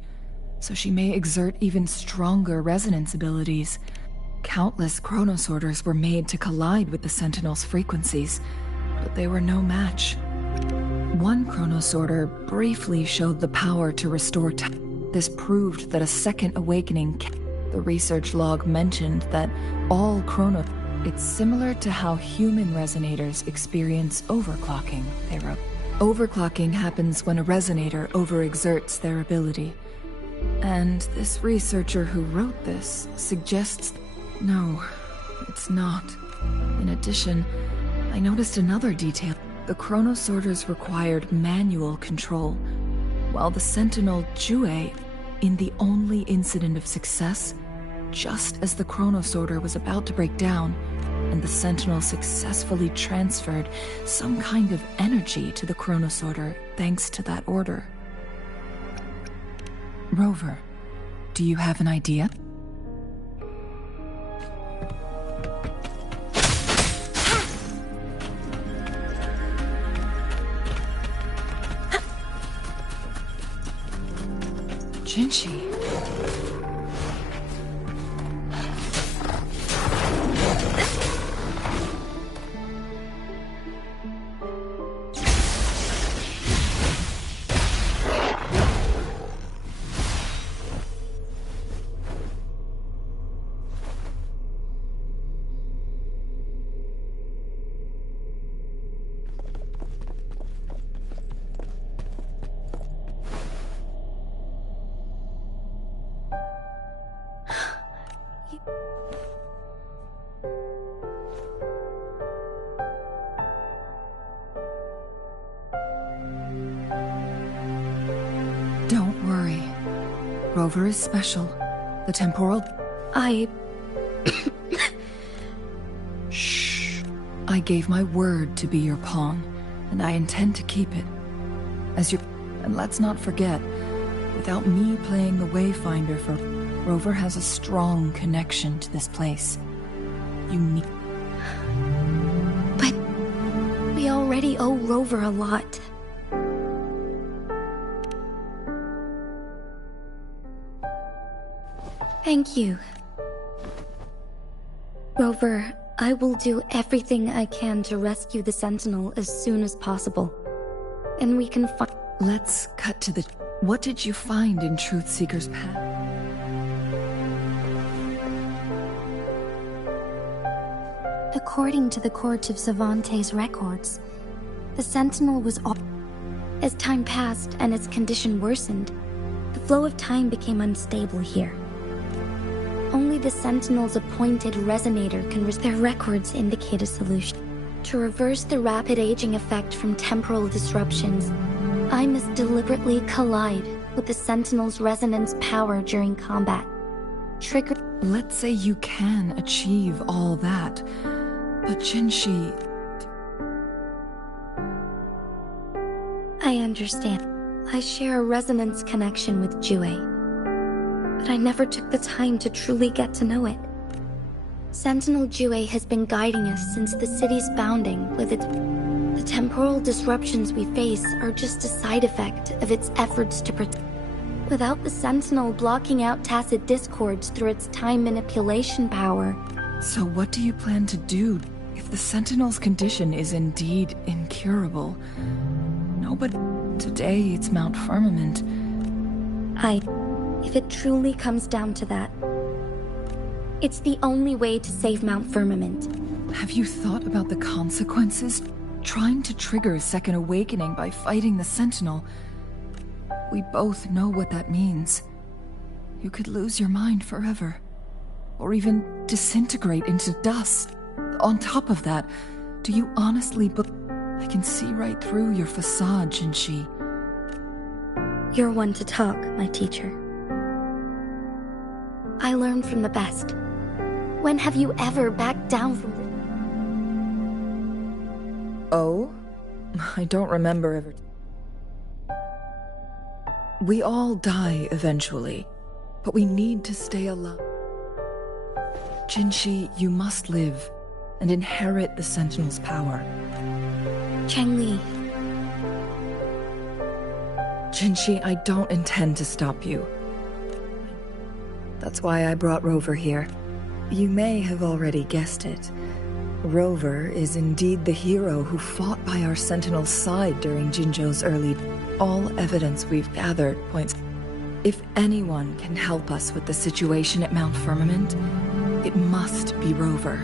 so she may exert even stronger resonance abilities. Countless chronosorters were made to collide with the Sentinel's frequencies, but they were no match. One chronosorter briefly showed the power to restore time. This proved that a second awakening The research log mentioned that all chrono... It's similar to how human resonators experience overclocking, they wrote. Overclocking happens when a resonator overexerts their ability. And this researcher who wrote this suggests... No, it's not. In addition, I noticed another detail. The chronosorters required manual control, while the Sentinel Jue, in the only incident of success, just as the chronosorter was about to break down, and the Sentinel successfully transferred some kind of energy to the chronosorter thanks to that order. Rover, do you have an idea? Jinshi. Don't worry. Rover is special. The temporal... Shh. I gave my word to be your pawn, and I intend to keep it. As your... And let's not forget, without me playing the Wayfinder for... Rover has a strong connection to this place. You need... But... we already owe Rover a lot. Thank you. Rover, I will do everything I can to rescue the Sentinel as soon as possible. And we can find... Let's cut to the... What did you find in Truthseeker's path? According to the Court of Savante's records, the Sentinel was all... As time passed and its condition worsened, the flow of time became unstable here. Only the Sentinel's appointed resonator can... Their records indicate a solution. To reverse the rapid aging effect from temporal disruptions, I must deliberately collide with the Sentinel's resonance power during combat. Trigger... Let's say you can achieve all that, but Jinshi... I understand. I share a resonance connection with Jue, but I never took the time to truly get to know it. Sentinel Jue has been guiding us since the city's founding with its... The temporal disruptions we face are just a side effect of its efforts to protect. Without the Sentinel blocking out tacit discords through its time manipulation power... So what do you plan to do if the Sentinel's condition is indeed incurable? Nobody... Today it's Mount Firmament. If it truly comes down to that, it's the only way to save Mount Firmament. Have you thought about the consequences? Trying to trigger a second awakening by fighting the Sentinel. We both know what that means. You could lose your mind forever. Or even disintegrate into dust. On top of that, do you honestly I can see right through your facade, Jinshi. You're one to talk, my teacher. I learn from the best. When have you ever backed down from the... Oh? I don't remember ever... We all die eventually, but we need to stay alive. Jinshi, you must live and inherit the Sentinel's power. Changli. Jinshi, I don't intend to stop you. That's why I brought Rover here. You may have already guessed it. Rover is indeed the hero who fought by our Sentinel's side during Jinzhou's early... All evidence we've gathered points... If anyone can help us with the situation at Mount Firmament, it must be Rover.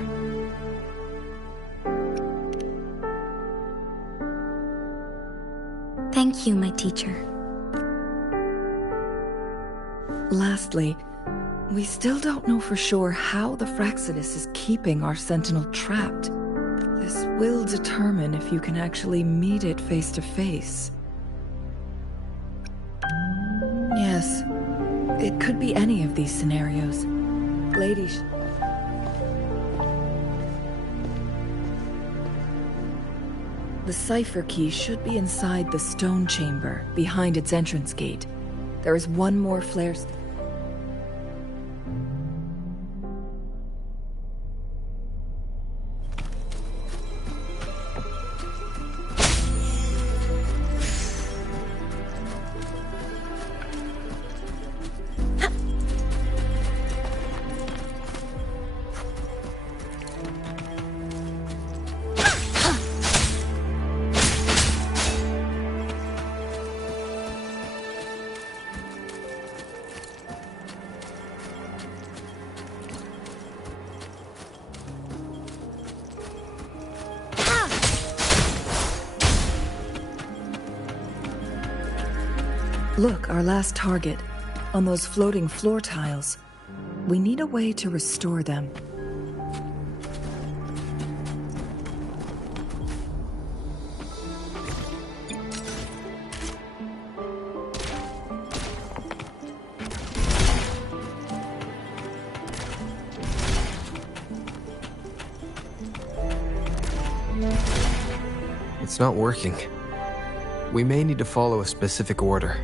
Thank you, my teacher. Lastly, we still don't know for sure how the Fraxidus is keeping our Sentinel trapped. This will determine if you can actually meet it face to face. Yes, it could be any of these scenarios. Ladies... The cipher key should be inside the stone chamber, behind its entrance gate. There is one more flare... Look, our last target. On those floating floor tiles. We need a way to restore them. It's not working. We may need to follow a specific order.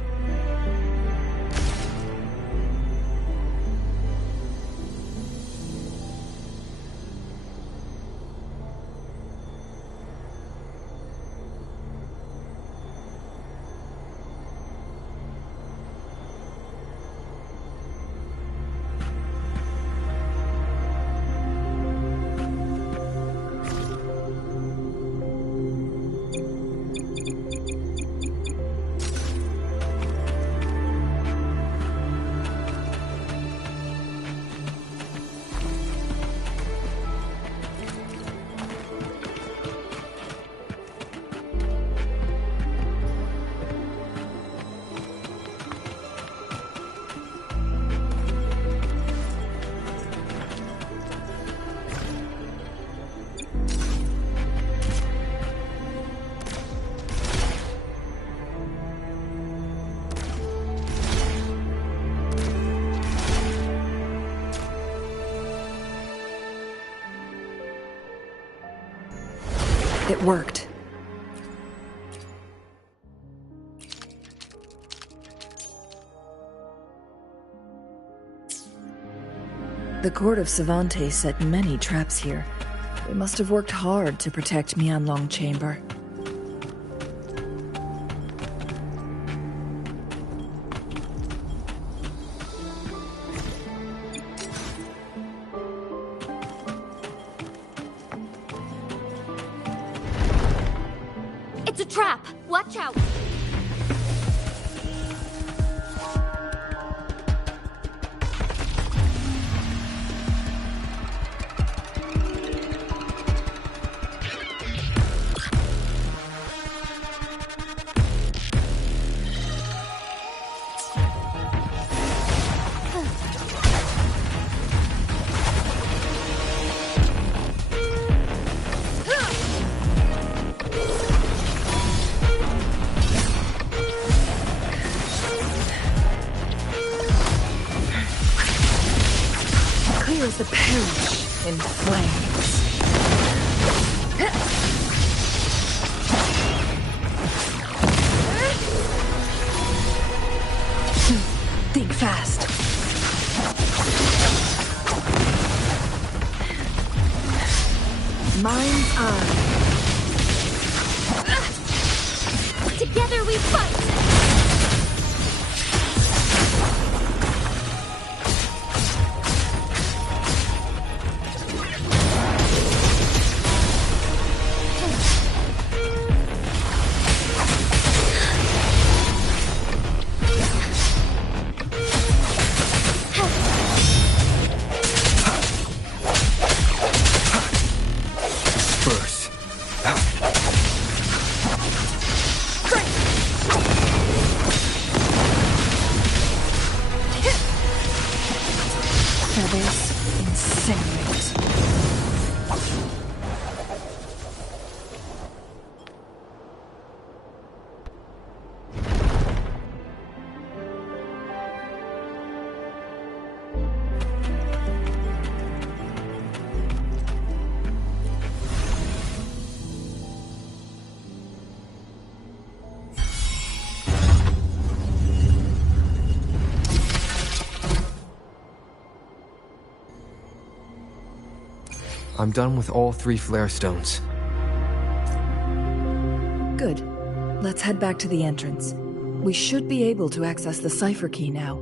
It worked. The court of Savantes set many traps here. We must have worked hard to protect Mianlong Chamber. It's a trap! Watch out! Clears the parish in flames. Think fast. Mind's eye. Together we fight! I'm done with all 3 flare stones. Good. Let's head back to the entrance. We should be able to access the cipher key now.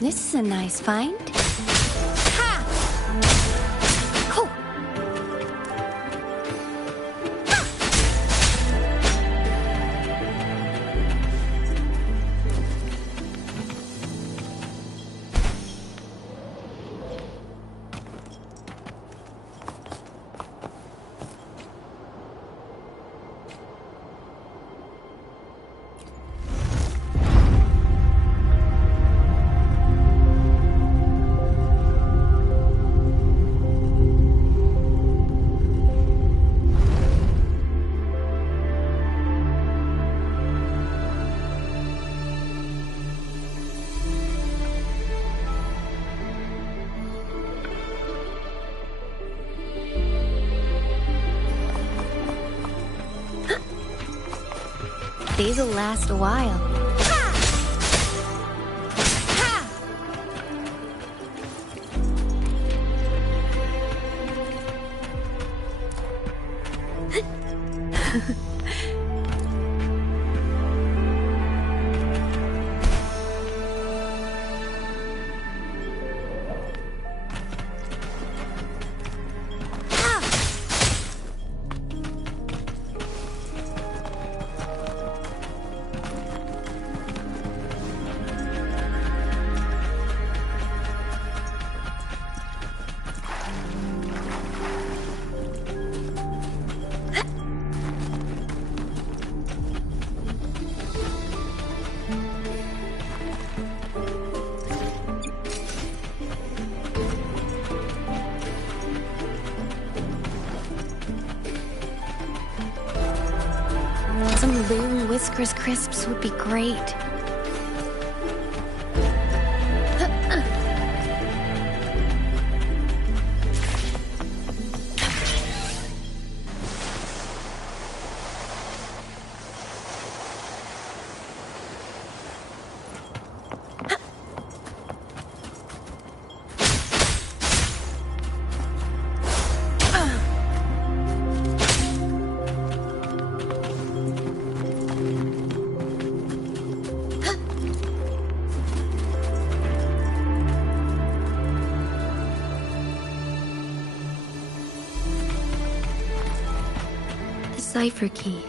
This is a nice find. Ha! Cool. These'll last a while. Snickers crisps would be great. Cipher key.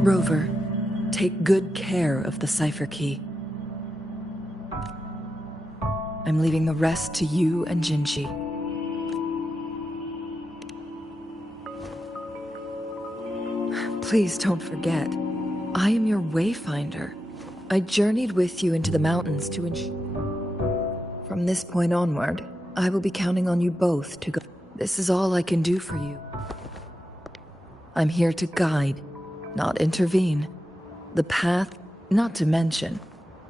Rover, take good care of the cipher key. I'm leaving the rest to you and Jinshi. Please don't forget, I am your wayfinder. I journeyed with you into the mountains to ensure. From this point onward, I will be counting on you both to go. This is all I can do for you. I'm here to guide, not intervene. The path, not to mention,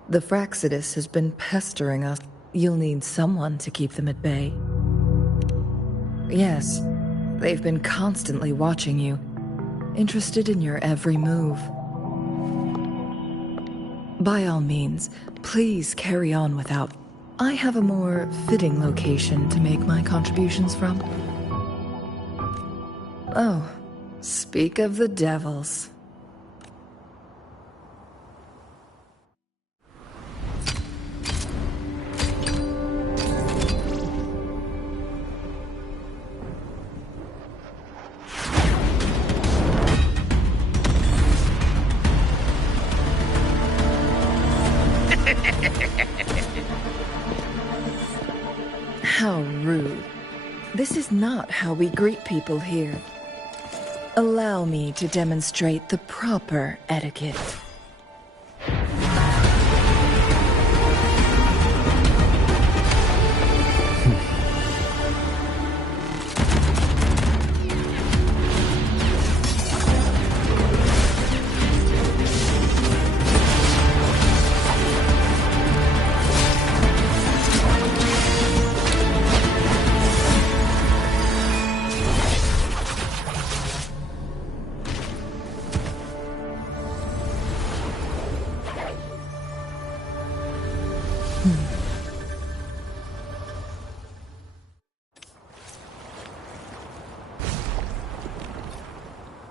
the Fraxidus has been pestering us. You'll need someone to keep them at bay. Yes, they've been constantly watching you, interested in your every move. By all means, please carry on without. I have a more fitting location to make my contributions from. Oh, speak of the devils. How rude. This is not how we greet people here. Allow me to demonstrate the proper etiquette.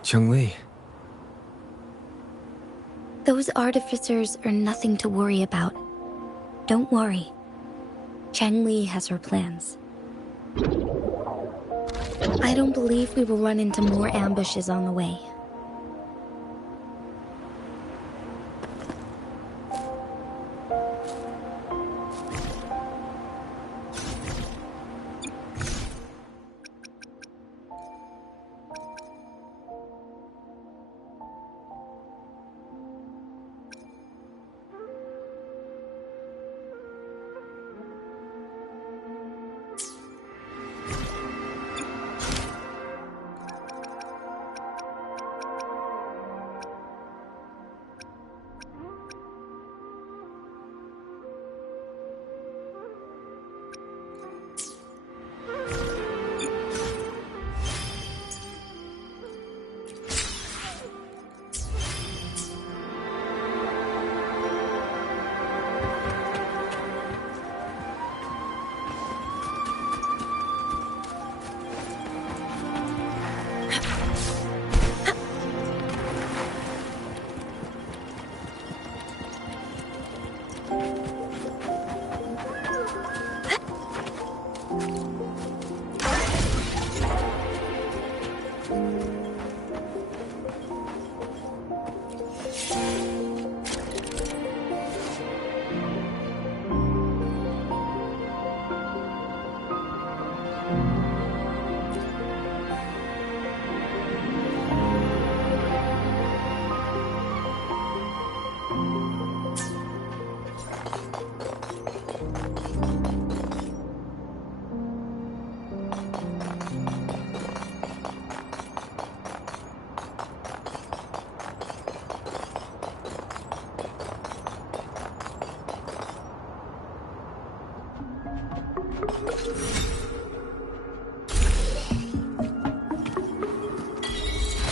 Chun-Li. Those artificers are nothing to worry about. Don't worry. Chang-Li has her plans. I don't believe we will run into more ambushes on the way.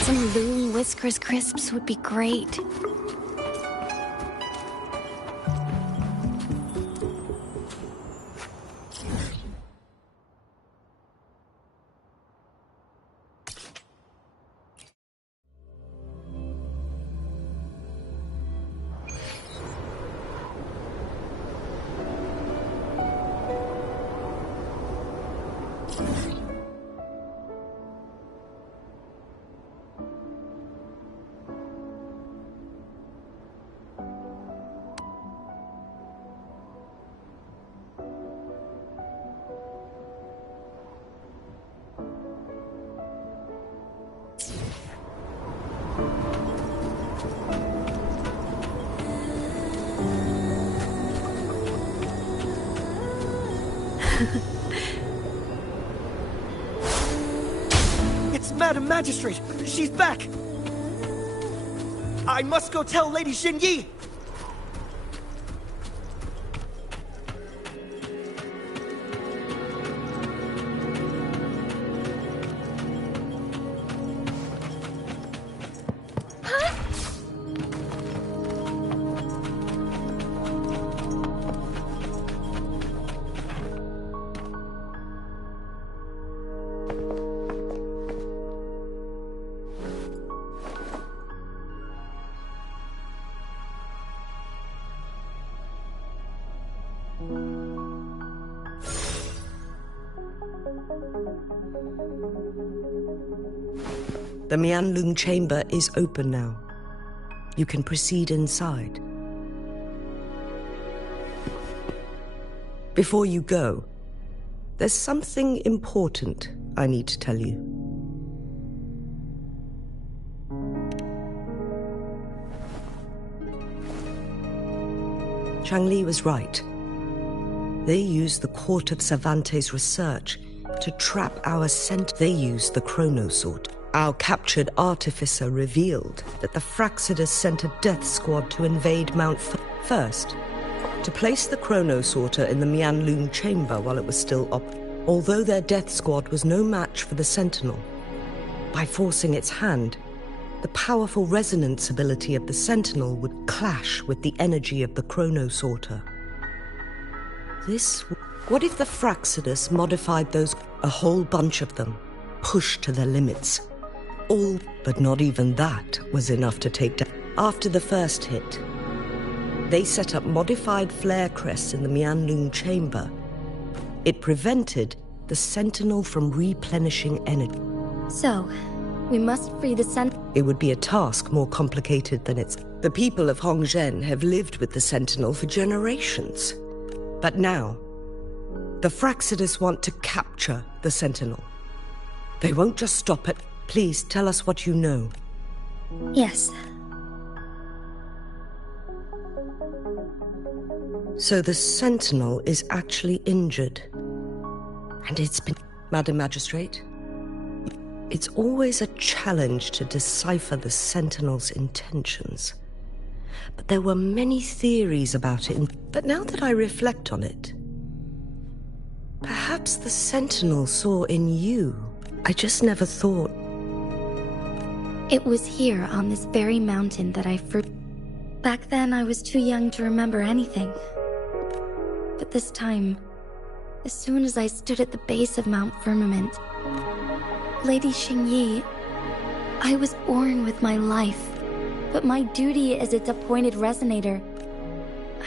Some Loon Whiskers crisps would be great. It's Madam Magistrate! She's back! I must go tell Lady Xinyi! The Mianlung chamber is open now. You can proceed inside. Before you go, there's something important I need to tell you. Changli was right. They used the Court of Cervantes' research to trap our They used the Chronosword. Our captured artificer revealed that the Fraxidus sent a death squad to invade Mount First, to place the Chronosorter in the Mianlung chamber while it was still up. Although their death squad was no match for the Sentinel, by forcing its hand, the powerful resonance ability of the Sentinel would clash with the energy of the Chronosorter. What if the Fraxidus modified those, a whole bunch of them, pushed to their limits? All, but not even that was enough to take down. After the first hit, they set up modified flare crests in the Mianlung chamber. It prevented the Sentinel from replenishing energy. So, we must free the Sentinel. It would be a task more complicated than its. The people of Hongzhen have lived with the Sentinel for generations. But now, the Fraxidus want to capture the Sentinel. They won't just stop at. Please tell us what you know. Yes. So the Sentinel is actually injured. And it's been... Madam Magistrate, it's always a challenge to decipher the Sentinel's intentions. But there were many theories about it. But now that I reflect on it, perhaps the Sentinel saw in you. I just never thought... It was here, on this very mountain, that I first... Back then, I was too young to remember anything. But this time, as soon as I stood at the base of Mount Firmament, Lady Xinyi, I was born with my life, but my duty as its appointed resonator.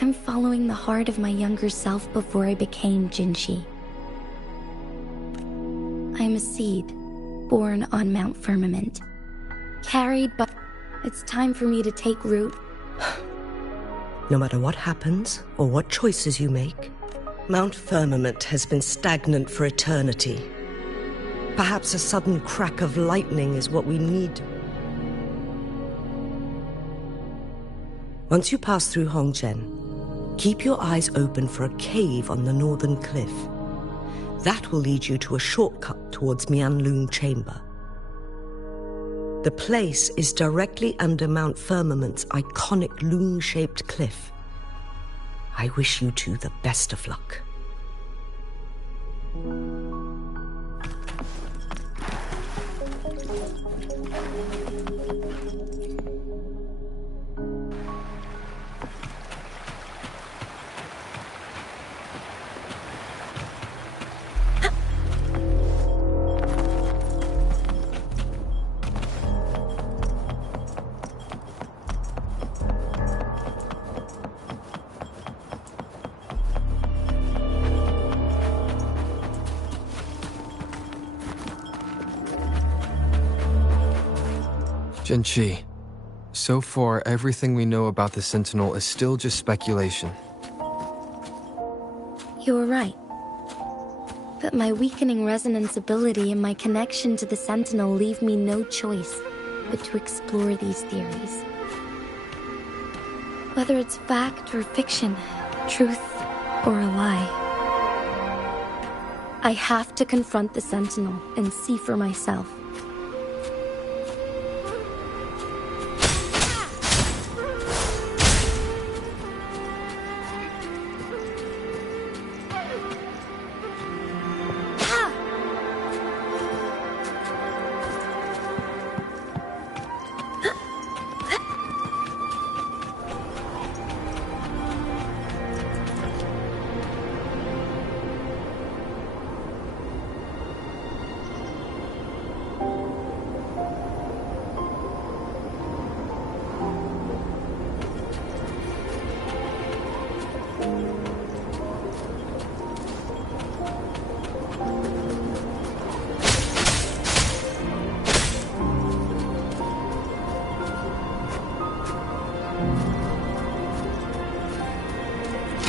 I'm following the heart of my younger self before I became Jinshi. I'm a seed, born on Mount Firmament. Carried by... It's time for me to take root. No matter what happens, or what choices you make, Mount Firmament has been stagnant for eternity. Perhaps a sudden crack of lightning is what we need. Once you pass through Hongzhen, keep your eyes open for a cave on the northern cliff. That will lead you to a shortcut towards Mianlun Chamber. The place is directly under Mount Firmament's iconic loon-shaped cliff. I wish you two the best of luck. Jinchi, so far everything we know about the Sentinel is still just speculation. You were right. But my weakening resonance ability and my connection to the Sentinel leave me no choice but to explore these theories. Whether it's fact or fiction, truth or a lie. I have to confront the Sentinel and see for myself.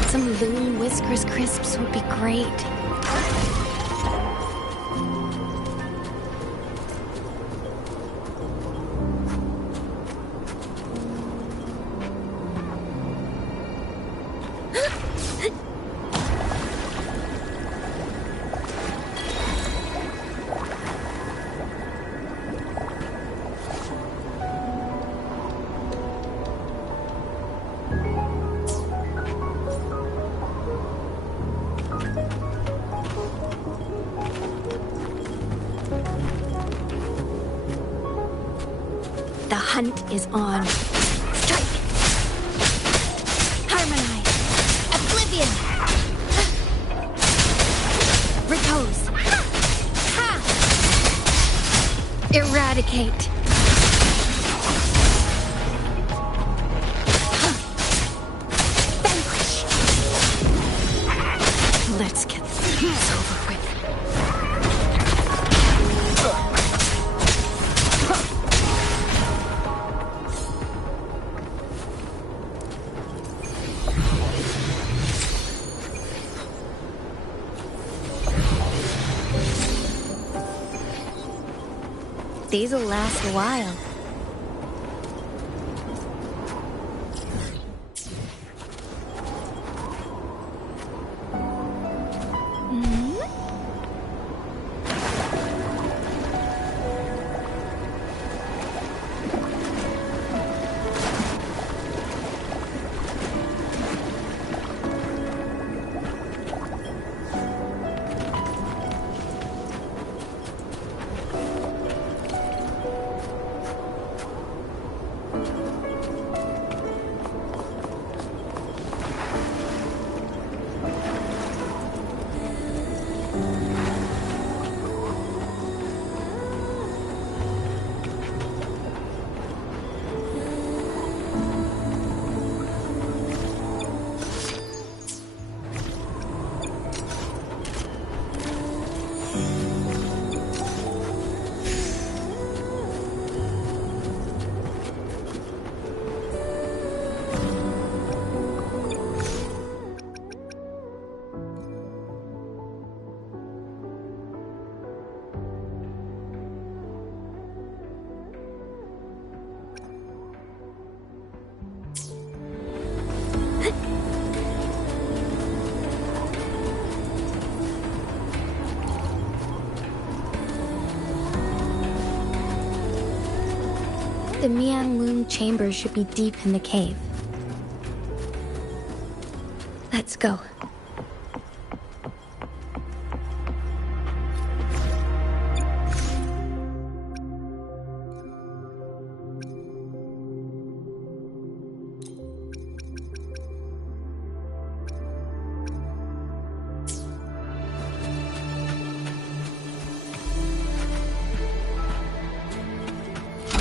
Some Loon Whiskers crisps would be great. The hunt is on. Strike! Harmonize! Oblivion! Repose! Ha! Eradicate! Vanquish! Let's get this over with. These'll last a while. The Mianlun chamber should be deep in the cave. Let's go.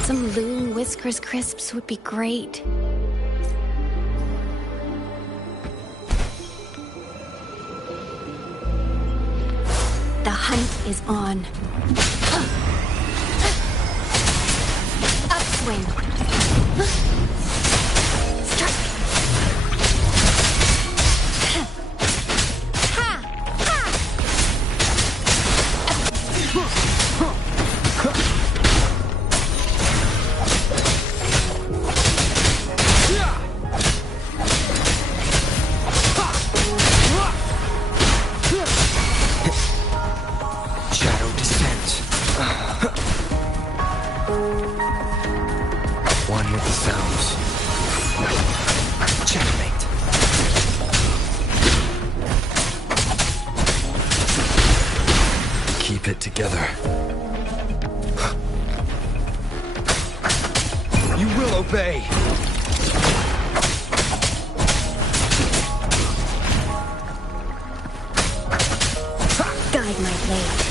Some Loon Whiskers crisps would be great. The hunt is on. Upswing. Strike. Shadow descends. One with the sounds. Checkmate. Keep it together. You will obey. Guide my blade.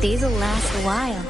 These'll last a while.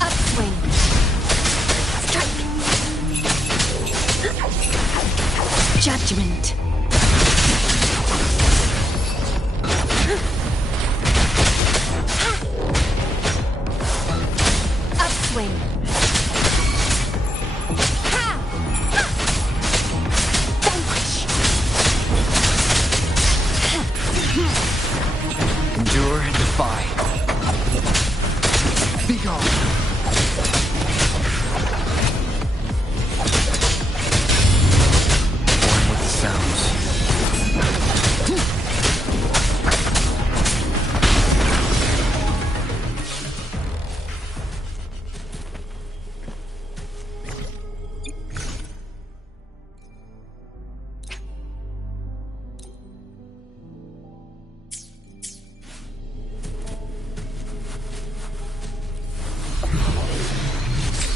Upswing. Strike. Judgment. Upswing. Endure and defy. Be gone. One with the sounds.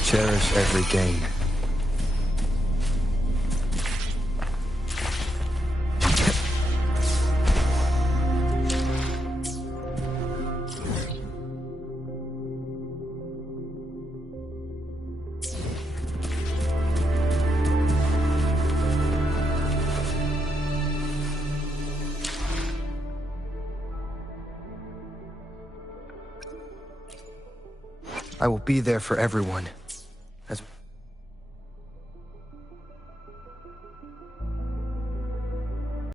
Cherish every gain. I will be there for everyone.